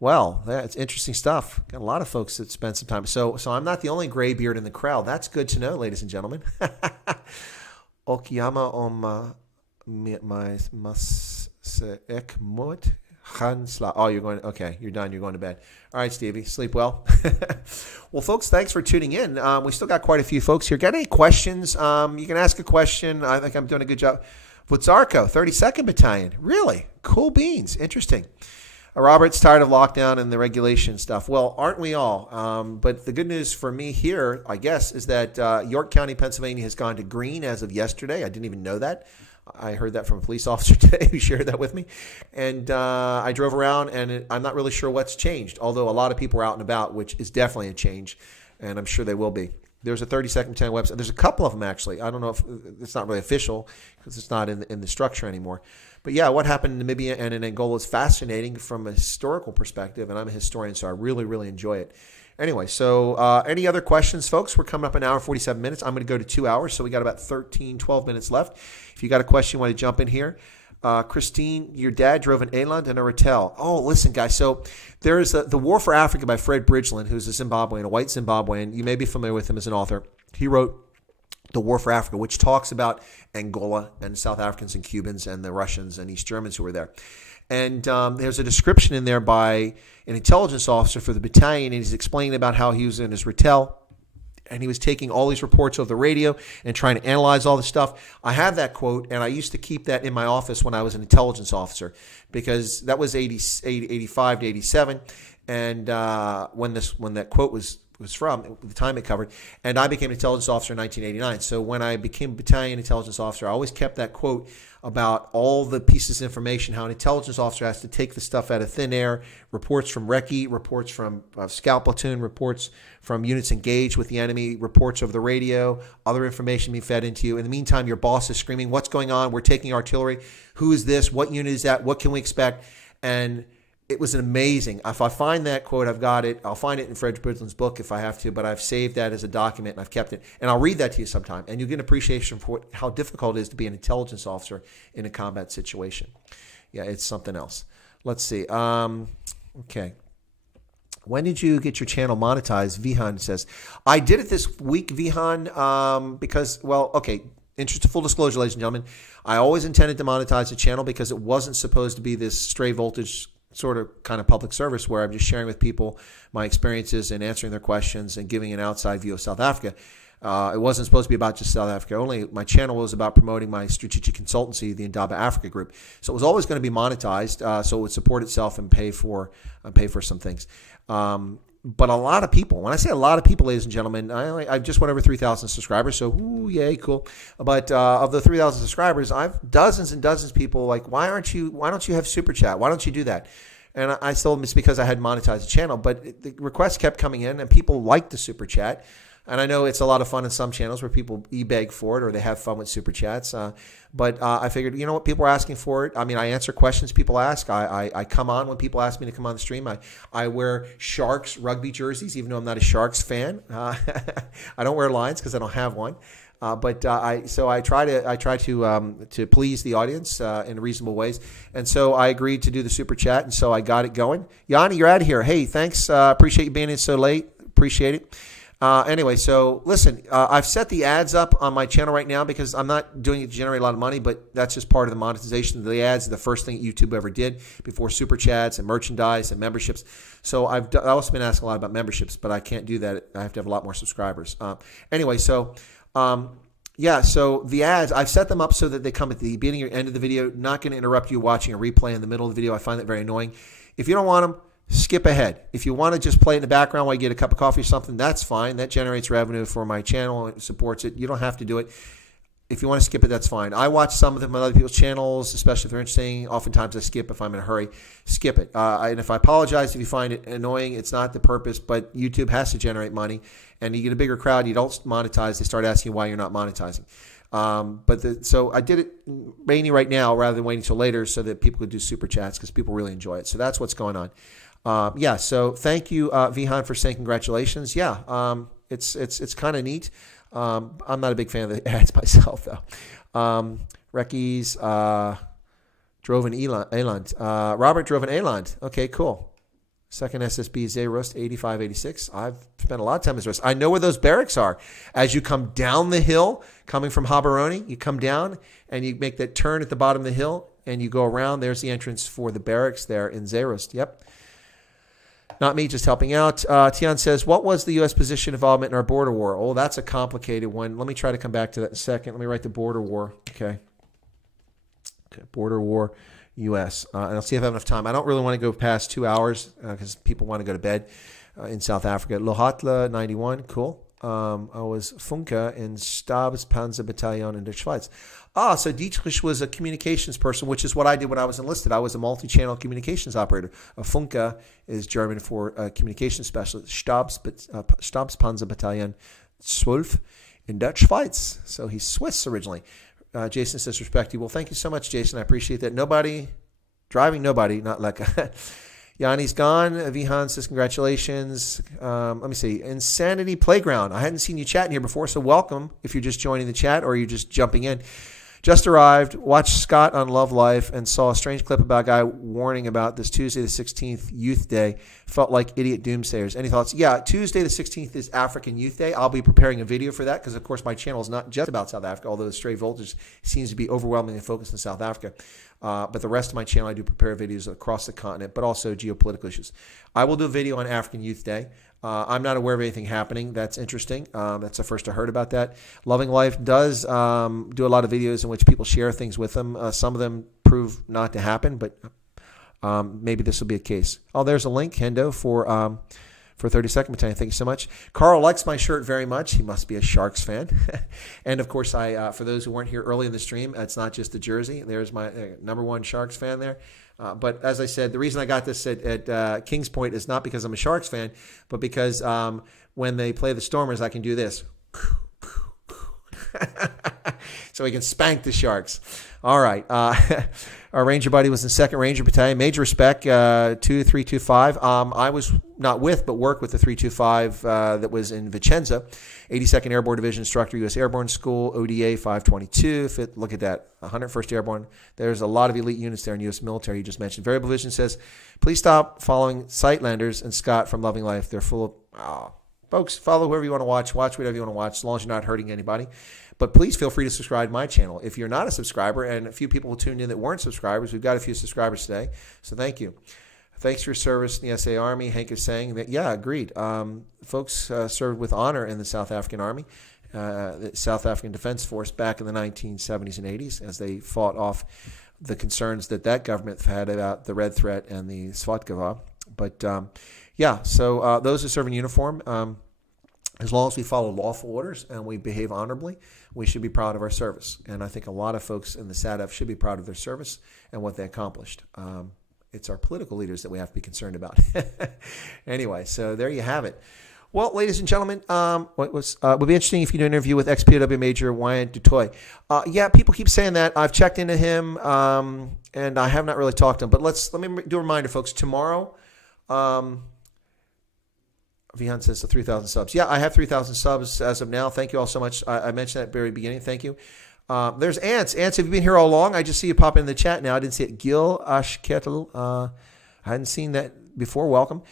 Well, that's interesting stuff. Got a lot of folks that spend some time. So I'm not the only gray beard in the crowd. That's good to know, ladies and gentlemen. Okiyama om mas ekmut hansla. Oh, you're going. Okay, you're done. You're going to bed. All right, Stevie. Sleep well. Well, folks, thanks for tuning in. We still got quite a few folks here. Got any questions? You can ask a question. I think I'm doing a good job. Vutzarko, 32nd Battalion. Really? Cool beans. Interesting. Robert's tired of lockdown and the regulation stuff. Well, aren't we all? But the good news for me here, I guess, is that York County, Pennsylvania has gone to green as of yesterday. I didn't even know that. I heard that from a police officer today who shared that with me. And I drove around, and I'm not really sure what's changed, although a lot of people are out and about, which is definitely a change, and I'm sure they will be. There's a 32nd Battalion website. There's a couple of them, actually. I don't know if it's not really official because it's not in the structure anymore. But yeah, what happened in Namibia and in Angola is fascinating from a historical perspective, and I'm a historian, so I really, really enjoy it. Anyway, so any other questions, folks? We're coming up an hour and 47 minutes. I'm going to go to 2 hours, so we got about 12 minutes left. If you got a question, you want to jump in here. Christine, your dad drove an Eland and a Rattel. Oh, listen, guys. So there is The War for Africa by Fred Bridgeland, who's a Zimbabwean, a white Zimbabwean. You may be familiar with him as an author. He wrote The War for Africa, which talks about Angola and South Africans and Cubans and the Russians and East Germans who were there. And there's a description in there by an intelligence officer for the battalion, and he's explaining about how he was in his Rattel, and he was taking all these reports over the radio and trying to analyze all this stuff. I have that quote, and I used to keep that in my office when I was an intelligence officer, because that was 85 to 87. and when that quote was from, the time it covered, and I became an intelligence officer in 1989. So when I became a battalion intelligence officer, I always kept that quote about all the pieces of information, how an intelligence officer has to take the stuff out of thin air, reports from recce, reports from scout platoon, reports from units engaged with the enemy, reports over the radio, other information being fed into you. In the meantime, your boss is screaming, what's going on? We're taking artillery. Who is this? What unit is that? What can we expect? And it was amazing. If I find that quote, I've got it. I'll find it in Fred Bridland's book if I have to, but I've saved that as a document and I've kept it. And I'll read that to you sometime. And you'll get an appreciation for how difficult it is to be an intelligence officer in a combat situation. Yeah, it's something else. Let's see. Okay. When did you get your channel monetized? Vihan says, I did it this week, Vihan, because, well, okay. Interest of full disclosure, ladies and gentlemen, I always intended to monetize the channel because it wasn't supposed to be this stray voltage sort of kind of public service where I'm just sharing with people my experiences and answering their questions and giving an outside view of South Africa. It wasn't supposed to be about just South Africa only. My channel was about promoting my strategic consultancy, the Indaba Africa Group. So it was always going to be monetized, so it would support itself and pay for some things. But a lot of people, when I say a lot of people, ladies and gentlemen, I just went over 3,000 subscribers, so ooh, yay, cool. But of the 3,000 subscribers, I've dozens and dozens of people like, why don't you have Super Chat? Why don't you do that? And I told them it's because I had monetized the channel, but the requests kept coming in and people liked the Super Chat. And I know it's a lot of fun in some channels where people e-beg for it or they have fun with Super Chats. But I figured, you know what, people are asking for it. I mean, I answer questions people ask. I come on when people ask me to come on the stream. I wear Sharks rugby jerseys, even though I'm not a Sharks fan. I don't wear Lions because I don't have one. But I try to please the audience in reasonable ways. And so I agreed to do the Super Chat, and so I got it going. Yanni, you're out of here. Hey, thanks. Appreciate you being in so late. Appreciate it. Anyway, so listen, I've set the ads up on my channel right now because I'm not doing it to generate a lot of money, but that's just part of the monetization. The ads are the first thing YouTube ever did before Super Chats and merchandise and memberships. So I've also been asking a lot about memberships, but I can't do that. I have to have a lot more subscribers. Anyway, so yeah, so the ads, I've set them up so that they come at the beginning or end of the video, not going to interrupt you watching a replay in the middle of the video. I find that very annoying. If you don't want them, skip ahead. If you want to just play it in the background while you get a cup of coffee or something, that's fine. That generates revenue for my channel. It supports it. You don't have to do it. If you want to skip it, that's fine. I watch some of them on other people's channels, especially if they're interesting. Oftentimes I skip if I'm in a hurry. Skip it. And if I apologize if you find it annoying, it's not the purpose, but YouTube has to generate money. And you get a bigger crowd, you don't monetize, they start asking why you're not monetizing. So I did it mainly right now rather than waiting until later so that people could do Super Chats because people really enjoy it. So that's what's going on. Yeah, so thank you, Vihan, for saying congratulations. Yeah, it's kind of neat. I'm not a big fan of the ads myself, though. Recky's drove an Eland. Robert drove an Eland. Okay, cool. Second SSB Zerost 8586. I've spent a lot of time in Zerost. I know where those barracks are. As you come down the hill, coming from Habaroni, you come down and you make that turn at the bottom of the hill and you go around. There's the entrance for the barracks there in Zerost. Yep. Not me, just helping out. Tian says, what was the U.S. position involvement in our border war? Oh, that's a complicated one. Let me try to come back to that in a second. Let me write the border war. Okay, border war, U.S. And I'll see if I have enough time. I don't really want to go past 2 hours because people want to go to bed in South Africa. Lohatla 91, cool. I was Funke in Stabs Panzer Battalion in the Schweiz. So Dietrich was a communications person, which is what I did when I was enlisted. I was a multi-channel communications operator. A Funke is German for communications specialist. Stabs Panzer Battalion 12 in der Schweiz. So he's Swiss originally. Jason says, respect you. Well, thank you so much, Jason. I appreciate that. Driving nobody, not like Yanni's gone. Vihan says, congratulations. Let me see. Insanity Playground. I hadn't seen you chatting here before, so welcome if you're just joining the chat or you're just jumping in. Just arrived, watched Scott on Love Life, and saw a strange clip about a guy warning about this Tuesday the 16th Youth Day. Felt like idiot doomsayers. Any thoughts? Yeah, Tuesday the 16th is African Youth Day. I'll be preparing a video for that because, of course, my channel is not just about South Africa, although the Stray Voltage seems to be overwhelmingly focused in South Africa. But the rest of my channel, I do prepare videos across the continent, but also geopolitical issues. I will do a video on African Youth Day. I'm not aware of anything happening. That's interesting. That's the first I heard about that. Loving Life does do a lot of videos in which people share things with them. Some of them prove not to happen, but maybe this will be a case. Oh, there's a link, Hendo, for 32nd Battalion. Thank you so much. Carl likes my shirt very much. He must be a Sharks fan. And of course, for those who weren't here early in the stream, it's not just the jersey. There's my number one Sharks fan there. But as I said, the reason I got this at Kings Point is not because I'm a Sharks fan, but because when they play the Stormers, I can do this. So we can spank the Sharks. All right. Our Ranger buddy was in 2nd Ranger Battalion. Major respect, 2325. I was not with, but worked with the 325 that was in Vicenza. 82nd Airborne Division Instructor, U.S. Airborne School, ODA 522. Look at that, 101st Airborne. There's a lot of elite units there in U.S. military. You just mentioned. Variable Vision says, please stop following Sightlanders and Scott from Loving Life. They're full of... Folks, follow whoever you want to watch whatever you want to watch, as long as you're not hurting anybody. But please feel free to subscribe to my channel. If you're not a subscriber, and a few people will tune in that weren't subscribers, we've got a few subscribers today, so thank you. Thanks for your service in the SA Army. Hank is saying that, yeah, agreed. Folks served with honor in the South African Army, the South African Defense Force back in the 1970s and 80s as they fought off the concerns that government had about the Red Threat and the Svatgava. But, so those who serve in uniform, as long as we follow lawful orders and we behave honorably, we should be proud of our service. And I think a lot of folks in the SADF should be proud of their service and what they accomplished. It's our political leaders that we have to be concerned about. Anyway, so there you have it. Well, ladies and gentlemen, would be interesting if you do an interview with ex-POW Major Wyatt Dutoy. Yeah, people keep saying that. I've checked into him, and I have not really talked to him. But let me do a reminder, folks. Tomorrow... Vihan says the 3,000 subs. Yeah, I have 3,000 subs as of now. Thank you all so much. I mentioned that at the very beginning. Thank you. There's Ants. Ants, have you been here all along? I just see you pop in the chat now. I didn't see it. Gil Ashketel. I hadn't seen that before. Welcome.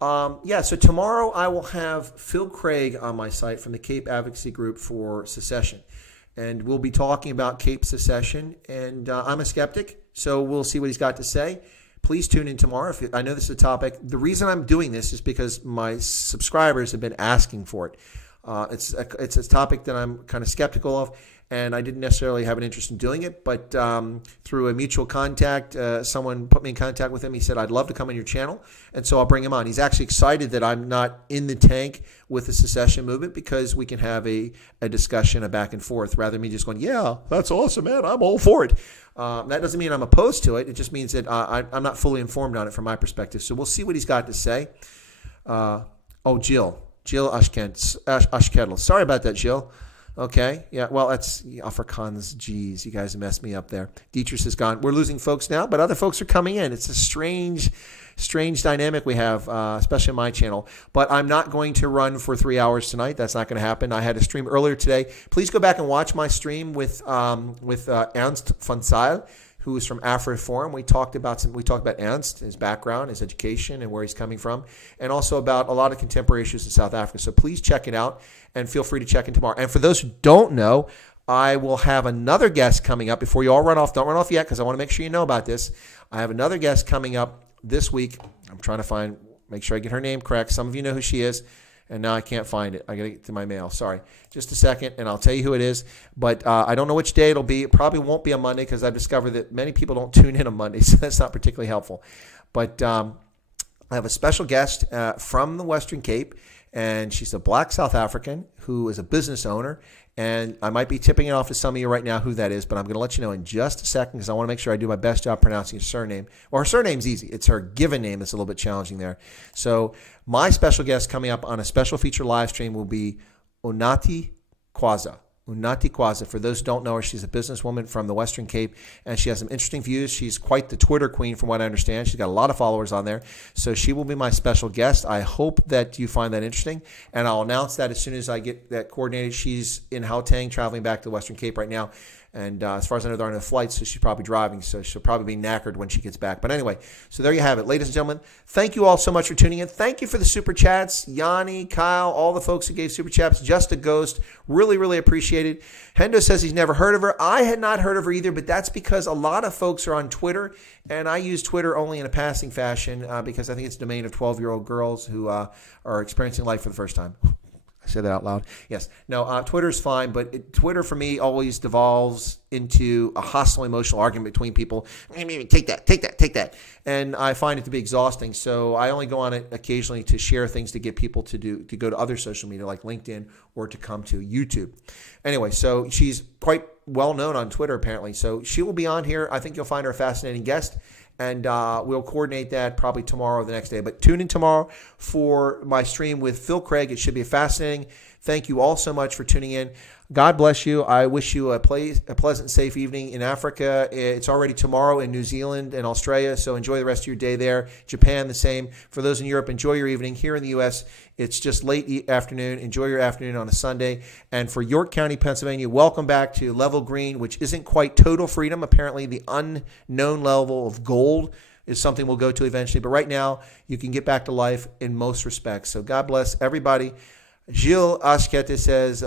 So tomorrow I will have Phil Craig on my site from the Cape Advocacy Group for Secession. And we'll be talking about Cape Secession. And I'm a skeptic, so we'll see what he's got to say. Please tune in tomorrow. I know this is a topic. The reason I'm doing this is because my subscribers have been asking for it. It's a topic that I'm kind of skeptical of, and I didn't necessarily have an interest in doing it. But through a mutual contact, someone put me in contact with him. He said, I'd love to come on your channel, and so I'll bring him on. He's actually excited that I'm not in the tank with the secession movement because we can have a discussion, a back and forth, rather than me just going, yeah, that's awesome, man. I'm all for it. That doesn't mean I'm opposed to it. It just means that I'm not fully informed on it from my perspective. So we'll see what he's got to say. Jill Ashketel. Sorry about that, Jill. Okay. Yeah, well, that's Afrikaans. Geez, you guys messed me up there. Dietrich is gone. We're losing folks now, but other folks are coming in. It's a strange dynamic we have, especially on my channel. But I'm not going to run for 3 hours tonight. That's not going to happen. I had a stream earlier today. Please go back and watch my stream with Ernst von Zeil, who is from Afro Forum. We talked about Ernst, his background, his education, and where he's coming from, and also about a lot of contemporary issues in South Africa. So please check it out, and feel free to check in tomorrow. And for those who don't know, I will have another guest coming up. Before you all run off, don't run off yet, because I want to make sure you know about this. I have another guest coming up this week. I'm trying to make sure I get her name correct. Some of you know who she is, and now I can't find it. I got to get to my mail. Sorry. Just a second, and I'll tell you who it is. But I don't know which day it'll be. It probably won't be on Monday because I've discovered that many people don't tune in on Monday, so that's not particularly helpful. But I have a special guest from the Western Cape, and she's a black South African who is a business owner. And I might be tipping it off to some of you right now who that is, but I'm going to let you know in just a second because I want to make sure I do my best job pronouncing her surname. Well, her surname's easy. It's her given name that's a little bit challenging there. So my special guest coming up on a special feature live stream will be Unati Kwaza. Unati Kwaza. For those who don't know her, she's a businesswoman from the Western Cape, and she has some interesting views. She's quite the Twitter queen from what I understand. She's got a lot of followers on there. So she will be my special guest. I hope that you find that interesting, and I'll announce that as soon as I get that coordinated. She's in Gauteng, traveling back to the Western Cape right now. And as far as I know, there are no flights, so she's probably driving, so she'll probably be knackered when she gets back. But anyway, so there you have it. Ladies and gentlemen, thank you all so much for tuning in. Thank you for the super chats. Yanni, Kyle, all the folks who gave super chats. Just a Ghost. Really, really appreciate it. Hendo says he's never heard of her. I had not heard of her either, but that's because a lot of folks are on Twitter, and I use Twitter only in a passing fashion because I think it's a domain of 12-year-old girls who are experiencing life for the first time. Say that out loud. Yes. No, Twitter's fine, but Twitter for me always devolves into a hostile emotional argument between people. Take that. And I find it to be exhausting. So I only go on it occasionally to share things to get people to go to other social media like LinkedIn or to come to YouTube. Anyway, so she's quite well known on Twitter apparently. So she will be on here. I think you'll find her a fascinating guest. And we'll coordinate that probably tomorrow or the next day. But tune in tomorrow for my stream with Phil Craig. It should be fascinating. Thank you all so much for tuning in. God bless you. I wish you a pleasant, safe evening in Africa. It's already tomorrow in New Zealand and Australia, so enjoy the rest of your day there. Japan, the same. For those in Europe, enjoy your evening. Here in the U.S., it's just late afternoon. Enjoy your afternoon on a Sunday. And for York County, Pennsylvania, welcome back to level green, which isn't quite total freedom. Apparently, the unknown level of gold is something we'll go to eventually. But right now, you can get back to life in most respects. So God bless everybody. Gilles Ashkete says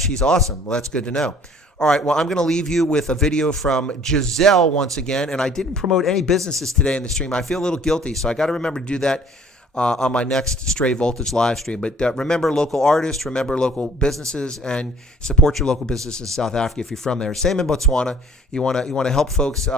she's awesome. Well, that's good to know. All right, well, I'm going to leave you with a video from Giselle once again. And I didn't promote any businesses today in the stream. I feel a little guilty, so I got to remember to do that on my next Stray Voltage live stream. But remember local artists, remember local businesses, and support your local business in South Africa if you're from there. Same in Botswana. You want to help folks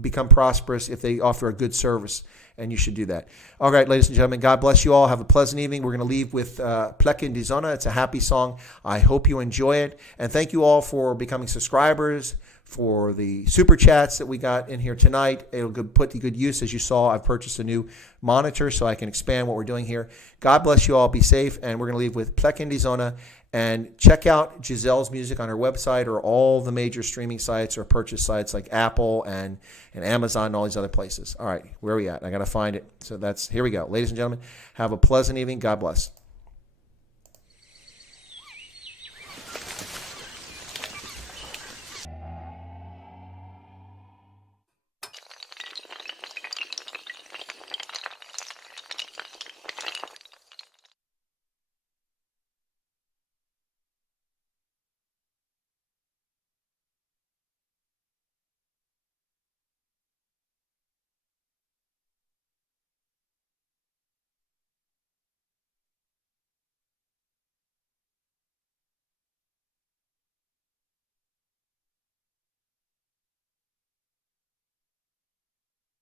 become prosperous if they offer a good service, and you should do that. All right, ladies and gentlemen, God bless you all. Have a pleasant evening. We're going to leave with Plek in die Zona. It's a happy song. I hope you enjoy it. And thank you all for becoming subscribers, for the super chats that we got in here tonight. It'll put to good use. As you saw, I've purchased a new monitor so I can expand what we're doing here. God bless you all. Be safe. And we're going to leave with Plek in die Zona. And check out Giselle's music on her website or all the major streaming sites or purchase sites like Apple and Amazon and all these other places. All right, where are we at? I got to find it. So here we go. Ladies and gentlemen, have a pleasant evening. God bless.